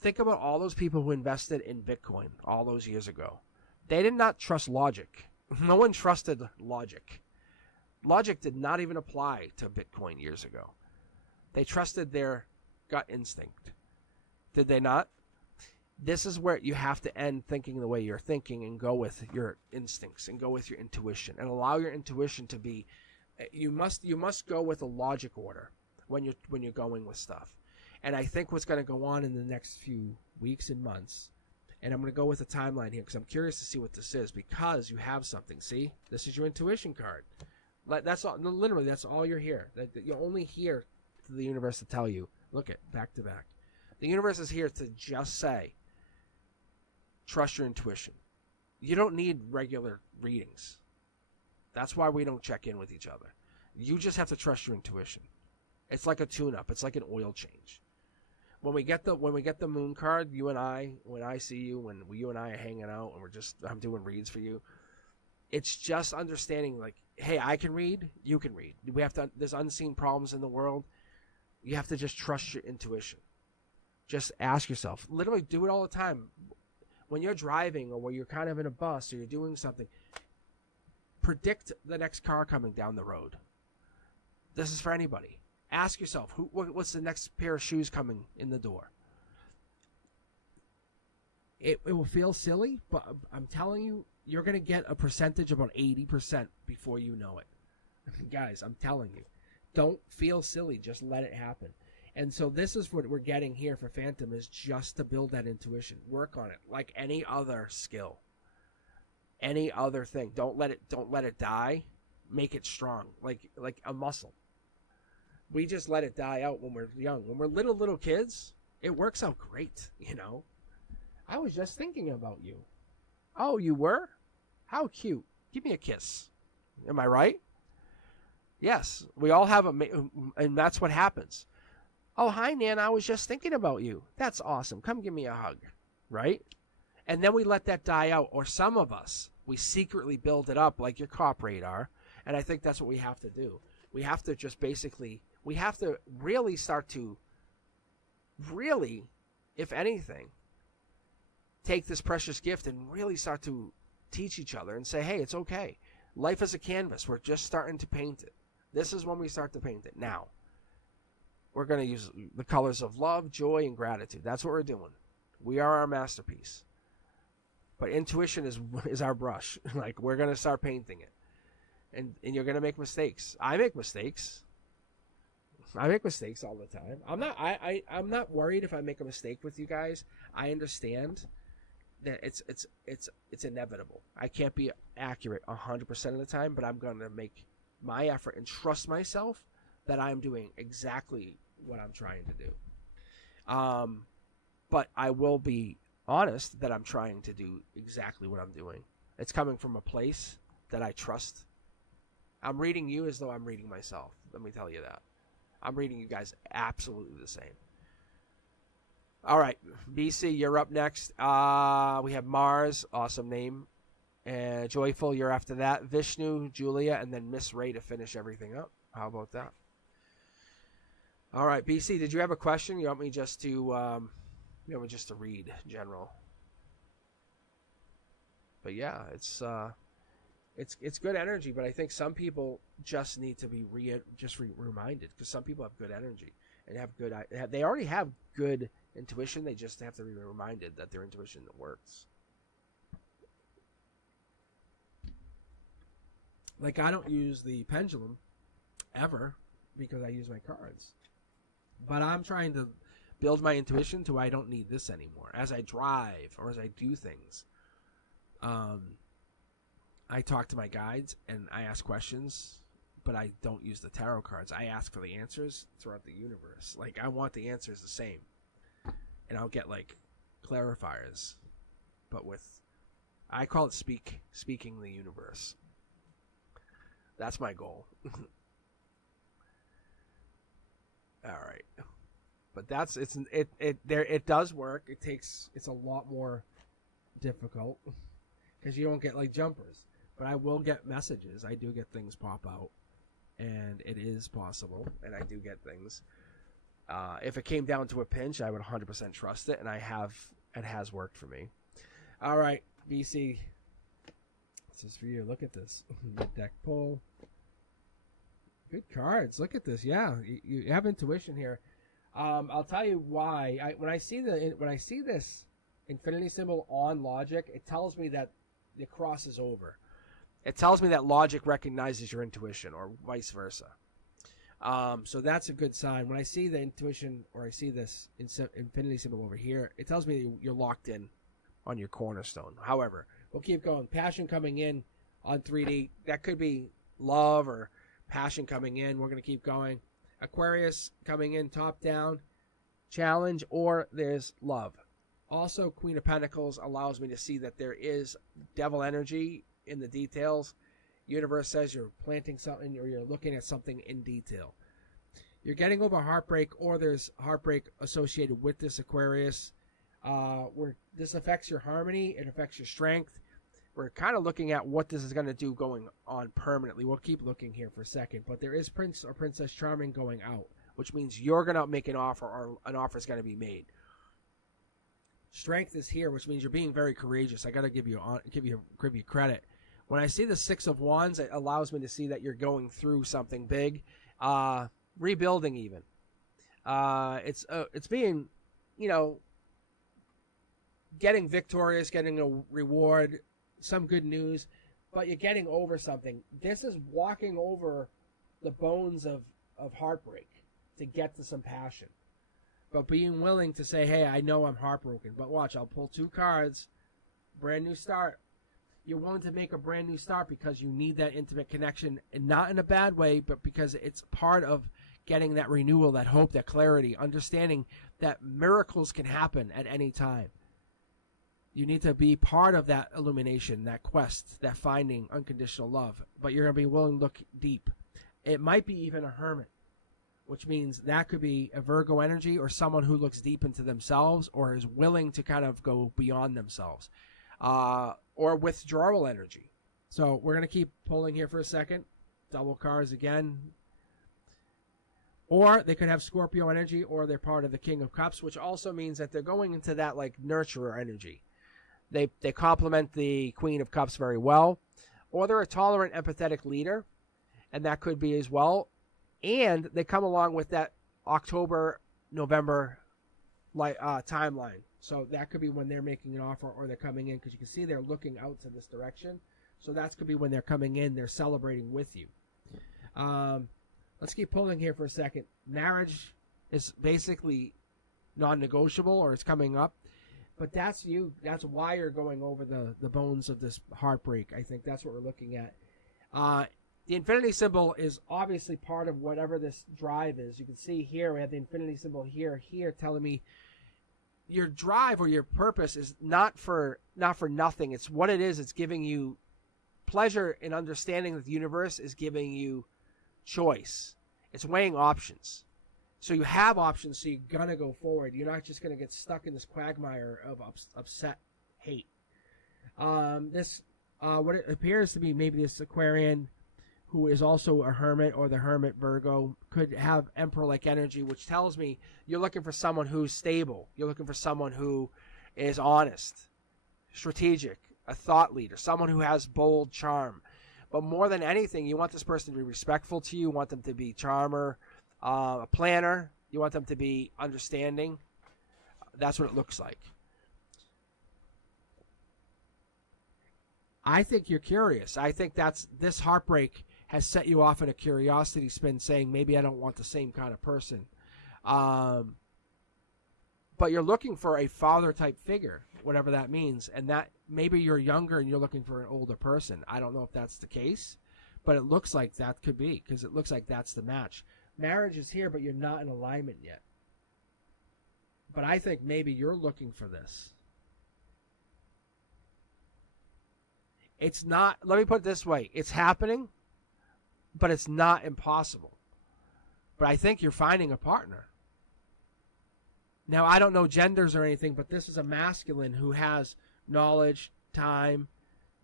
Think about all those people who invested in Bitcoin all those years ago. They did not trust logic. No one trusted logic. Logic did not even apply to Bitcoin years ago. They trusted their gut instinct. Did they not? This is where you have to end thinking the way you're thinking and go with your instincts and go with your intuition and allow your intuition to be. You must go with a logic order when you're going with stuff. And I think what's going to go on in the next few weeks and months, and I'm going to go with a timeline here because I'm curious to see what this is, because you have something. See, this is your intuition card. That's all. Literally, that's all you're here. You're only here to the universe to tell you. Look at back to back. The universe is here to just say, trust your intuition. You don't need regular readings. That's why we don't check in with each other. You just have to trust your intuition. It's like a tune-up. It's like an oil change. When we get the moon card, you and I, when I see you, when you and I are hanging out and I'm doing reads for you, it's just understanding like, hey, I can read, you can read. There's unseen problems in the world. You have to just trust your intuition. Just ask yourself. Literally do it all the time. When you're driving or when you're kind of in a bus or you're doing something, predict the next car coming down the road. This is for anybody. Ask yourself, what's the next pair of shoes coming in the door? It will feel silly, but I'm telling you, you're going to get a percentage of about 80% before you know it. Guys, I'm telling you. Don't feel silly. Just let it happen. And so this is what we're getting here for Phantom, is just to build that intuition. Work on it like any other skill. Any other thing. Don't let it die. Make it strong. Like a muscle. We just let it die out when we're young. When we're little kids, it works out great, you know. I was just thinking about you. Oh, you were? How cute. Give me a kiss. Am I right? Yes. We all have and that's what happens. Oh, hi, Nan. I was just thinking about you. That's awesome. Come give me a hug. Right? And then we let that die out. Or some of us, we secretly build it up like your cop radar. And I think that's what we have to do. We have to just we have to really start to, if anything, take this precious gift and really start to teach each other and say, hey, it's okay. Life is a canvas. We're just starting to paint it. This is when we start to paint it. Now, we're going to use the colors of love, joy, and gratitude. That's what we're doing. We are our masterpiece. But intuition is our brush. Like, we're going to start painting it. And you're going to make mistakes. I make mistakes. I make mistakes all the time. I'm not worried if I make a mistake with you guys. I understand that it's inevitable. I can't be accurate 100% of the time, but I'm going to make my effort and trust myself that I'm doing exactly what I'm trying to do. But I will be honest that I'm trying to do exactly what I'm doing. It's coming from a place that I trust. I'm reading you as though I'm reading myself. Let me tell you that. I'm reading you guys absolutely the same. All right, BC, you're up next. We have Mars, awesome name. And Joyful, you're after that. Vishnu, Julia, and then Miss Ray to finish everything up. How about that? All right, BC, did you have a question? You want me just to, just to read in general? But yeah, it's good energy, but I think some people just need to be reminded, because some people have good energy and they already have good intuition. They just have to be reminded that their intuition works. Like, I don't use the pendulum ever because I use my cards, but I'm trying to build my intuition to where I don't need this anymore. As I drive or as I do things, I talk to my guides and I ask questions, but I don't use the tarot cards. I ask for the answers throughout the universe. Like, I want the answers the same. And I'll get, like, clarifiers. But I call it speaking the universe. That's my goal. All right. But it does work. It's a lot more difficult because you don't get like jumpers. But I will get messages. I do get things pop out, and it is possible, and I do get things. If it came down to a pinch, I would 100% trust it, and it has worked for me. All right, BC. This is for you. Look at this. Mid-deck pull. Good cards. Look at this. Yeah, you have intuition here. I'll tell you why. When I see this infinity symbol on logic, it tells me that the cross is over. It tells me that logic recognizes your intuition, or vice versa. So that's a good sign. When I see the intuition, or I see this infinity symbol over here, it tells me you're locked in on your cornerstone. However, we'll keep going. Passion coming in on 3D. That could be love or passion coming in. We're going to keep going. Aquarius coming in top down. Challenge, or there's love. Also, Queen of Pentacles allows me to see that there is devil energy in the details. Universe says you're planting something, or you're looking at something in detail. You're getting over heartbreak, or there's heartbreak associated with this Aquarius. Where this affects your harmony, it affects your strength. We're kind of looking at what this is going to do going on permanently. We'll keep looking here for a second, but there is Prince or Princess Charming going out, which means you're going to make an offer, or an offer is going to be made. Strength is here, which means you're being very courageous. I got to give you credit. When I see the Six of Wands, it allows me to see that you're going through something big, rebuilding even. It's being, getting victorious, getting a reward, some good news, but you're getting over something. This is walking over the bones of heartbreak to get to some passion. But being willing to say, hey, I know I'm heartbroken, but watch, I'll pull 2 cards, brand new start. You're willing to make a brand new start because you need that intimate connection, and not in a bad way, but because it's part of getting that renewal, that hope, that clarity, understanding that miracles can happen at any time. You need to be part of that illumination, that quest, that finding unconditional love, but you're going to be willing to look deep. It might be even a hermit, which means that could be a Virgo energy, or someone who looks deep into themselves, or is willing to kind of go beyond themselves, or withdrawal energy. So we're going to keep pulling here for a second. Double cards again. Or they could have Scorpio energy, or they're part of the King of Cups, which also means that they're going into that like nurturer energy. They complement the Queen of Cups very well. Or they're a tolerant, empathetic leader, and that could be as well. And they come along with that October, November timeline. So that could be when they're making an offer, or they're coming in, because you can see they're looking out to this direction. So that could be when they're coming in, they're celebrating with you. Let's keep pulling here for a second. Marriage is basically non-negotiable, or it's coming up. But that's you. That's why you're going over the bones of this heartbreak. I think that's what we're looking at. The infinity symbol is obviously part of whatever this drive is. You can see here we have the infinity symbol here telling me your drive or your purpose is not for nothing. It's what it is. It's giving you pleasure in understanding that the universe is giving you choice. It's weighing options. So you have options, so you're going to go forward. You're not just going to get stuck in this quagmire of upset hate. What it appears to be, maybe this Aquarian, who is also a hermit, or the hermit Virgo, could have emperor-like energy, which tells me you're looking for someone who's stable. You're looking for someone who is honest, strategic, a thought leader, someone who has bold charm. But more than anything, you want this person to be respectful to you. You want them to be charmer, a planner. You want them to be understanding. That's what it looks like. I think you're curious. I think this heartbreak has set you off in a curiosity spin, saying maybe I don't want the same kind of person. But you're looking for a father-type figure, whatever that means, and that maybe you're younger and you're looking for an older person. I don't know if that's the case, but it looks like that could be, because it looks like that's the match. Marriage is here, but you're not in alignment yet. But I think maybe you're looking for this. It's not, let me put it this way, it's happening, but it's not impossible. But I think you're finding a partner. Now, I don't know genders or anything, but this is a masculine who has knowledge, time.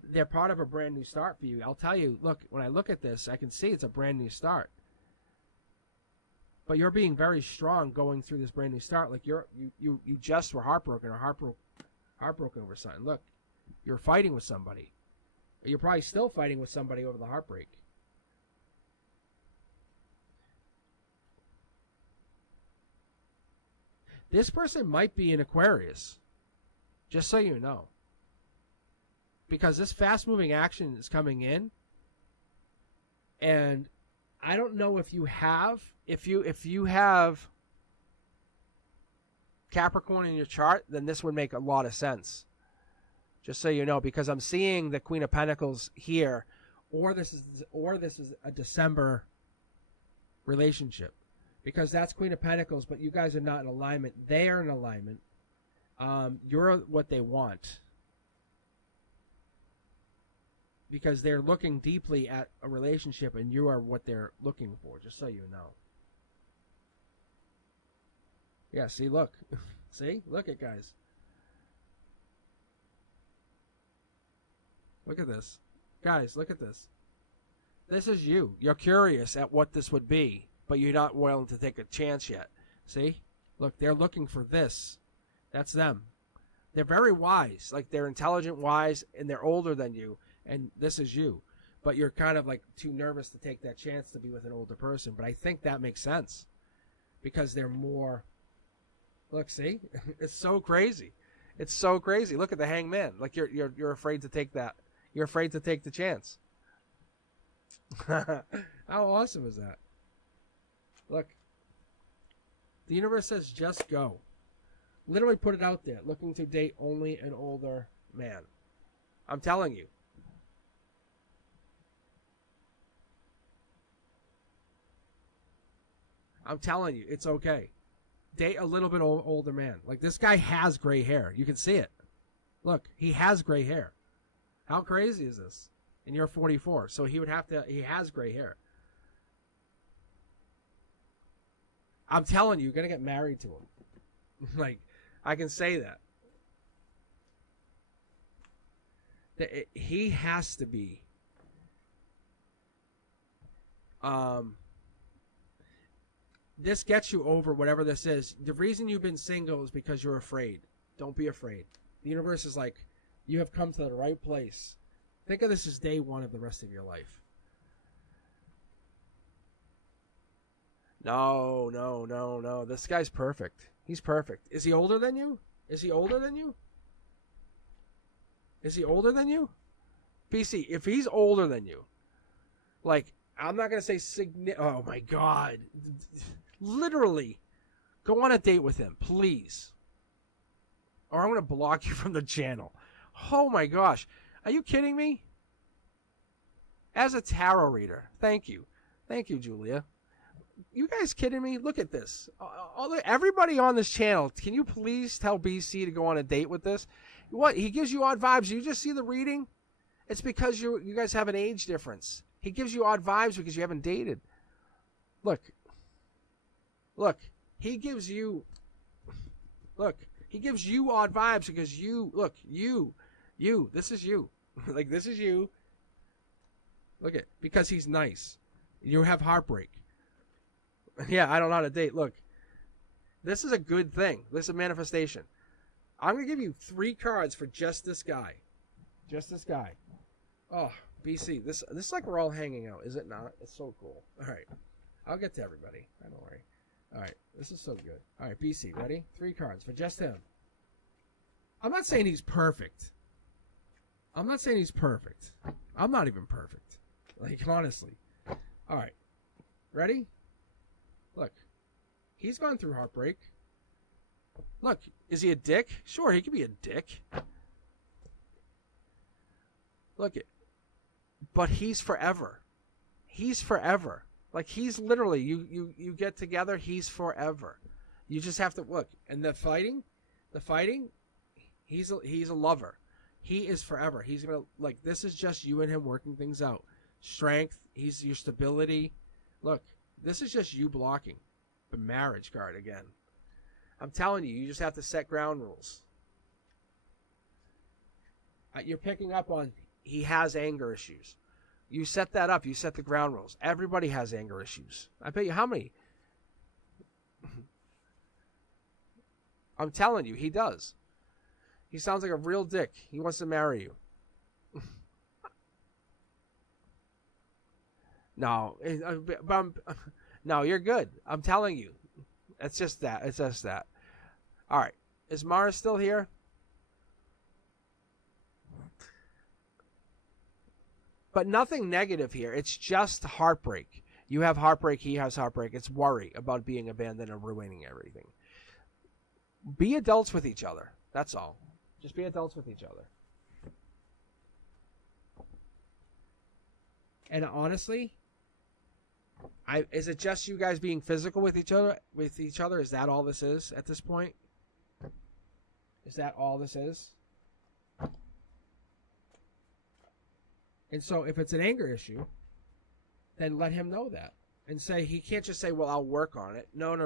They're part of a brand new start for you. I'll tell you, look, when I look at this, I can see it's a brand new start. But you're being very strong going through this brand new start. Like you just were heartbroken or heartbroken over something. Look, you're fighting with somebody. You're probably still fighting with somebody over the heartbreak. This person might be an Aquarius, just so you know. Because this fast-moving action is coming in, and I don't know if you have Capricorn in your chart, then this would make a lot of sense. Just so you know, because I'm seeing the Queen of Pentacles here, or this is a December relationship. Because that's Queen of Pentacles, but you guys are not in alignment. They are in alignment. You're what they want. Because they're looking deeply at a relationship, and you are what they're looking for, just so you know. Yeah, see, look. See? Look at guys. Look at this. Guys, look at this. This is you. You're curious at what this would be, but you're not willing to take a chance yet. See? Look, they're looking for this. That's them. They're very wise. Like, they're intelligent, wise, and they're older than you, and this is you. But you're kind of, like, too nervous to take that chance to be with an older person. But I think that makes sense. Because they're more... Look, see? It's so crazy. It's so crazy. Look at the hangman. Like, you're afraid to take that. You're afraid to take the chance. How awesome is that? Look. The universe says just go. Literally put it out there. Looking to date only an older man. I'm telling you. I'm telling you, it's okay. Date a little bit older man. Like, this guy has gray hair. You can see it. Look, he has gray hair. How crazy is this? And you're 44, so he has gray hair. I'm telling you, you're going to get married to him. Like, I can say that. He has to be. This gets you over whatever this is. The reason you've been single is because you're afraid. Don't be afraid. The universe is like, you have come to the right place. Think of this as day one of the rest of your life. No. This guy's perfect. He's perfect. Is he older than you? Is he older than you? Is he older than you? PC, if he's older than you, like, I'm not going to say oh my God. Literally, go on a date with him, please. Or I'm going to block you from the channel. Oh my gosh. Are you kidding me? As a tarot reader, thank you. Thank you, Julia. You guys kidding me? Look at this. Everybody on this channel, can you please tell BC to go on a date with this? What? He gives you odd vibes. You just see the reading? It's because you guys have an age difference. He gives you odd vibes because you haven't dated. Look. He gives you odd vibes because this is you. Like, this is you. Look at, because he's nice. You have heartbreak. Yeah, I don't know how to date. Look, this is a good thing. This is a manifestation. I'm going to give you 3 cards for just this guy. Just this guy. Oh, BC, this is like we're all hanging out, is it not? It's so cool. All right. I'll get to everybody. Don't worry. All right. This is so good. All right, BC, ready? 3 cards for just him. I'm not saying he's perfect. I'm not even perfect. Like, honestly. All right. Ready? Look. He's gone through heartbreak. Look, is he a dick? Sure, he could be a dick. Look it. But he's forever. He's forever. Like, he's literally, you get together, he's forever. You just have to look. And the fighting, he's a lover. He is forever. He's gonna, like, this is just you and him working things out. Strength, he's your stability. Look, This is just you blocking the marriage card again. I'm telling you, you just have to set ground rules. You're picking up on he has anger issues. You set that up. You set the ground rules. Everybody has anger issues. I bet you how many? I'm telling you, he does. He sounds like a real dick. He wants to marry you. No, no, you're good. I'm telling you. It's just that. It's just that. All right. Is Mars still here? But nothing negative here. It's just heartbreak. You have heartbreak. He has heartbreak. It's worry about being abandoned and ruining everything. Be adults with each other. That's all. Just be adults with each other. And honestly, is it just you guys being physical with each other? Is that all this is at this point? Is that all this is? And so if it's an anger issue, then let him know that. And say, he can't just say, well, I'll work on it. No.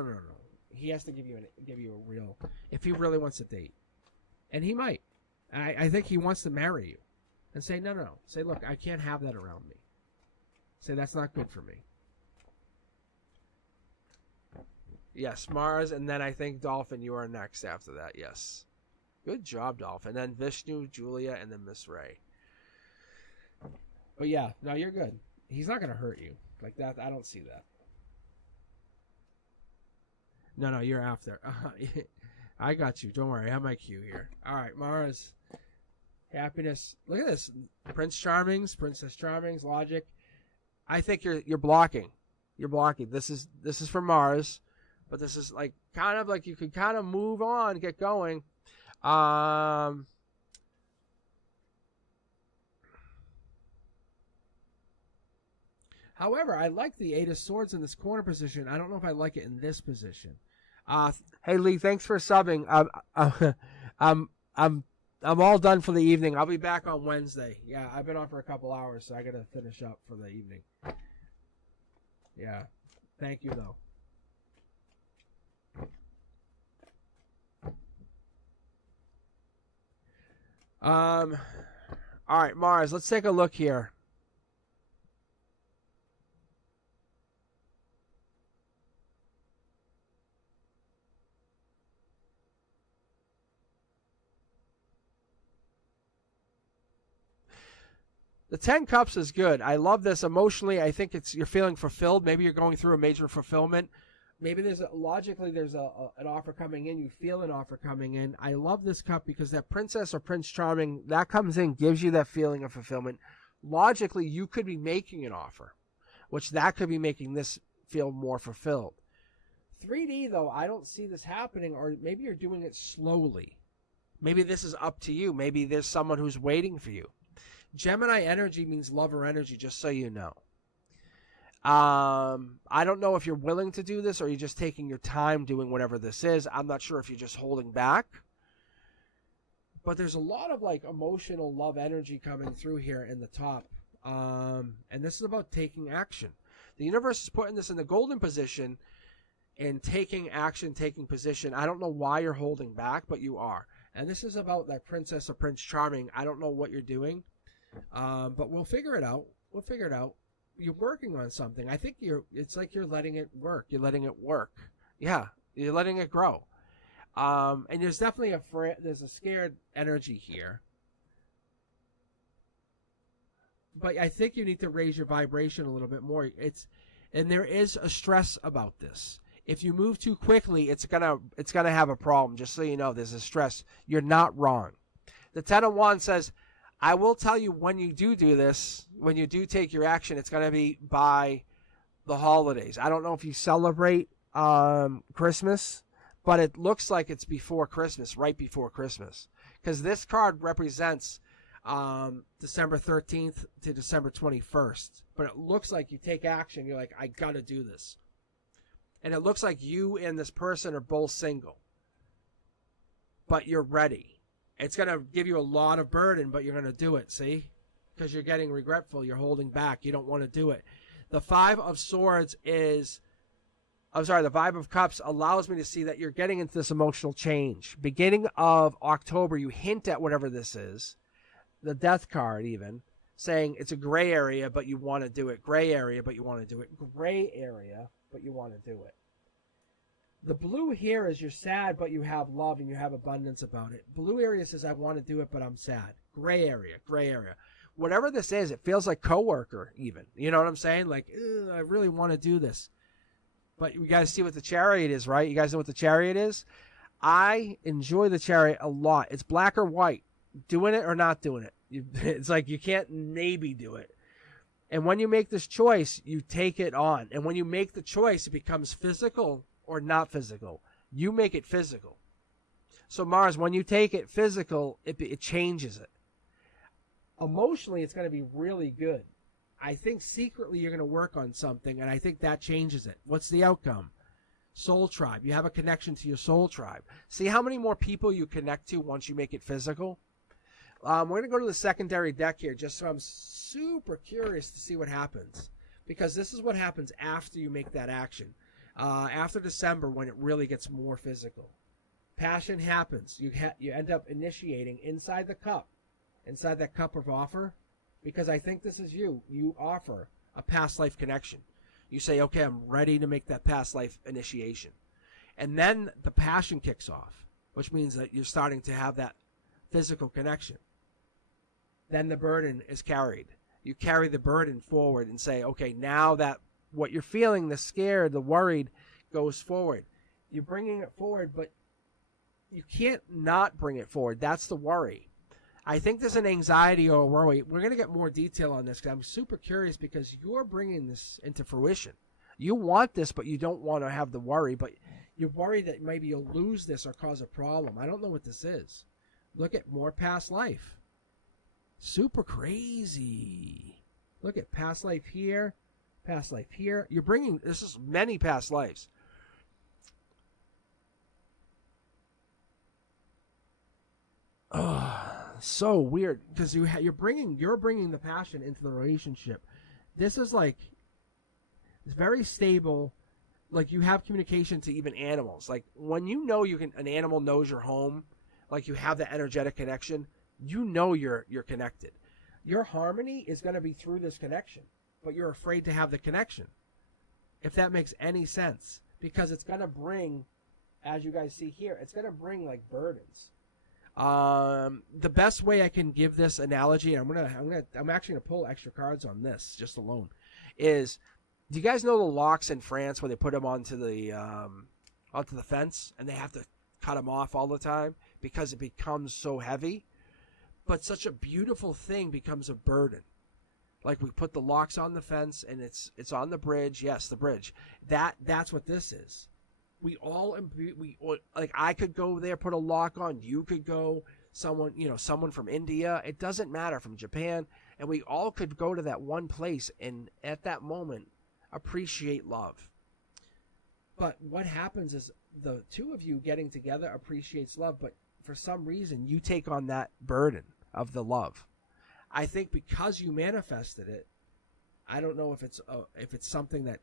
He has to give you a real, if he really wants to date. And he might. I think he wants to marry you. And say, no. Say, look, I can't have that around me. Say, that's not good for me. Yes, Mars, and then I think Dolphin, you are next after that, yes. Good job, Dolphin. And then Vishnu, Julia, and then Miss Ray. But yeah, no, you're good. He's not going to hurt you. Like that, I don't see that. No, you're after. I got you. Don't worry. I have my cue here. All right, Mars. Happiness. Look at this. Prince Charmings, Princess Charmings, Logic. I think you're blocking. You're blocking. This is for Mars, but this is like kind of like you could kind of move on, get going. However, I like the Eight of Swords in this corner position. I don't know if I like it in this position. Hey Lee, thanks for subbing. I'm all done for the evening. I'll be back on Wednesday. Yeah, I've been on for a couple hours, so I gotta finish up for the evening. Yeah, thank you though. All right, Mars. Let's take a look here. The 10 Cups is good. I love this emotionally. I think you're feeling fulfilled. Maybe you're going through a major fulfillment. Maybe there's an offer coming in. You feel an offer coming in. I love this cup because that princess or Prince Charming, that comes in, gives you that feeling of fulfillment. Logically, you could be making an offer, which that could be making this feel more fulfilled. 3D, though, I don't see this happening, or maybe you're doing it slowly. Maybe this is up to you. Maybe there's someone who's waiting for you. Gemini energy means lover energy, just so you know. I don't know if you're willing to do this or you're just taking your time doing whatever this is. I'm not sure if you're just holding back. But there's a lot of like emotional love energy coming through here in the top. And this is about taking action. The universe is putting this in the golden position and taking action, taking position. I don't know why you're holding back, but you are. And this is about that princess or Prince Charming. I don't know what you're doing. But we'll figure it out. You're working on something. I think it's like you're letting it work. You're letting it work. Yeah, you're letting it grow. And there's definitely there's a scared energy here. But I think you need to raise your vibration a little bit more. And there is a stress about this. If you move too quickly, it's gonna have a problem. Just so you know, there's a stress. You're not wrong. The 10 of Wands says, I will tell you when you do this, when you do take your action, it's going to be by the holidays. I don't know if you celebrate Christmas, but it looks like it's before Christmas, right before Christmas. Because this card represents December 13th to December 21st. But it looks like you take action. You're like, I got to do this. And it looks like you and this person are both single. But you're ready. It's going to give you a lot of burden, but you're going to do it, see? Because you're getting regretful. You're holding back. You don't want to do it. The Five of Swords is, the Five of Cups allows me to see that you're getting into this emotional change. Beginning of October, you hint at whatever this is, the Death card even, saying it's a gray area, but you want to do it. Gray area, but you want to do it. Gray area, but you want to do it. The blue here is you're sad, but you have love and you have abundance about it. Blue area says I want to do it, but I'm sad. Gray area, gray area. Whatever this is, it feels like coworker even. You know what I'm saying? Like, I really want to do this. But you guys see what the Chariot is, right? You guys know what the Chariot is? I enjoy the Chariot a lot. It's black or white. Doing it or not doing it. It's like you can't maybe do it. And when you make this choice, you take it on. And when you make the choice, it becomes physical or not physical. You make it physical. So Mars, when you take it physical, it changes it. Emotionally, it's going to be really good. I think secretly you're going to work on something, and I think that changes it. What's the outcome? Soul tribe. You have a connection to your soul tribe. See how many more people you connect to once you make it physical? We're going to go to the secondary deck here, just so I'm super curious to see what happens. Because this is what happens after you make that action. After December, when it really gets more physical. Passion happens. You end up initiating inside the cup. Inside that cup of offer. Because I think this is you. You offer a past life connection. You say, okay, I'm ready to make that past life initiation. And then the passion kicks off, which means that you're starting to have that physical connection. Then the burden is carried. You carry the burden forward and say, okay, now that what you're feeling, the scared, the worried, goes forward. You're bringing it forward, but you can't not bring it forward. That's the worry. I think there's an anxiety or a worry. We're going to get more detail on this because I'm super curious because you're bringing this into fruition. You want this, but you don't want to have the worry, but you're worried that maybe you'll lose this or cause a problem. I don't know what this is. Look at more past life. Super crazy. Look at past life here, past life here. You're bringing, this is many past lives. Oh, so weird because you're bringing the passion into the relationship. This is like, it's very stable. Like you have communication to even animals. Like when you know an animal knows your home, like you have that energetic connection, you know you're connected. Your harmony is going to be through this connection, but you're afraid to have the connection. If that makes any sense, because it's going to bring, as you guys see here, it's going to bring like burdens. The best way I can give this analogy, and I'm actually gonna pull extra cards on this just alone, is, do you guys know the locks in France where they put them onto the fence and they have to cut them off all the time because it becomes so heavy? But such a beautiful thing becomes a burden. Like we put the locks on the fence and it's on the bridge. Yes, the bridge. That's what this is. We like I could go there, put a lock on. You could go, someone from India. It doesn't matter, from Japan, and we all could go to that one place and at that moment appreciate love. But what happens is the two of you getting together appreciates love, but for some reason you take on that burden of the love. I think because you manifested it, I don't know if it's something that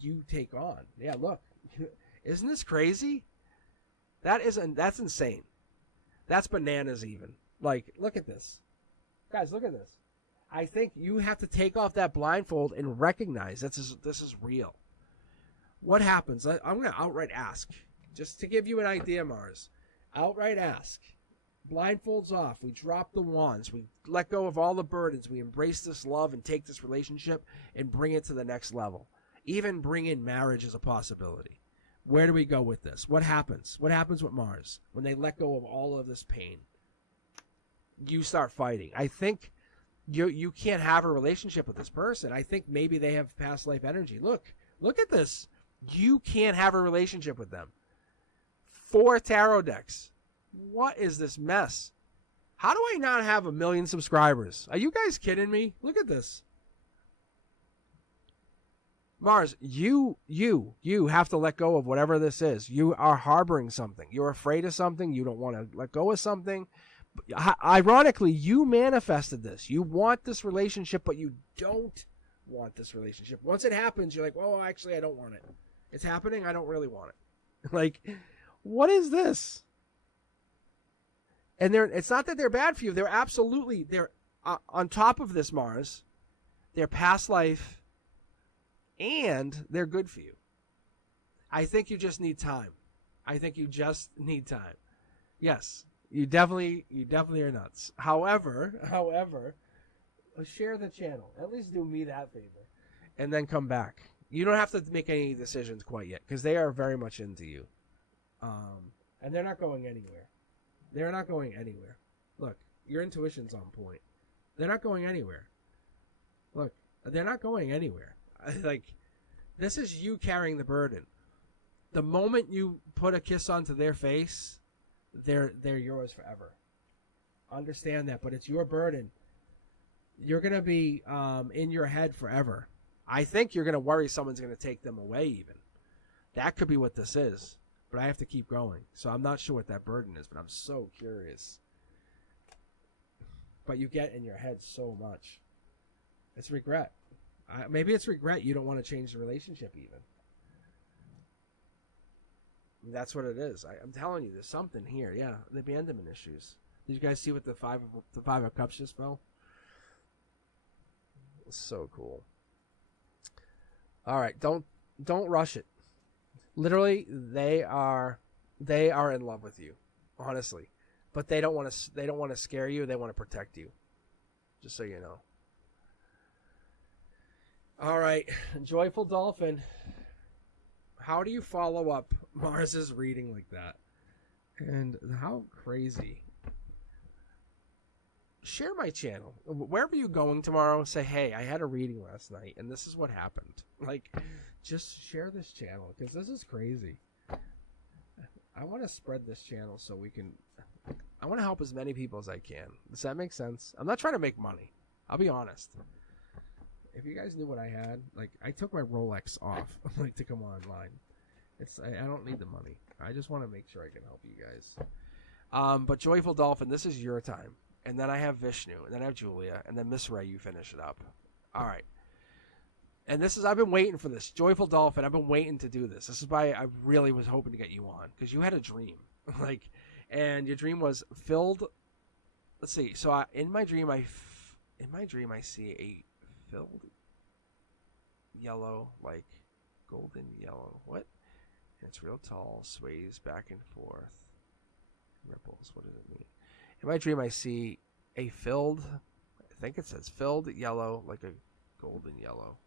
you take on. Yeah, look. Isn't this crazy? That's insane. That's bananas even. Like, look at this. Guys, look at this. I think you have to take off that blindfold and recognize this is real. What happens? I'm going to outright ask. Just to give you an idea, Mars. Outright ask. Blindfolds off. We drop the wands. We let go of all the burdens. We embrace this love and take this relationship and bring it to the next level. Even bring in marriage as a possibility. Where do we go with this? What happens? What happens with Mars when they let go of all of this pain? You start fighting. I think you can't have a relationship with this person. I think maybe they have past life energy. Look at this. You can't have a relationship with them. 4 tarot decks. What is this mess? How do I not have 1 million subscribers? Are you guys kidding me? Look at this. Mars, you have to let go of whatever this is. You are harboring something. You're afraid of something. You don't want to let go of something. Ironically, you manifested this. You want this relationship, but you don't want this relationship. Once it happens, you're like, oh, actually, I don't want it. It's happening. I don't really want it. Like, what is this? And it's not that they're bad for you. They're on top of this, Mars. They're past life, and they're good for you. I think you just need time. I think you just need time. Yes, you definitely are nuts. However, share the channel. At least do me that favor, and then come back. You don't have to make any decisions quite yet because they are very much into you, and they're not going anywhere. They're not going anywhere. Look, your intuition's on point. They're not going anywhere. Look, they're not going anywhere. Like, this is you carrying the burden. The moment you put a kiss onto their face, they're yours forever. Understand that, but it's your burden. You're going to be in your head forever. I think you're going to worry someone's going to take them away even. That could be what this is. But I have to keep going. So I'm not sure what that burden is, but I'm so curious. But you get in your head so much. It's regret. Maybe it's regret you don't want to change the relationship even. That's what it is. I'm telling you, there's something here. Yeah, the abandonment issues. Did you guys see what the five of cups just fell? It's so cool. All right, don't rush it. Literally, they are in love with you, honestly, but they don't want to scare you. They want to protect you. Just so you know. All right, Joyful Dolphin. How do you follow up Mars's reading like that? And how crazy. Share my channel. Wherever you're going tomorrow, say, hey, I had a reading last night, and this is what happened. Like, just share this channel, because this is crazy. I want to spread this channel so we can... I want to help as many people as I can. Does that make sense? I'm not trying to make money. I'll be honest. If you guys knew what I had, like, I took my Rolex off, like, to come online. I don't need the money. I just want to make sure I can help you guys. But Joyful Dolphin, this is your time. And then I have Vishnu, and then I have Julia, and then Miss Ray, you finish it up. All right. And this is, I've been waiting for this. Joyful Dolphin, I've been waiting to do this. This is why I really was hoping to get you on, because you had a dream. And your dream was filled. Let's see. So in my dream, I see a filled yellow, like golden yellow. What? And it's real tall, sways back and forth. Ripples. What does it mean? In my dream, I see a filled, I think it says filled yellow, like a golden yellow.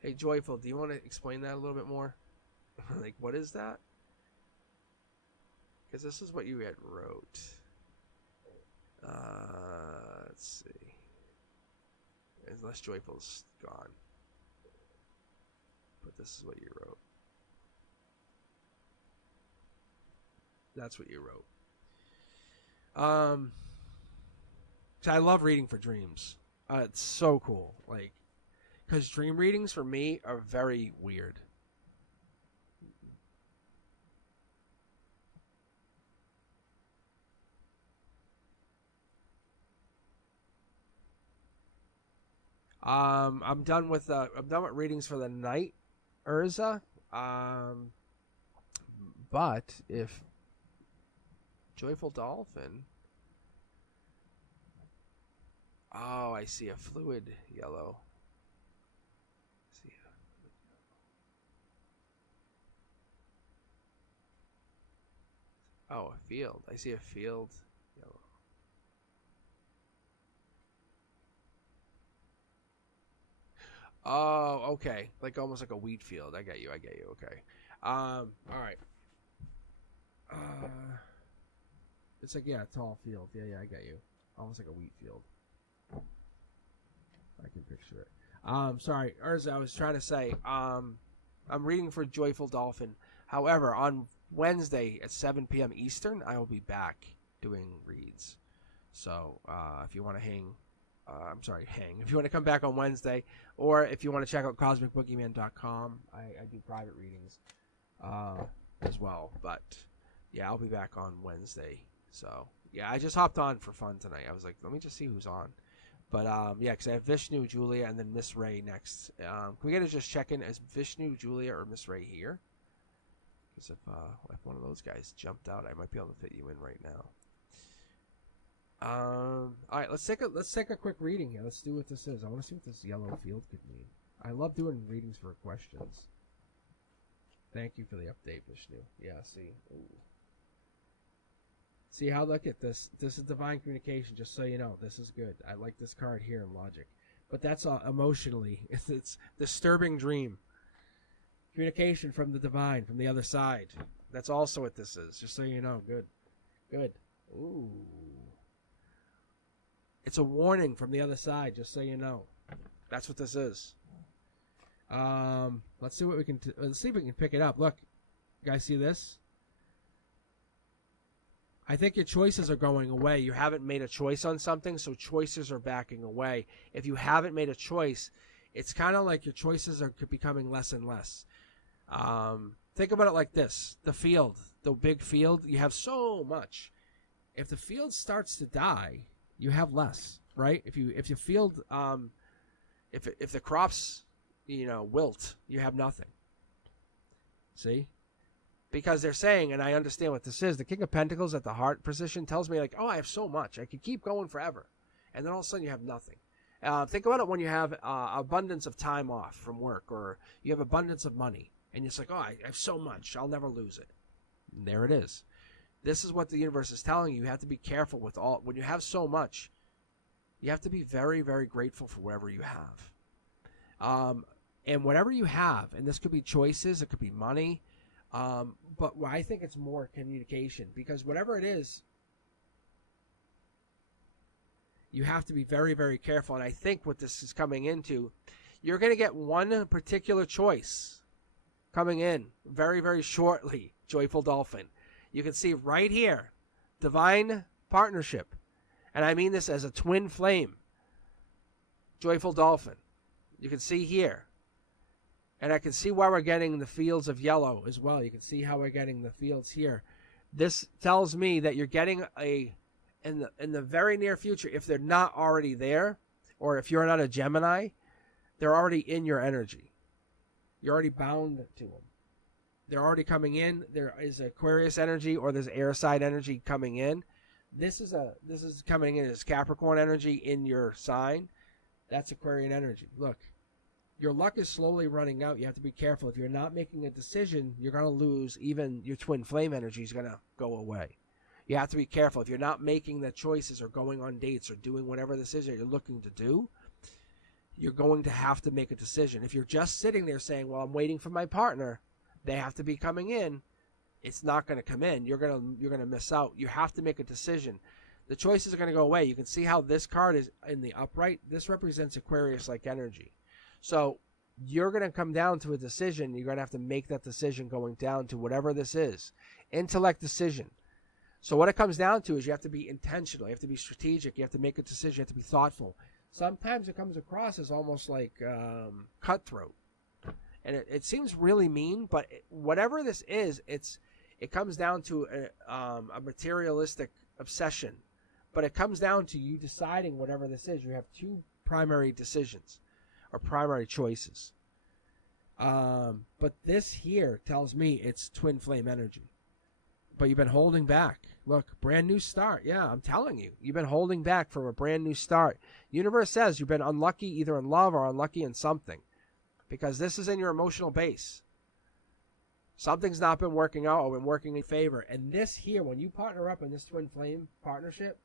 Hey, Joyful, do you want to explain that a little bit more? Like, what is that? Because this is what you had wrote. Let's see. Unless Joyful's gone. But this is what you wrote. That's what you wrote. So I love reading for dreams. It's so cool. Like, because dream readings for me are very weird. I'm done with readings for the night, Urza. But if Joyful Dolphin, oh, I see a fluid yellow. Oh, a field. I see a field yellow. Oh, okay. Like almost like a wheat field. I get you. Okay. All right. It's like, yeah, a tall field. Yeah, I get you. Almost like a wheat field. I can picture it. Sorry, Urza, I was trying to say, I'm reading for Joyful Dolphin. However, on Wednesday at 7 p.m. Eastern, I will be back doing reads. So, if you want to hang. If you want to come back on Wednesday, or if you want to check out CosmicBoogeyman.com, I do private readings as well. But, yeah, I'll be back on Wednesday. So, yeah, I just hopped on for fun tonight. I was like, let me just see who's on. But yeah, because I have Vishnu, Julia, and then Miss Ray next. Can we get to just check in? Is Vishnu, Julia, or Miss Ray here? Because if one of those guys jumped out, I might be able to fit you in right now. All right, let's take a quick reading here. Let's do what this is. I want to see what this yellow field could mean. I love doing readings for questions. Thank you for the update, Vishnu. Yeah, see. Ooh. See how, look at this. This is divine communication, just so you know. This is good. I like this card here in logic. But that's emotionally. It's disturbing dream. Communication from the divine, from the other side. That's also what this is, just so you know. Good. Good. Ooh. It's a warning from the other side, just so you know. That's what this is. Let's see what we can. Let's see if we can pick it up. Look, you guys, see this? I think your choices are going away. You haven't made a choice on something, so choices are backing away. If you haven't made a choice, it's kind of like your choices are becoming less and less. Think about it like this: the field, the big field. You have so much. If the field starts to die, you have less, right? If the field, if the crops, wilt, you have nothing. See? Because they're saying, and I understand what this is, the King of Pentacles at the heart position tells me, like, oh, I have so much. I could keep going forever. And then all of a sudden you have nothing. Think about it when you have abundance of time off from work, or you have abundance of money. And it's like, oh, I have so much. I'll never lose it. And there it is. This is what the universe is telling you. You have to be careful with all. When you have so much, you have to be very, very grateful for whatever you have. And whatever you have, and this could be choices, it could be money, but I think it's more communication, because whatever it is, you have to be very, very careful. And I think what this is coming into, you're going to get one particular choice coming in very, very shortly, Joyful Dolphin. You can see right here, divine partnership. And I mean this as a twin flame, Joyful Dolphin. You can see here. And I can see why we're getting the fields of yellow as well. You can see how we're getting the fields here. This tells me that you're getting in the very near future, if they're not already there, or if you're not a Gemini, they're already in your energy. You're already bound to them. They're already coming in. There is Aquarius energy, or there's air side energy coming in. This is coming in as Capricorn energy in your sign. That's Aquarian energy. Look. Your luck is slowly running out. You have to be careful. If you're not making a decision, you're going to lose. Even your twin flame energy is going to go away. You have to be careful. If you're not making the choices or going on dates or doing whatever this is that you're looking to do, you're going to have to make a decision. If you're just sitting there saying, well, I'm waiting for my partner, they have to be coming in, it's not going to come in. You're going to miss out. You have to make a decision. The choices are going to go away. You can see how this card is in the upright. This represents Aquarius-like energy. So you're going to come down to a decision. You're going to have to make that decision going down to whatever this is. Intellect decision. So what it comes down to is you have to be intentional. You have to be strategic. You have to make a decision. You have to be thoughtful. Sometimes it comes across as almost like cutthroat. And it seems really mean, but whatever this is, it comes down to a materialistic obsession. But it comes down to you deciding whatever this is. You have two primary decisions. Or primary choices. But this here tells me it's twin flame energy. But you've been holding back. Look, brand new start. Yeah, I'm telling you. You've been holding back from a brand new start. Universe says you've been unlucky either in love or unlucky in something. Because this is in your emotional base. Something's not been working out or been working in favor. And this here, when you partner up in this twin flame partnership,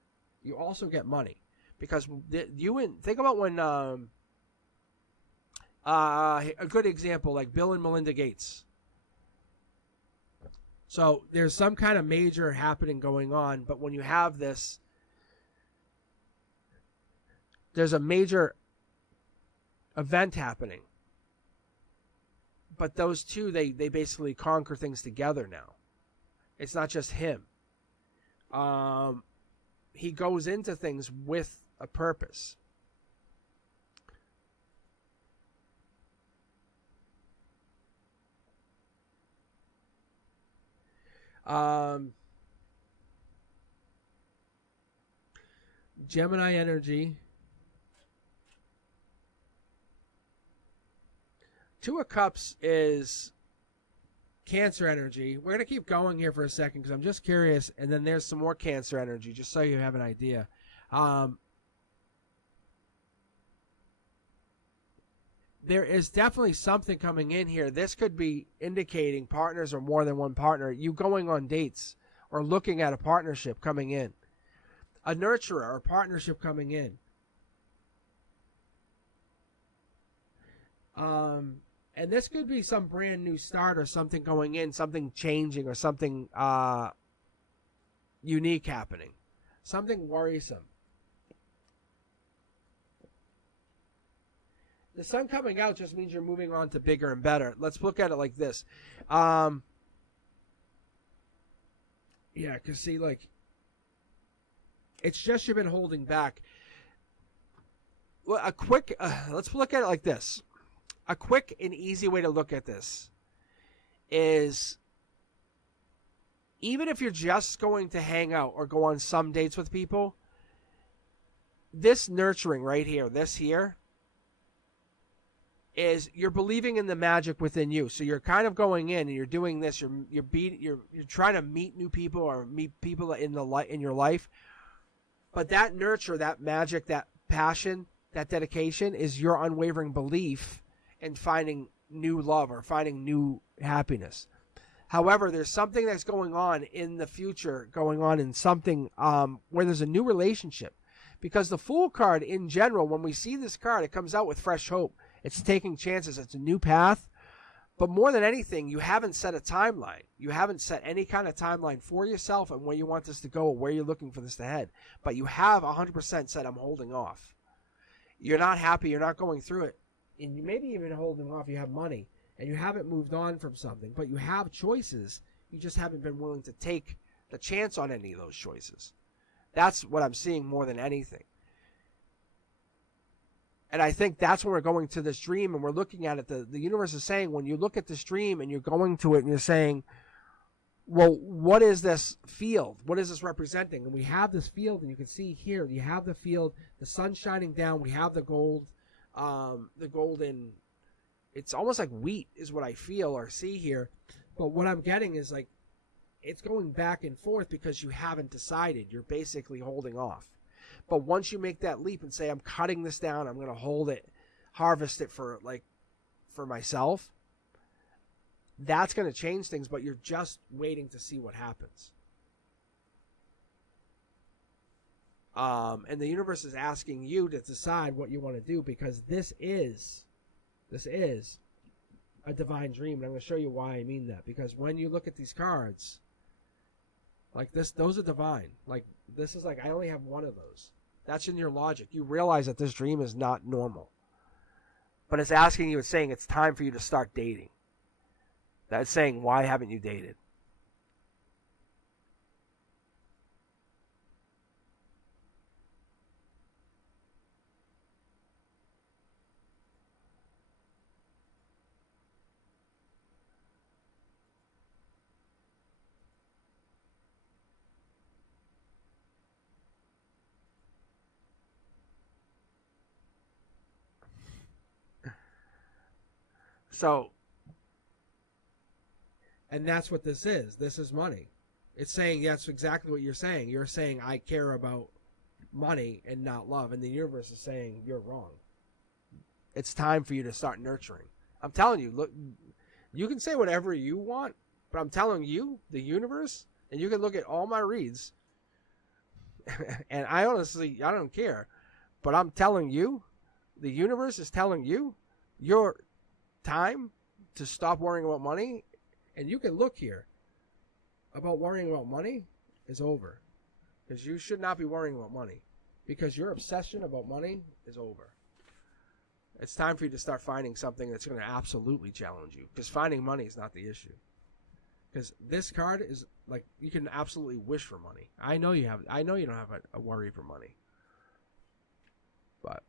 you also get money. Because think about when... a good example, like Bill and Melinda Gates. So there's some kind of major happening going on, but when you have this, there's a major event happening. But those two, they basically conquer things together now. It's not just him. He goes into things with a purpose. Gemini energy Two of Cups is Cancer energy. We're going to keep going here for a second because I'm just curious. And then there's some more Cancer energy, just so you have an idea. There is definitely something coming in here. This could be indicating partners or more than one partner. You going on dates or looking at a partnership coming in. A nurturer or partnership coming in. And this could be some brand new start or something going in, something changing or something unique happening. Something worrisome. The sun coming out just means you're moving on to bigger and better. Let's look at it like this. Yeah, because see, like, it's just you've been holding back. Well, let's look at it like this. A quick and easy way to look at this is, even if you're just going to hang out or go on some dates with people, this nurturing right here, this here, is you're believing in the magic within you. So you're kind of going in and you're doing this. You're trying to meet new people or meet people in your life. But that nurture, that magic, that passion, that dedication is your unwavering belief in finding new love or finding new happiness. However, there's something that's going on in the future, going on in something where there's a new relationship. Because the Fool card in general, when we see this card, it comes out with fresh hope. It's taking chances. It's a new path. But more than anything, you haven't set a timeline. You haven't set any kind of timeline for yourself and where you want this to go or where you're looking for this to head. But you have 100% said, I'm holding off. You're not happy. You're not going through it. And you maybe even holding off. You have money and you haven't moved on from something. But you have choices. You just haven't been willing to take the chance on any of those choices. That's what I'm seeing more than anything. And I think that's when we're going to this dream and we're looking at it. The universe is saying, when you look at this dream and you're going to it and you're saying, well, what is this field? What is this representing? And we have this field, and you can see here, you have the field, the sun shining down. We have the gold, the golden, it's almost like wheat is what I feel or see here. But what I'm getting is like, it's going back and forth because you haven't decided. You're basically holding off. But once you make that leap and say, I'm cutting this down, I'm going to hold it, harvest it for myself, that's going to change things, but you're just waiting to see what happens. And the universe is asking you to decide what you want to do, because this is a divine dream. And I'm going to show you why I mean that. Because when you look at these cards, like this, those are divine. Like, this is like, I only have one of those. That's in your logic. You realize that this dream is not normal. But it's asking you, it's saying it's time for you to start dating. That's saying, why haven't you dated? So, and that's what this is. This is money. It's saying, that's exactly what you're saying. You're saying, I care about money and not love. And the universe is saying, you're wrong. It's time for you to start nurturing. I'm telling you, look, you can say whatever you want, but I'm telling you, the universe, and you can look at all my reads, and I don't care. But I'm telling you, the universe is telling you, your time to stop worrying about money, and you can look here, about worrying about money is over, because you should not be worrying about money, because your obsession about money is over. It's time for you to start finding something that's going to absolutely challenge you, because finding money is not the issue. Because this card is like, you can absolutely wish for money. I know you don't have a worry for money, but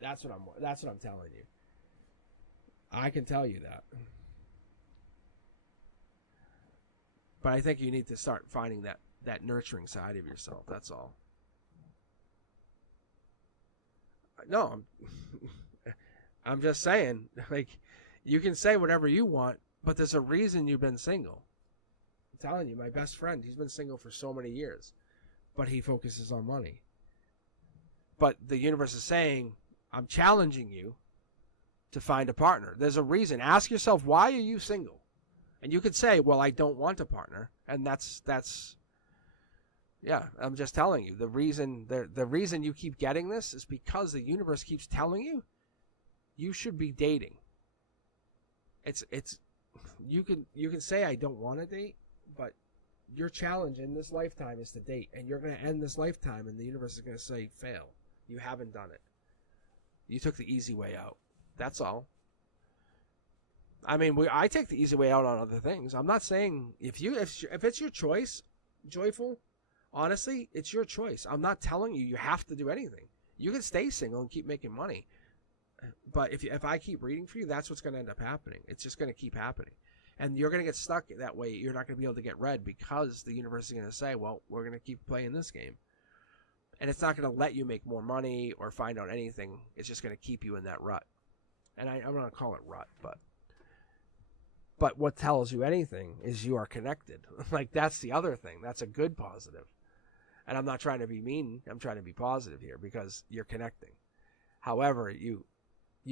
that's what I'm telling you. I can tell you that. But I think you need to start finding that nurturing side of yourself. That's all. No, I'm just saying, like, You can say whatever you want, but there's a reason you've been single. I'm telling you, my best friend, he's been single for so many years, but he focuses on money. But the universe is saying, I'm challenging you to find a partner. There's a reason. Ask yourself, why are you single? And you could say, well, I don't want a partner. And that's yeah, I'm just telling you. The reason you keep getting this is because the universe keeps telling you you should be dating. It's you can say I don't want to date, but your challenge in this lifetime is to date, and you're going to end this lifetime and the universe is going to say fail. You haven't done it. You took the easy way out. That's all. I mean, I take the easy way out on other things. I'm not saying if it's your choice, Joyful, honestly, it's your choice. I'm not telling you have to do anything. You can stay single and keep making money. But if I keep reading for you, that's what's going to end up happening. It's just going to keep happening. And you're going to get stuck that way. You're not going to be able to get read because the universe is going to say, well, we're going to keep playing this game. And it's not going to let you make more money or find out anything. It's just going to keep you in that rut. And I'm going to call it rut, but what tells you anything is you are connected. Like, that's the other thing. That's a good positive. And I'm not trying to be mean. I'm trying to be positive here because you're connecting. However, you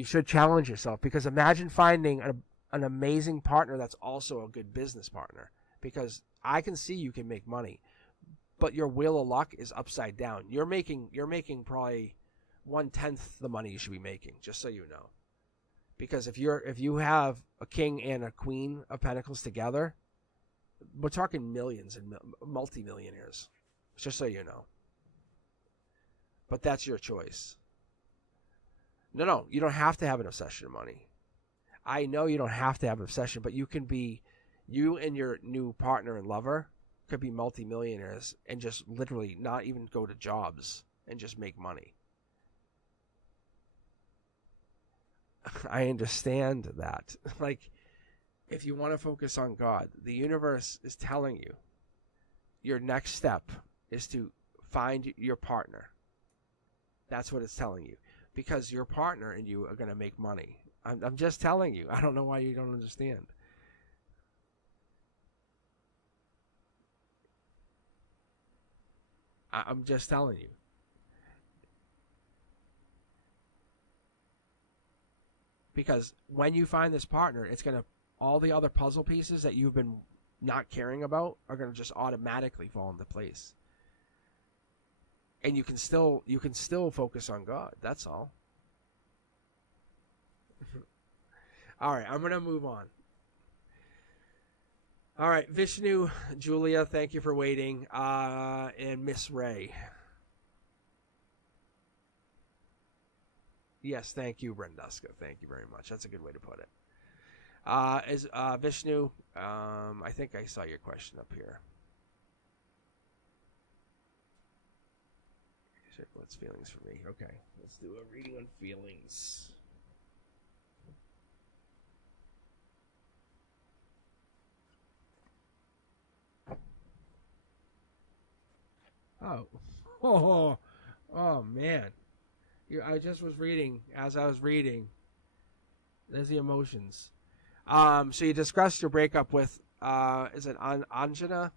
should challenge yourself, because imagine finding an amazing partner that's also a good business partner, because I can see you can make money, but your wheel of luck is upside down. You're making probably 1/10 the money you should be making, just so you know. Because if you have a king and a queen of pentacles together, we're talking millions and multi-millionaires, just so you know. But that's your choice. No, you don't have to have an obsession with money. I know you don't have to have an obsession, but you and your new partner and lover could be multi-millionaires and just literally not even go to jobs and just make money. I understand that. Like, if you want to focus on God, the universe is telling you your next step is to find your partner. That's what it's telling you. Because your partner and you are going to make money. I'm just telling you. I don't know why you don't understand. I'm just telling you. Because when you find this partner, it's going to, all the other puzzle pieces that you've been not caring about are going to just automatically fall into place. And you can still focus on God. That's all. All right, I'm going to move on. All right, Vishnu, Julia, thank you for waiting. And Miss Ray. Yes, thank you, Brenduska. Thank you very much. That's a good way to put it. Vishnu, I think I saw your question up here. What's feelings for me? Okay, let's do a reading on feelings. Oh man. I just was reading, as I was reading, there's the emotions. So you discussed your breakup with, is it Angina,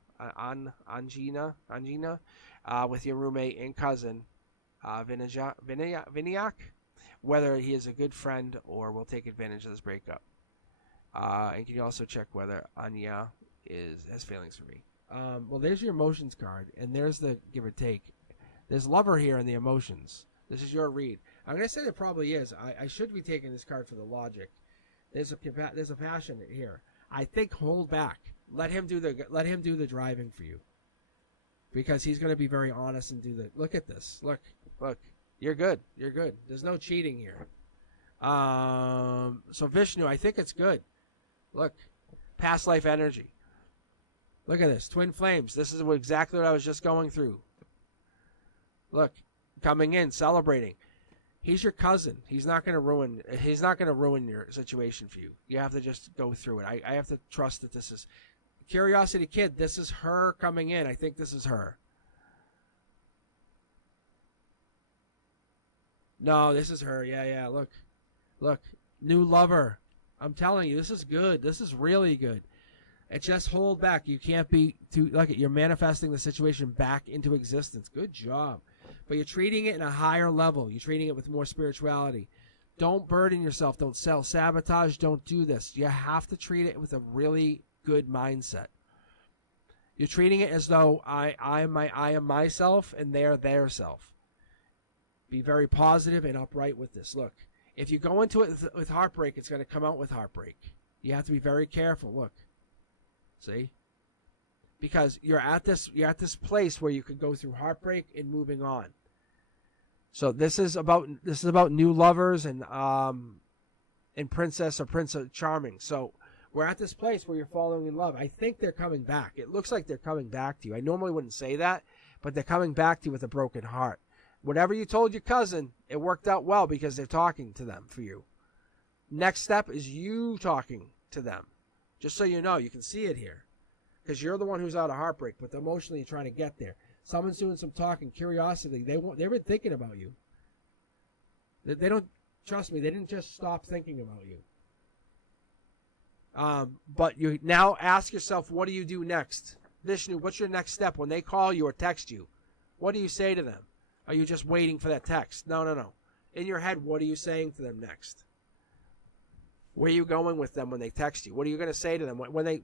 with your roommate and cousin, Vinayak, whether he is a good friend or will take advantage of this breakup. And can you also check whether Anya has feelings for me? Well, there's your emotions card, and there's the give or take. There's lover here in the emotions. This is your read. I'm going to say there probably is. I should be taking this card for the logic. There's a passion here. I think hold back. Let him do the driving for you. Because he's going to be very honest and do the... Look at this. Look. You're good. There's no cheating here. So Vishnu, I think it's good. Look. Past life energy. Look at this. Twin flames. This is exactly what I was just going through. Look. Coming in, celebrating. He's your cousin. He's not going to ruin your situation for you. You have to just go through it. I have to trust that this is Curiosity Kid. This is her coming in. I think this is her. No, this is her. Yeah. Look. New lover. I'm telling you, this is good. This is really good. And just hold back. You can't be too like it. You're manifesting the situation back into existence. Good job. But you're treating it in a higher level. You're treating it with more spirituality. Don't burden yourself. Don't self-sabotage. Don't do this. You have to treat it with a really good mindset. You're treating it as though I am myself and they are their self. Be very positive and upright with this. Look, if you go into it with heartbreak, it's going to come out with heartbreak. You have to be very careful. Look. See? Because you're at this place where you could go through heartbreak and moving on. So this is about new lovers and Princess or Prince Charming. So we're at this place where you're falling in love. I think they're coming back. It looks like they're coming back to you. I normally wouldn't say that, but they're coming back to you with a broken heart. Whatever you told your cousin, it worked out well because they're talking to them for you. Next step is you talking to them. Just so you know, you can see it here. Because you're the one who's out of heartbreak, but emotionally you're trying to get there. Someone's doing some talking, curiosity. They've been thinking about you. They don't, trust me, they didn't just stop thinking about you. But you now ask yourself, what do you do next? Vishnu, what's your next step? When they call you or text you, what do you say to them? Are you just waiting for that text? No. In your head, what are you saying to them next? Where are you going with them when they text you? What are you going to say to them when they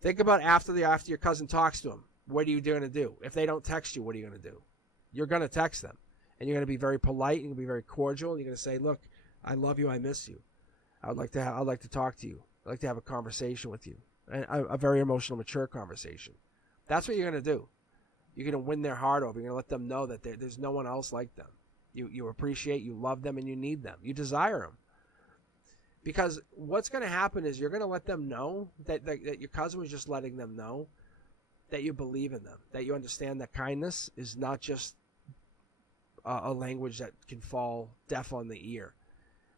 think about after your cousin talks to them? What are you going to do? If they don't text you, what are you going to do? You're going to text them, and you're going to be very polite. You're going to be very cordial. And you're going to say, "Look, I love you. I miss you. I'd like to talk to you. I'd like to have a conversation with you, and a very emotional, mature conversation." That's what you're going to do. You're going to win their heart over. You're going to let them know that there's no one else like them. You appreciate, you love them, and you need them. You desire them. Because what's going to happen is you're going to let them know that your cousin was just letting them know that you believe in them, that you understand that kindness is not just a language that can fall deaf on the ear,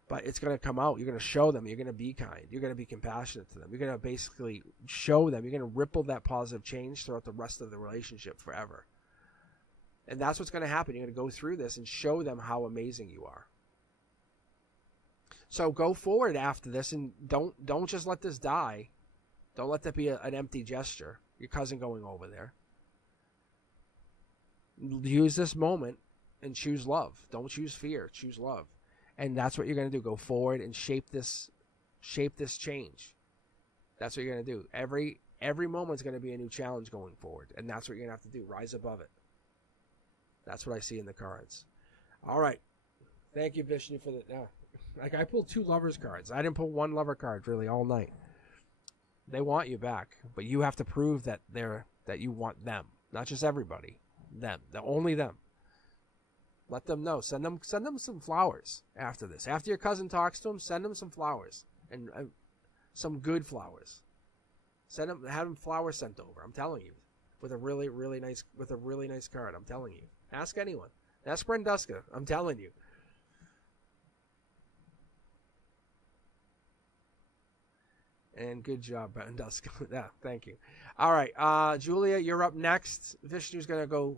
but it's going to come out. You're going to show them. You're going to be kind. You're going to be compassionate to them. You're going to basically show them. You're going to ripple that positive change throughout the rest of the relationship forever. And that's what's going to happen. You're going to go through this and show them how amazing you are. So go forward after this and don't just let this die. Don't let that be an empty gesture. Your cousin going over there. Use this moment and choose love. Don't choose fear. Choose love. And that's what you're going to do. Go forward and shape this change. That's what you're going to do. Every moment's going to be a new challenge going forward. And that's what you're going to have to do. Rise above it. That's what I see in the cards. All right. Thank you, Vishnu, for the... Like, I pulled 2 lovers cards. I didn't pull 1 lover card, really, all night. They want you back, but you have to prove that you want them. Not just everybody. Them. Only them. Let them know. Send them some flowers after this. After your cousin talks to them, send them some flowers. And some good flowers. Have them flowers sent over. I'm telling you. With a really, really nice card. I'm telling you. Ask anyone. Ask Brenduska. I'm telling you. And good job, Brenduska. Yeah, thank you. All right, Julia, you're up next. Vishnu's gonna go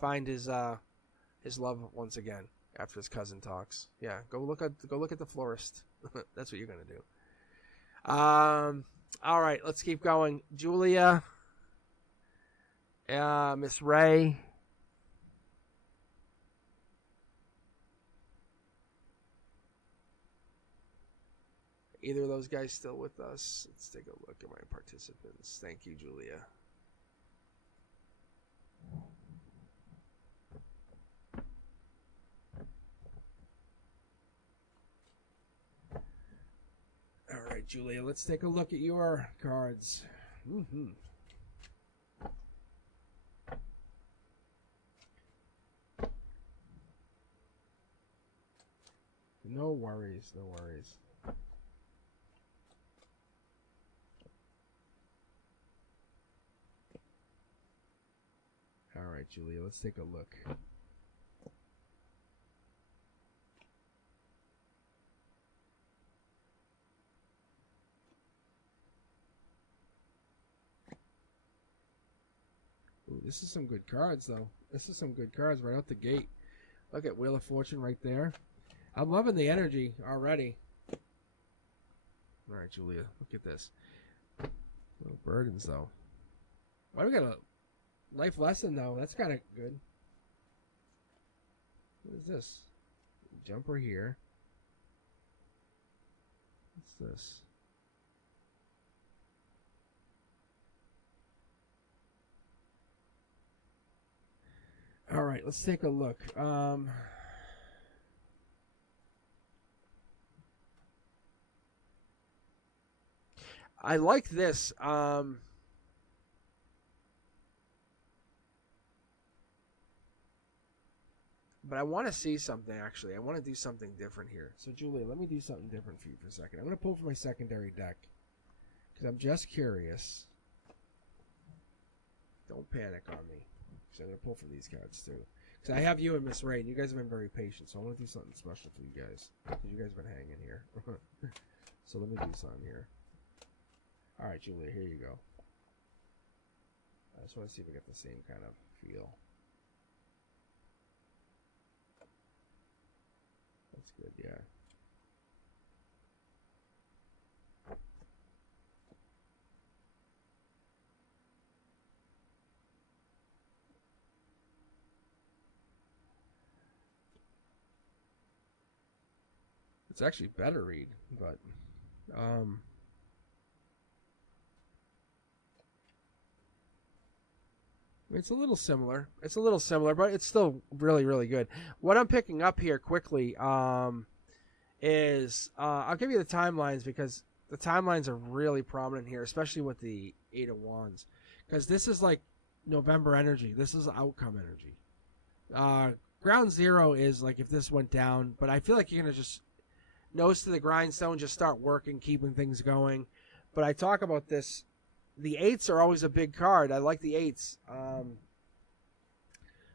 find his love once again after his cousin talks. Yeah, go look at the florist. That's what you're gonna do. All right, let's keep going. Julia, Miss Ray. Either of those guys still with us? Let's take a look at my participants. Thank you, Julia. All right, Julia, let's take a look at your cards. No worries, no worries. All right, Julia, let's take a look. Ooh, this is some good cards, though. This is some good cards right out the gate. Look at Wheel of Fortune right there. I'm loving the energy already. All right, Julia, look at this. Little burdens, though. Why do we got a life lesson, though? That's kind of good. What is this? Jumper here. What's this? All right, let's take a look. I like this. But I want to see something, actually. I want to do something different here. So, Julia, let me do something different for you for a second. I'm going to pull from my secondary deck because I'm just curious. Don't panic on me. So I'm going to pull from these cards, too. Because I have you and Miss Ray, and you guys have been very patient, so I want to do something special for you guys. Because you guys have been hanging here. So let me do something here. All right, Julia, here you go. I just want to see if we get the same kind of feel. That's good, yeah. It's actually better read, but it's a little similar. It's a little similar, but it's still really, really good. What I'm picking up here quickly is I'll give you the timelines because the timelines are really prominent here, especially with the Eight of Wands, because this is like November energy. This is outcome energy. Ground zero is like if this went down, but I feel like you're gonna just nose to the grindstone, just start working, keeping things going. But I talk about this. The eights are always a big card. I like the eights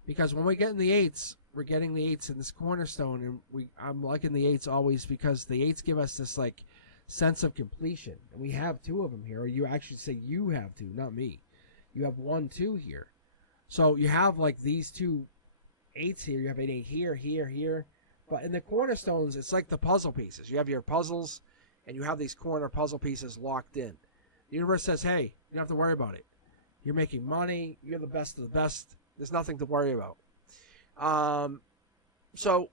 because when we get in the eights, we're getting the eights in this cornerstone, and I'm liking the eights always because the eights give us this like sense of completion, and we have two of them here. Or you actually say you have two, not me. You have 1, 2 here, so you have like these two eights here. You have an 8 here, here, here. But in the cornerstones, it's like the puzzle pieces. You have your puzzles, and you have these corner puzzle pieces locked in. The universe says, hey, you don't have to worry about it. You're making money. You're the best of the best. There's nothing to worry about. So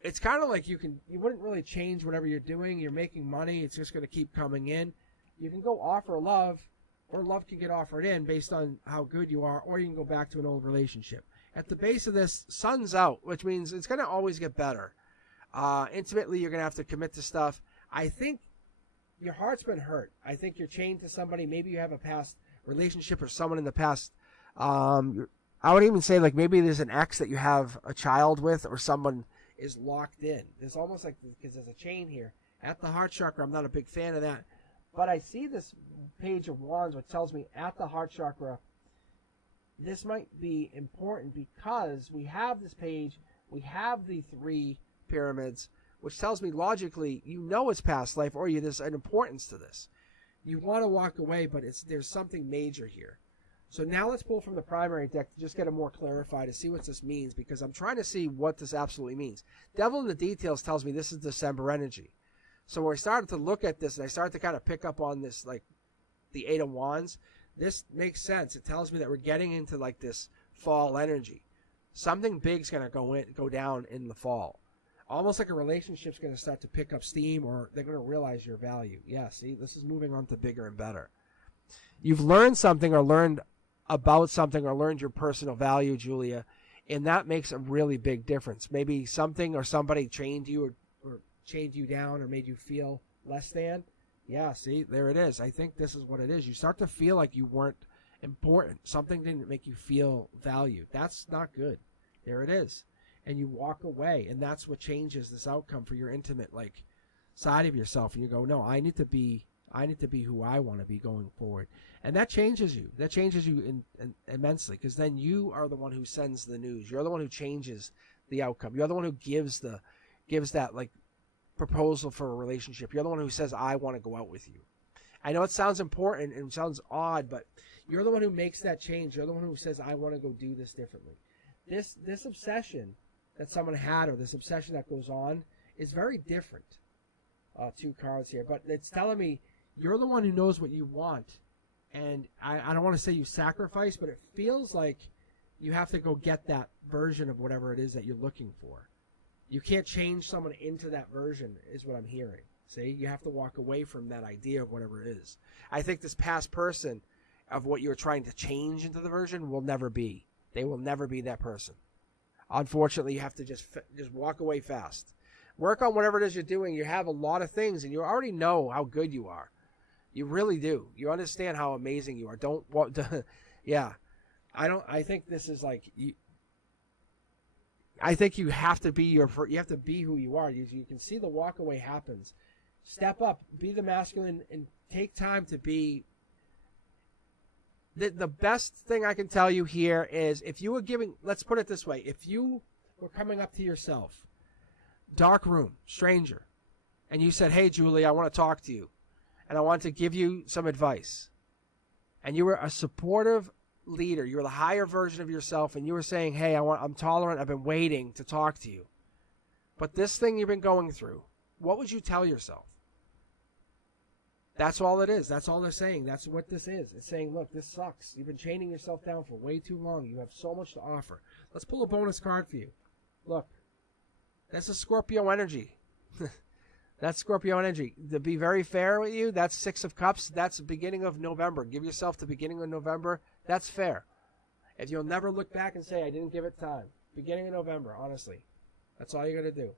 it's kind of like you wouldn't really change whatever you're doing. You're making money. It's just going to keep coming in. You can go offer love, or love can get offered in based on how good you are, or you can go back to an old relationship. At the base of this, sun's out, which means it's going to always get better. Intimately, you're going to have to commit to stuff. I think your heart's been hurt. I think you're chained to somebody. Maybe you have a past relationship or someone in the past. I would even say like maybe there's an ex that you have a child with, or someone is locked in. There's almost like, because there's a chain here at the heart chakra. I'm not a big fan of that, but I see this page of wands, which tells me at the heart chakra, this might be important because we have this page, we have the 3 pyramids, which tells me logically, you know it's past life, or there's an importance to this. You want to walk away, but there's something major here. So now let's pull from the primary deck to just get it more clarified, to see what this means, because I'm trying to see what this absolutely means. Devil in the Details tells me this is December energy. So when I started to look at this, and I started to kind of pick up on this, like the 8 of Wands, this makes sense. It tells me that we're getting into like this fall energy. Something big's going to go down in the fall. Almost like a relationship's going to start to pick up steam, or they're going to realize your value. Yeah, see, this is moving on to bigger and better. You've learned something, or learned about something, or learned your personal value, Julia, and that makes a really big difference. Maybe something or somebody trained you or chained you down or made you feel less than. Yeah, see, there it is. I think this is what it is. You start to feel like you weren't important. Something didn't make you feel valued. That's not good. There it is. And you walk away, and that's what changes this outcome for your intimate like side of yourself. And you go, no, I need to be who I want to be going forward. And that changes you. That changes you immensely, because then you are the one who sends the news. You're the one who changes the outcome. You're the one who gives that like proposal for a relationship. You're the one who says, I want to go out with you. I know it sounds important and sounds odd, but you're the one who makes that change. You're the one who says, I want to go do this differently. This obsession that someone had or this obsession that goes on is very different. 2 cards here, but it's telling me you're the one who knows what you want, and I don't want to say you sacrifice, but it feels like you have to go get that version of whatever it is that you're looking for. You can't change someone into that version, is what I'm hearing. See, you have to walk away from that idea of whatever it is. I think this past person of what you're trying to change into the version will never be. They will never be that person. Unfortunately, you have to just walk away fast. Work on whatever it is you're doing. You have a lot of things, and you already know how good you are. You really do. You understand how amazing you are. Don't want to, yeah. I think this is like you. I think you have to be you have to be who you are. You can see the walk away happens. Step up, be the masculine, and take time to be. The best thing I can tell you here is if you were giving, let's put it this way, if you were coming up to yourself, dark room, stranger, and you said, hey, Julie, I want to talk to you, and I want to give you some advice, and you were a supportive leader, you were the higher version of yourself, and you were saying, hey, I'm tolerant, I've been waiting to talk to you, but this thing you've been going through, what would you tell yourself? That's all it is. That's all they're saying. That's what this is. It's saying, look, this sucks. You've been chaining yourself down for way too long. You have so much to offer. Let's pull a bonus card for you. Look, that's a Scorpio energy. That's Scorpio energy. To be very fair with you, that's 6 of Cups. That's the beginning of November. Give yourself the beginning of November. That's fair. If you'll never look back and say, I didn't give it time. Beginning of November, honestly. That's all you're going to do.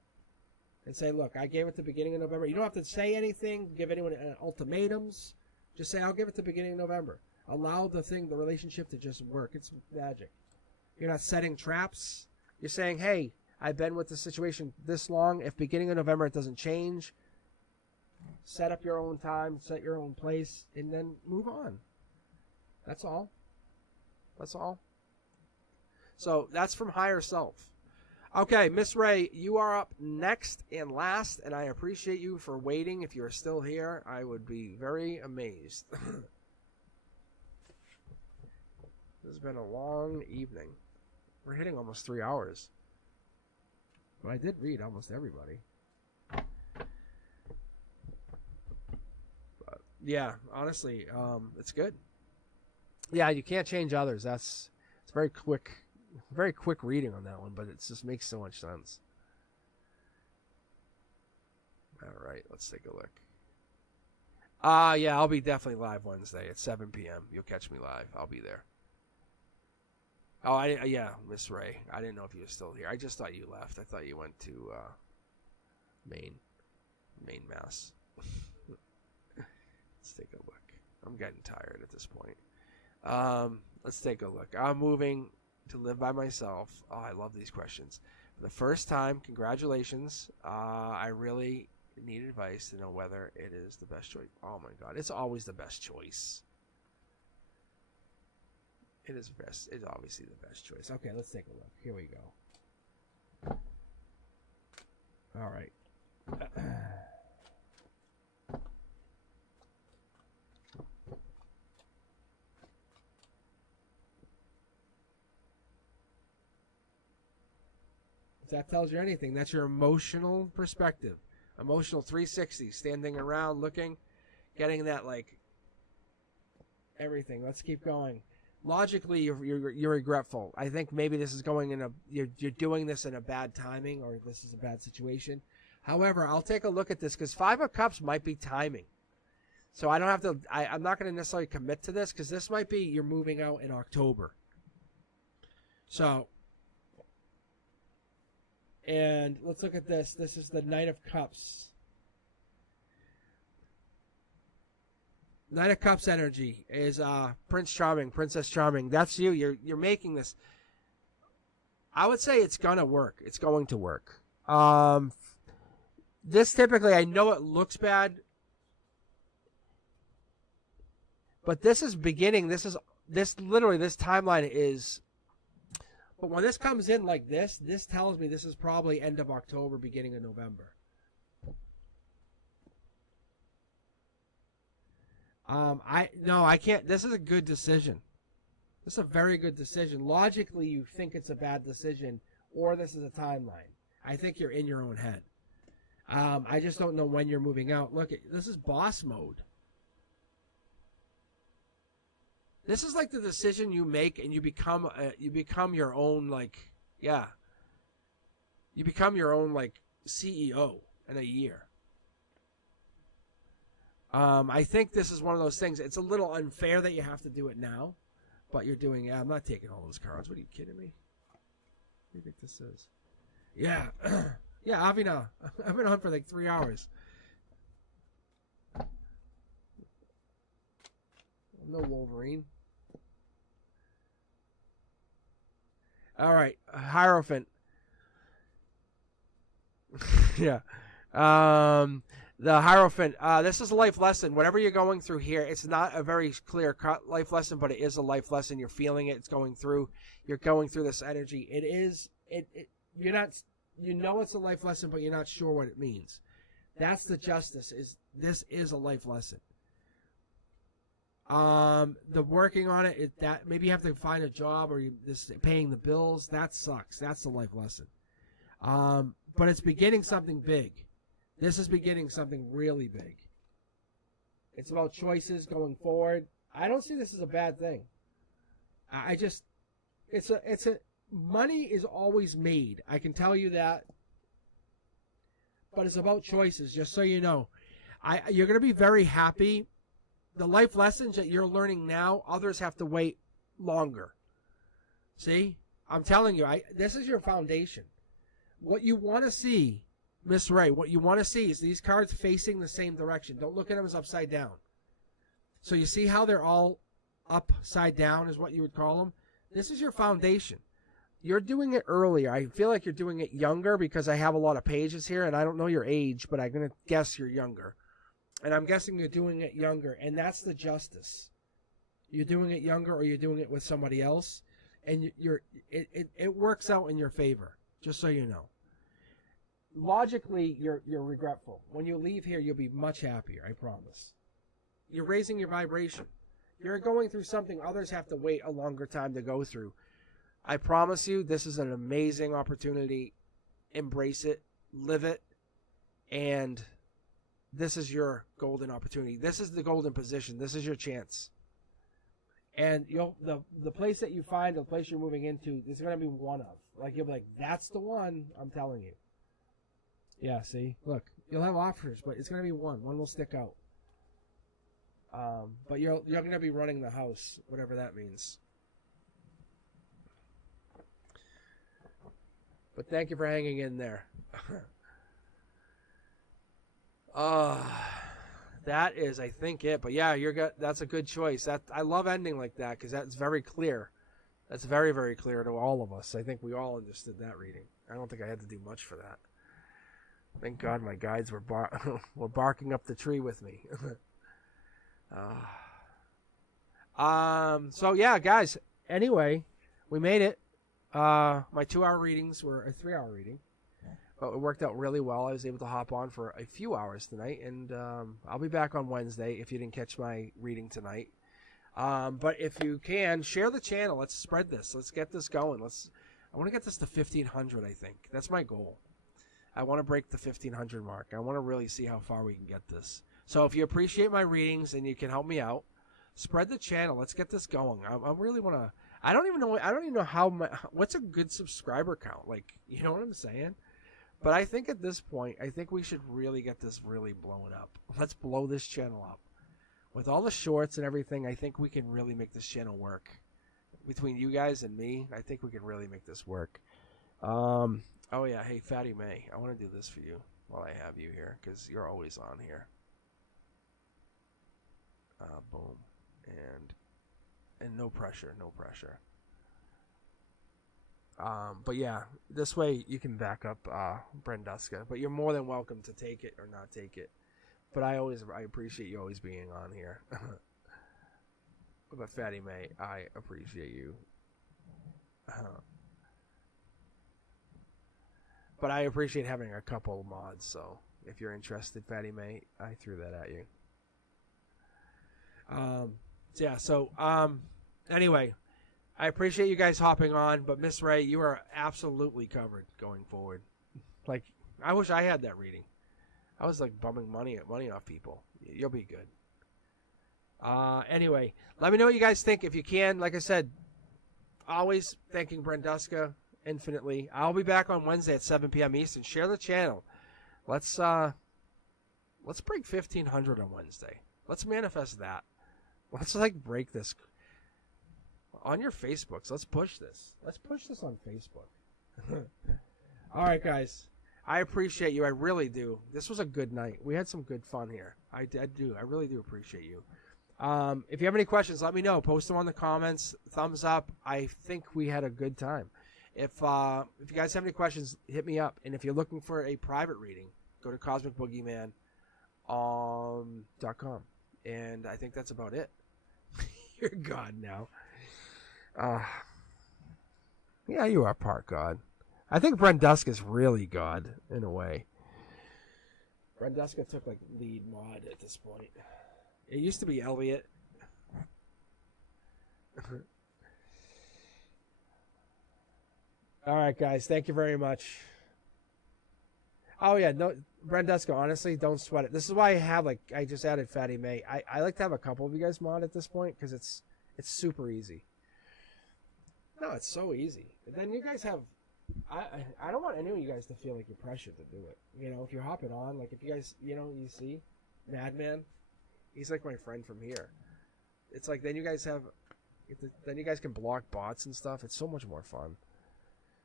And say, look, I gave it the beginning of November. You don't have to say anything, give anyone ultimatums. Just say, I'll give it the beginning of November. Allow the relationship to just work. It's magic. You're not setting traps. You're saying, hey, I've been with the situation this long. If beginning of November it doesn't change, set up your own time, set your own place, and then move on. That's all. That's all. So that's from Higher Self. Okay, Miss Ray, you are up next and last, and I appreciate you for waiting. If you're still here, I would be very amazed. This has been a long evening. We're hitting almost 3 hours. But I did read almost everybody. But yeah, honestly, it's good. Yeah, you can't change others. It's very quick reading on that one, but it just makes so much sense. All right, let's take a look. Yeah, I'll be definitely live Wednesday at 7 p.m. You'll catch me live. I'll be there. Oh, yeah, Miss Ray. I didn't know if you were still here. I just thought you left. I thought you went to Maine, Mass. Let's take a look. I'm getting tired at this point. Let's take a look. I'm moving to live by myself. Oh, I love these questions. For the first time, congratulations. I really need advice to know whether it is the best choice. Oh my God, it's always the best choice. It is best. It's obviously the best choice. Okay, let's take a look. Here we go. All right. If that tells you anything, that's your emotional perspective. Emotional 360, standing around, looking, getting that, like, everything. Let's keep going. Logically, you're regretful. I think maybe this is going in you're doing this in a bad timing, or this is a bad situation. However, I'll take a look at this because 5 of Cups might be timing. So I don't have to. I'm not going to necessarily commit to this because this might be you're moving out in October. So, and let's look at this. This is the Knight of Cups. Knight of Cups energy is Prince Charming, Princess Charming. That's you. You're making this. I would say it's gonna work. It's going to work. This typically, I know it looks bad, but this is beginning. This timeline is. But when this comes in like this tells me this is probably end of October, beginning of November. I can't. This is a good decision. This is a very good decision. Logically, you think it's a bad decision or this is a timeline. I think you're in your own head. I just don't know when you're moving out. Look, this is boss mode. This is like the decision you make, and you become your own, like, yeah. You become your own, like, CEO in a year. I think this is one of those things. It's a little unfair that you have to do it now, but you're doing it. I'm not taking all those cards. What are you kidding me? What do you think this is? Yeah. Yeah, Avina. I've been on for like 3 hours. No Wolverine. All right, Hierophant. Yeah. The Hierophant. This is a life lesson. Whatever you're going through here, it's not a very clear-cut life lesson, but it is a life lesson. You're feeling it. It's going through. You're going through this energy. It is. You're not. You know it's a life lesson, but you're not sure what it means. That's the justice. This is a life lesson. The working on it, that maybe you have to find a job, or this paying the bills. That sucks. That's the life lesson. But it's beginning something big. This is beginning something really big. It's about choices going forward. I don't see this as a bad thing. Money is always made. I can tell you that. But it's about choices, just so you know. You're going to be very happy. The life lessons that you're learning now, others have to wait longer. See? I'm telling you, this is your foundation. What you want to see, Miss Ray, what you want to see is these cards facing the same direction. Don't look at them as upside down. So you see how they're all upside down is what you would call them? This is your foundation. You're doing it earlier. I feel like you're doing it younger because I have a lot of pages here, and I don't know your age, but I'm going to guess you're younger. And I'm guessing you're doing it younger, and that's the justice. You're doing it younger, or you're doing it with somebody else, and it works out in your favor, just so you know. Logically, you're regretful. When you leave here, you'll be much happier, I promise. You're raising your vibration. You're going through something others have to wait a longer time to go through. I promise you, this is an amazing opportunity. Embrace it, live it, and this is your golden opportunity. This is the golden position. This is your chance. And the place that you find, the place you're moving into, there's going to be one of. Like, you'll be like, that's the one, I'm telling you. Yeah, see? Look, you'll have offers, but it's going to be one. One will stick out. But you're going to be running the house, whatever that means. But thank you for hanging in there. That is, I think, it. But yeah, that's a good choice. I love ending like that because that's very clear. That's very, very clear to all of us. I think we all understood that reading. I don't think I had to do much for that. Thank God my guides were were barking up the tree with me. So yeah, guys. Anyway, we made it. My 2-hour readings were a 3-hour reading. But it worked out really well. I was able to hop on for a few hours tonight, and I'll be back on Wednesday if you didn't catch my reading tonight. But if you can, share the channel. Let's spread this. Let's get this going. I want to get this to 1,500, I think. That's my goal. I want to break the 1,500 mark. I want to really see how far we can get this. So if you appreciate my readings and you can help me out, spread the channel. Let's get this going. I really want to. I don't even know what's a good subscriber count. Like, you know what I'm saying? But I think at this point, I think we should really get this really blown up. Let's blow this channel up. With all the shorts and everything, I think we can really make this channel work. Between you guys and me, I think we can really make this work. Oh yeah, hey Fatty May, I want to do this for you while I have you here, because you're always on here. Boom. And no pressure, no pressure. But yeah, this way you can back up Brenduska. But you're more than welcome to take it or not take it. But I appreciate you always being on here. But Fatty May, I appreciate you. But I appreciate having a couple mods. So if you're interested, Fatty May, I threw that at you. Anyway, I appreciate you guys hopping on, but Miss Ray, you are absolutely covered going forward. Like, I wish I had that reading. I was like bumming money off people. You'll be good. Anyway, let me know what you guys think if you can. Like I said, always thanking Brenduska infinitely. I'll be back on Wednesday at 7 p.m. Eastern. Share the channel. Let's break 1,500 on Wednesday. Let's manifest that. Let's like break this on your Facebooks. Let's push this. Let's push this on Facebook. All right, guys. I appreciate you. I really do. This was a good night. We had some good fun here. I do. I really do appreciate you. If you have any questions, let me know. Post them on the comments. Thumbs up. I think we had a good time. If you guys have any questions, hit me up. And if you're looking for a private reading, go to cosmicboogeyman.com. And I think that's about it. You're God now. Yeah, you are part God. I think Brenduska is really God in a way. Brenduska took like lead mod at this point. It used to be Elliot. All right, guys. Thank you very much. Oh yeah, no, Brenduska. Honestly, don't sweat it. This is why I just added Fatty May. I like to have a couple of you guys mod at this point because it's super easy. No, it's so easy. And then you guys have. I don't want any of you guys to feel like you're pressured to do it. You know, if you're hopping on, like if you guys, you see, Madman, he's like my friend from here. It's like then you guys can block bots and stuff. It's so much more fun.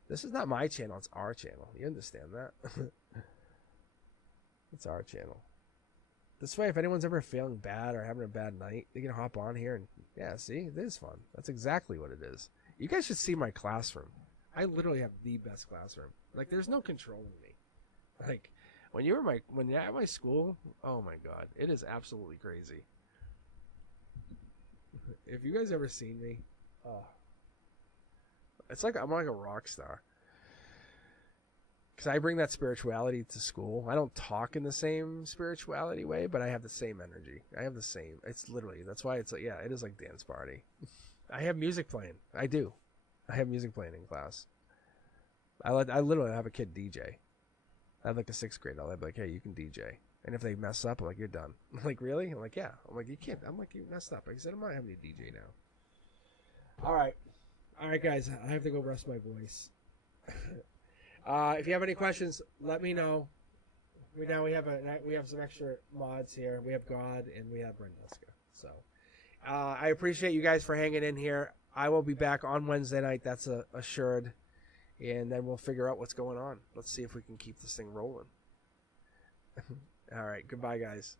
This is not my channel. It's our channel. You understand that? It's our channel. This way, if anyone's ever feeling bad or having a bad night, they can hop on here and, yeah, see? It is fun. That's exactly what it is. You guys should see my classroom. I literally have the best classroom. Like, there's no controlling me. Like, when you're at my school, oh my God, it is absolutely crazy. If you guys ever seen me, it's like I'm like a rock star. Because I bring that spirituality to school. I don't talk in the same spirituality way, but I have the same energy. I have the same. It's literally, that's why it's like, yeah, it is like dance party. I have music playing. I do. I have music playing in class. I literally have a kid DJ. I have like a 6th grade. I'll be like, hey, you can DJ. And if they mess up, I'm like, you're done. I'm like, really? I'm like, yeah. I'm like, you can't. I'm like, you messed up. I said, I'm not having a DJ now. All right, guys. I have to go rest my voice. If you have any questions, let me know. We have some extra mods here. We have God and we have Brenduska. So I appreciate you guys for hanging in here. I will be back on Wednesday night. That's assured. And then we'll figure out what's going on. Let's see if we can keep this thing rolling. All right. Goodbye, guys.